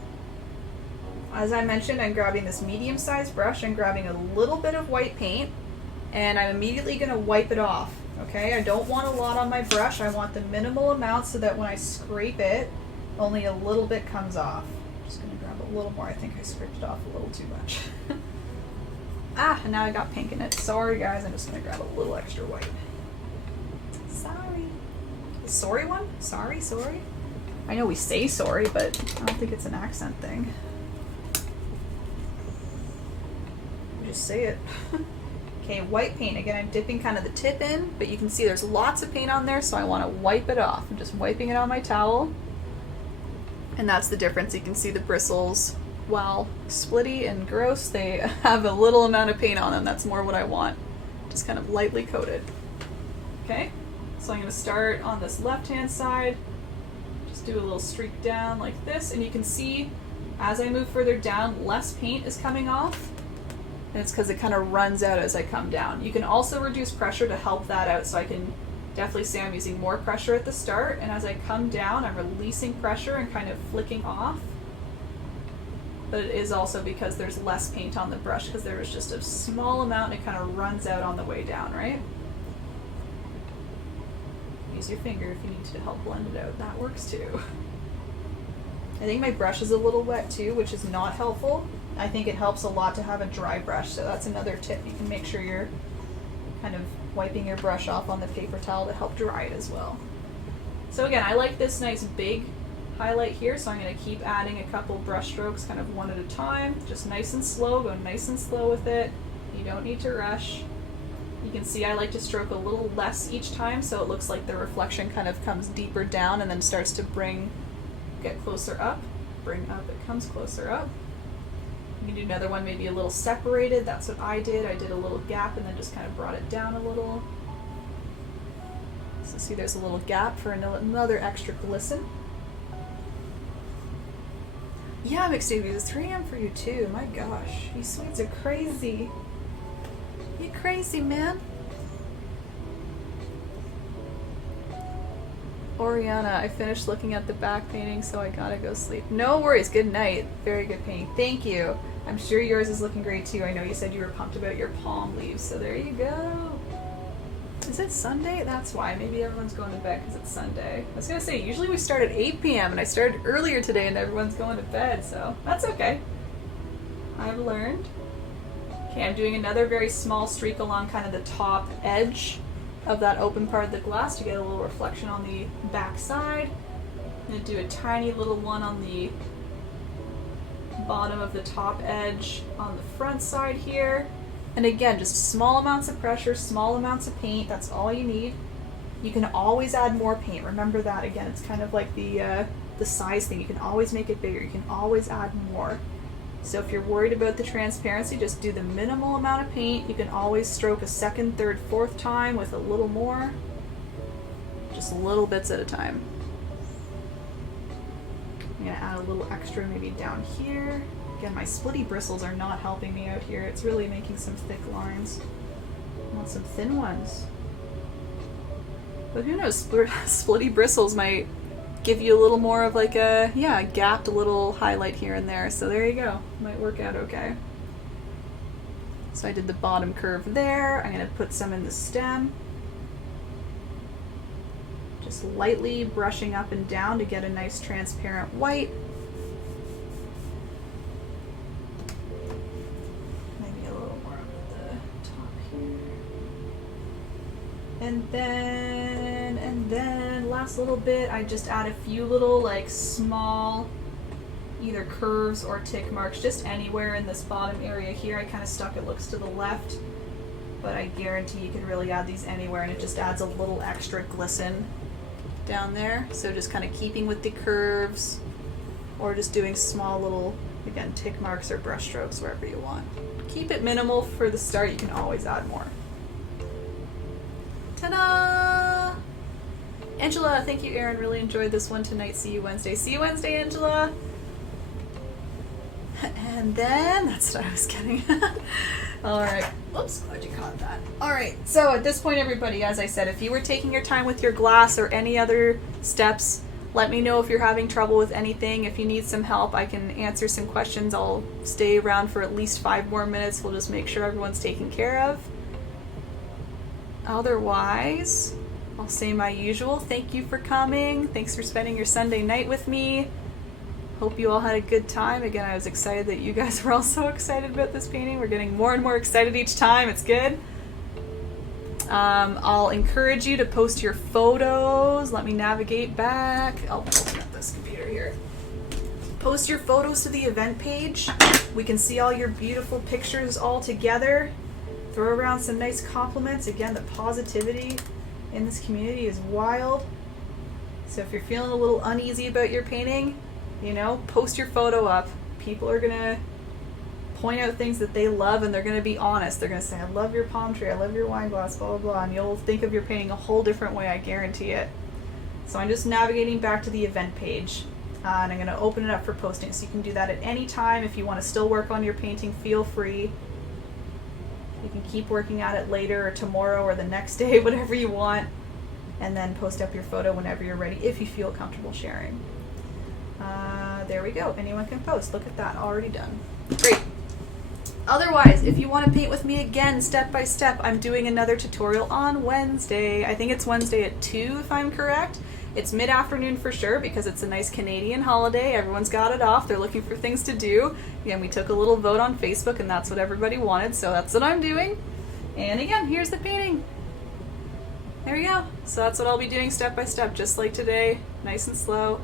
as I mentioned, I'm grabbing this medium-sized brush and grabbing a little bit of white paint, and I'm immediately going to wipe it off. Okay, I don't want a lot on my brush. I want the minimal amount so that when I scrape it, only a little bit comes off. I'm just going to grab a little more. I think I scraped it off a little too much. And now I got pink in it. Sorry guys, I'm just going to grab a little extra white. Sorry. The sorry one? Sorry? I know we say sorry, but I don't think it's an accent thing. Just say it. Okay, white paint. Again, I'm dipping kind of the tip in, but you can see there's lots of paint on there, so I want to wipe it off. I'm just wiping it on my towel. And that's the difference. You can see the bristles, while splitty and gross, they have a little amount of paint on them. That's more what I want. Just kind of lightly coated. Okay, so I'm going to start on this left-hand side. Just do a little streak down like this, and you can see as I move further down, less paint is coming off. And it's because it kind of runs out as I come down. You can also reduce pressure to help that out, so I can definitely say I'm using more pressure at the start, and as I come down I'm releasing pressure and kind of flicking off. But it is also because there's less paint on the brush because there was just a small amount and it kind of runs out on the way down, right? Use your finger if you need to help blend it out. That works too. I think my brush is a little wet too, which is not helpful. I think it helps a lot to have a dry brush, so that's another tip. You can make sure you're kind of wiping your brush off on the paper towel to help dry it as well. So again, I like this nice big highlight here, so I'm going to keep adding a couple brush strokes kind of one at a time, just nice and slow, go nice and slow with it. You don't need to rush. You can see I like to stroke a little less each time, so it looks like the reflection kind of comes deeper down and then starts to get closer up. Bring up, it comes closer up. You can do another one maybe a little separated. That's what I did. I did a little gap and then just kind of brought it down a little. So see there's a little gap for another extra glisten. Yeah, Mixed Babies, it's 3 AM for you too. My gosh, you Swedes are crazy. You crazy, man. Oriana, I finished looking at the back painting, so I gotta go sleep. No worries, good night. Very good painting. Thank you. I'm sure yours is looking great too. I know you said you were pumped about your palm leaves, so there you go. Is it Sunday? That's why. Maybe everyone's going to bed because it's Sunday. I was gonna say, usually we start at 8 PM and I started earlier today and everyone's going to bed, so that's okay. I've learned. Okay, I'm doing another very small streak along kind of the top edge of that open part of the glass to get a little reflection on the back side. I'm going to do a tiny little one on the bottom of the top edge on the front side here. And again, just small amounts of pressure, small amounts of paint, that's all you need. You can always add more paint. Remember that. Again, it's kind of like the size thing. You can always make it bigger. You can always add more. So if you're worried about the transparency, just do the minimal amount of paint. You can always stroke a second, third, fourth time with a little more. Just little bits at a time. I'm gonna add a little extra maybe down here. Again, my splitty bristles are not helping me out here. It's really making some thick lines. I want some thin ones. But who knows, splitty bristles might give you a little more of like a, yeah, gapped little highlight here and there. So there you go. Might work out okay. So I did the bottom curve there. I'm going to put some in the stem. Just lightly brushing up and down to get a nice transparent white. Maybe a little more up at the top here. And then last little bit, I just add a few little like small either curves or tick marks just anywhere in this bottom area here. I kind of stuck it looks to the left, but I guarantee you can really add these anywhere and it just adds a little extra glisten down there. So just kind of keeping with the curves or just doing small little, again, tick marks or brush strokes wherever you want. Keep it minimal for the start. You can always add more. Ta-da! Angela, thank you, Erin. Really enjoyed this one tonight. See you Wednesday. See you Wednesday, Angela. And then, that's what I was getting at. All right. Oops, glad you caught that. All right. So at this point, everybody, as I said, if you were taking your time with your glass or any other steps, let me know if you're having trouble with anything. If you need some help, I can answer some questions. I'll stay around for at least 5 more minutes. We'll just make sure everyone's taken care of. Otherwise, I'll say my usual. Thank you for coming. Thanks for spending your Sunday night with me. Hope you all had a good time. Again, I was excited that you guys were all so excited about this painting. We're getting more and more excited each time. It's good. I'll encourage you to post your photos. Let me navigate back. I'll open up this computer here. Post your photos to the event page. We can see all your beautiful pictures all together. Throw around some nice compliments. Again, the positivity in this community is wild. So if you're feeling a little uneasy about your painting, you know, post your photo up. People are gonna point out things that they love, and they're gonna be honest. They're gonna say, I love your palm tree, I love your wine glass, blah, blah, blah, and you'll think of your painting a whole different way, I guarantee it. So I'm just navigating back to the event page, and I'm gonna open it up for posting, so you can do that at any time. If you wanna still work on your painting, feel free. You can keep working at it later or tomorrow or the next day, whatever you want, and then post up your photo whenever you're ready, if you feel comfortable sharing. There we go. Anyone can post. Look at that. Already done. Great. Otherwise, if you want to paint with me again, step by step, I'm doing another tutorial on Wednesday. I think it's Wednesday at 2, if I'm correct. It's mid-afternoon for sure, because it's a nice Canadian holiday. Everyone's got it off. They're looking for things to do. Again, we took a little vote on Facebook, and that's what everybody wanted, so that's what I'm doing. And again, here's the painting. There you go. So that's what I'll be doing step by step, just like today. Nice and slow.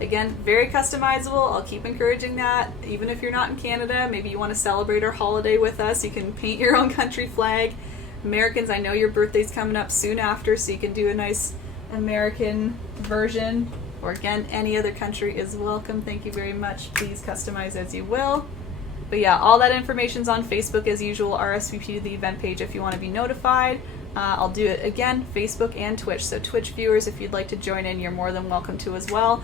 Again, very customizable. I'll keep encouraging that. Even if you're not in Canada, maybe you want to celebrate our holiday with us, you can paint your own country flag. Americans, I know your birthday's coming up soon after, so you can do a nice American version. Or again, any other country is welcome. Thank you very much. Please customize as you will. But yeah, all that information's on Facebook as usual. RSVP to the event page if you want to be notified. I'll do it again, Facebook and Twitch. So Twitch viewers, if you'd like to join in, you're more than welcome to as well.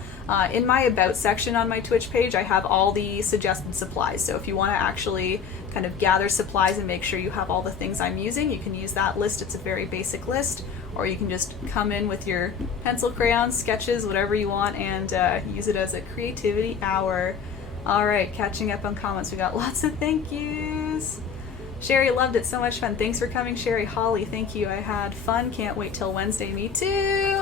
In my About section on my Twitch page, I have all the suggested supplies. So if you want to actually kind of gather supplies and make sure you have all the things I'm using, you can use that list. It's a very basic list. Or you can just come in with your pencil, crayons, sketches, whatever you want, and use it as a creativity hour. All right, catching up on comments. We got lots of thank yous. Sherry, loved it. So much fun. Thanks for coming, Sherry. Holly, thank you. I had fun. Can't wait till Wednesday. Me too.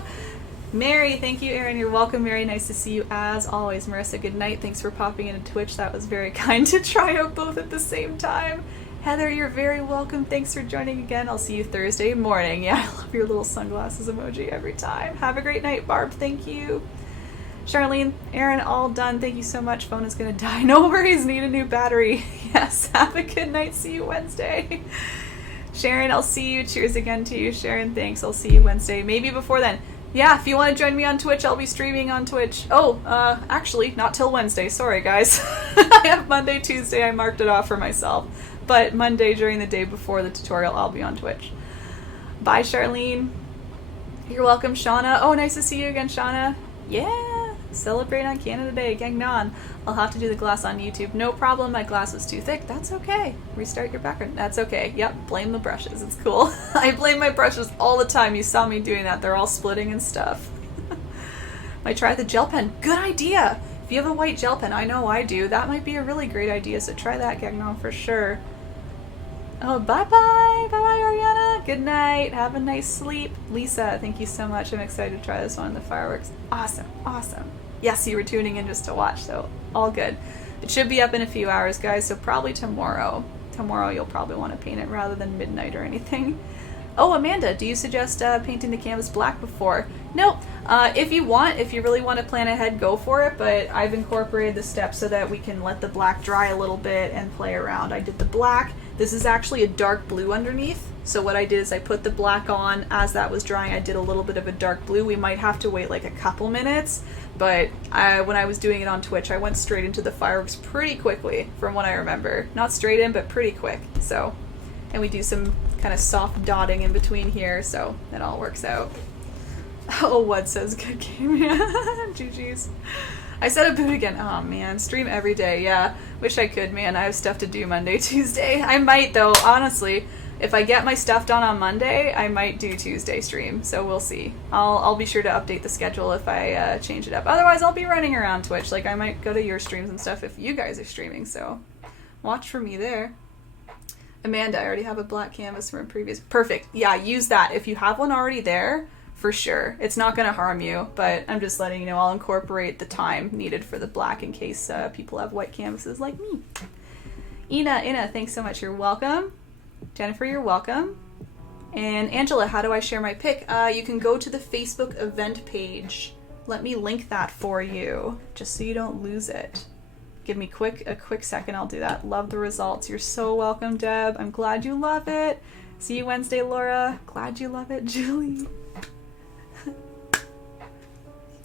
Mary, thank you. Erin, you're welcome. Mary, nice to see you as always. Marissa, good night. Thanks for popping into Twitch. That was very kind to try out both at the same time. Heather, you're very welcome. Thanks for joining again. I'll see you Thursday morning. Yeah, I love your little sunglasses emoji every time. Have a great night, Barb. Thank you. Charlene, Erin, all done. Thank you so much. Phone is going to die. No worries. Need a new battery. Yes. Have a good night. See you Wednesday. Sharon, I'll see you. Cheers again to you, Sharon. Thanks. I'll see you Wednesday. Maybe before then. Yeah, if you want to join me on Twitch, I'll be streaming on Twitch. Oh, actually, not till Wednesday. Sorry, guys. I have Monday, Tuesday. I marked it off for myself. But Monday, during the day before the tutorial, I'll be on Twitch. Bye, Charlene. You're welcome, Shauna. Oh, nice to see you again, Shauna. Yeah. Celebrate on Canada Day. Gagnon. I'll have to do the glass on YouTube. No problem. My glass was too thick. That's okay. Restart your background. That's okay. Yep. Blame the brushes. It's cool. I blame my brushes all the time. You saw me doing that. They're all splitting and stuff. Might try the gel pen. Good idea. If you have a white gel pen, I know I do. That might be a really great idea. So try that, Gagnon, for sure. Oh, bye-bye. Bye-bye, Ariana. Good night. Have a nice sleep. Lisa, thank you so much. I'm excited to try this one. The fireworks. Awesome. Awesome. Yes, you were tuning in just to watch, so all good. It should be up in a few hours, guys, so probably tomorrow. Tomorrow you'll probably want to paint it rather than midnight or anything. Oh, Amanda, do you suggest painting the canvas black before? No. If you want, if you really want to plan ahead, go for it, but I've incorporated the steps so that we can let the black dry a little bit and play around. I did the black. This is actually a dark blue underneath. So what I did is I put the black on. As that was drying, I did a little bit of a dark blue. We might have to wait like a couple minutes, but when I was doing it on Twitch, I went straight into the fireworks pretty quickly from what I remember. Not straight in, but pretty quick. So, and we do some kind of soft dotting in between here, so it all works out. Oh, what says good game? Yeah, GG's. I said a boot again. Oh man, stream every day. Yeah, wish I could, man. I have stuff to do Monday, Tuesday. I might though, honestly. If I get my stuff done on Monday, I might do Tuesday stream. So we'll see. I'll be sure to update the schedule if I change it up. Otherwise, I'll be running around Twitch. Like I might go to your streams and stuff if you guys are streaming. So watch for me there. Amanda, I already have a black canvas from a previous. Perfect. Yeah, use that. If you have one already there, for sure. It's not going to harm you, but I'm just letting you know I'll incorporate the time needed for the black in case people have white canvases like me. Ina, thanks so much. You're welcome. Jennifer, you're welcome. And Angela, how do I share my pic? You can go to the Facebook event page. Let me link that for you, just so you don't lose it. Give me a quick second, I'll do that. Love the results. You're so welcome, Deb. I'm glad you love it. See you Wednesday, Laura. Glad you love it, Julie.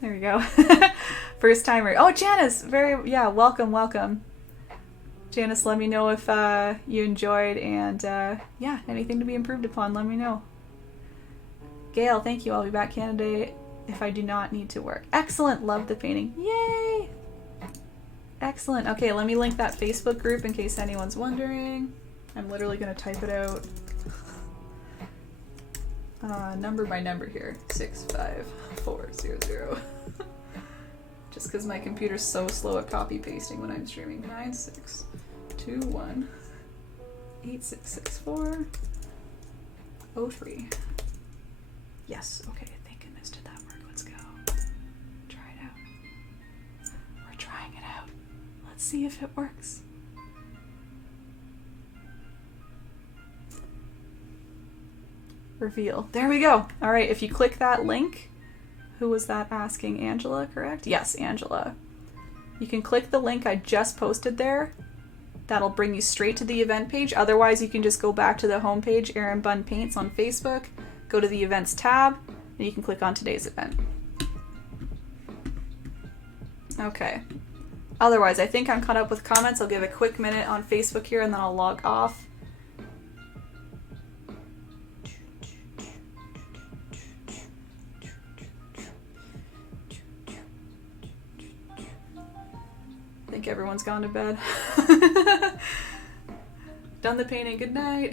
There we go. First timer. Oh, Janice, welcome. Janice, let me know if you enjoyed, and yeah, anything to be improved upon, let me know. Gail, thank you. I'll be back Canada if I do not need to work. Excellent. Love the painting. Yay! Excellent. Okay, let me link that Facebook group in case anyone's wondering. I'm literally going to type it out. Number by number here. 65400. Just because my computer's so slow at copy pasting when I'm streaming. 9621 8664 03. Yes, okay, thank goodness did that work. Let's go. Try it out. We're trying it out. Let's see if it works. Reveal. There we go. All right, if you click that link, who was that asking? Angela, correct? Yes, Angela. You can click the link I just posted there. That'll bring you straight to the event page. Otherwise, you can just go back to the homepage, erinbunpaints on Facebook, go to the events tab, and you can click on today's event. Okay. Otherwise, I think I'm caught up with comments. I'll give a quick minute on Facebook here, and then I'll log off. I think everyone's gone to bed. Done the painting. Good night.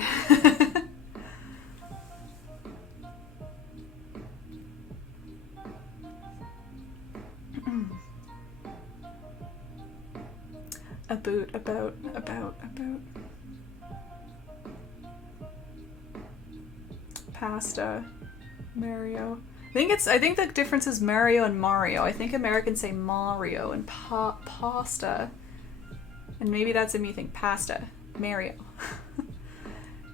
About. Pasta. Mario. I think the difference is Mario and Mario. I think Americans say Mario and pasta. And maybe that's a me thing. Pasta. Mario.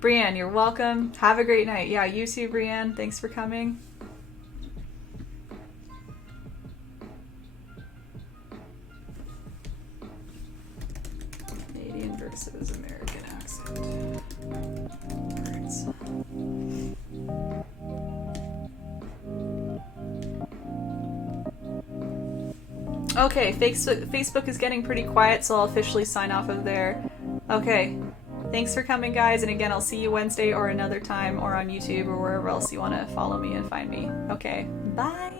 Brienne, you're welcome. Have a great night. Yeah, you too, Brienne. Thanks for coming. Canadian versus American accent. Words. Okay, Facebook is getting pretty quiet, so I'll officially sign off of there. Okay, thanks for coming, guys, and again, I'll see you Wednesday or another time, or on YouTube, or wherever else you want to follow me and find me. Okay, bye!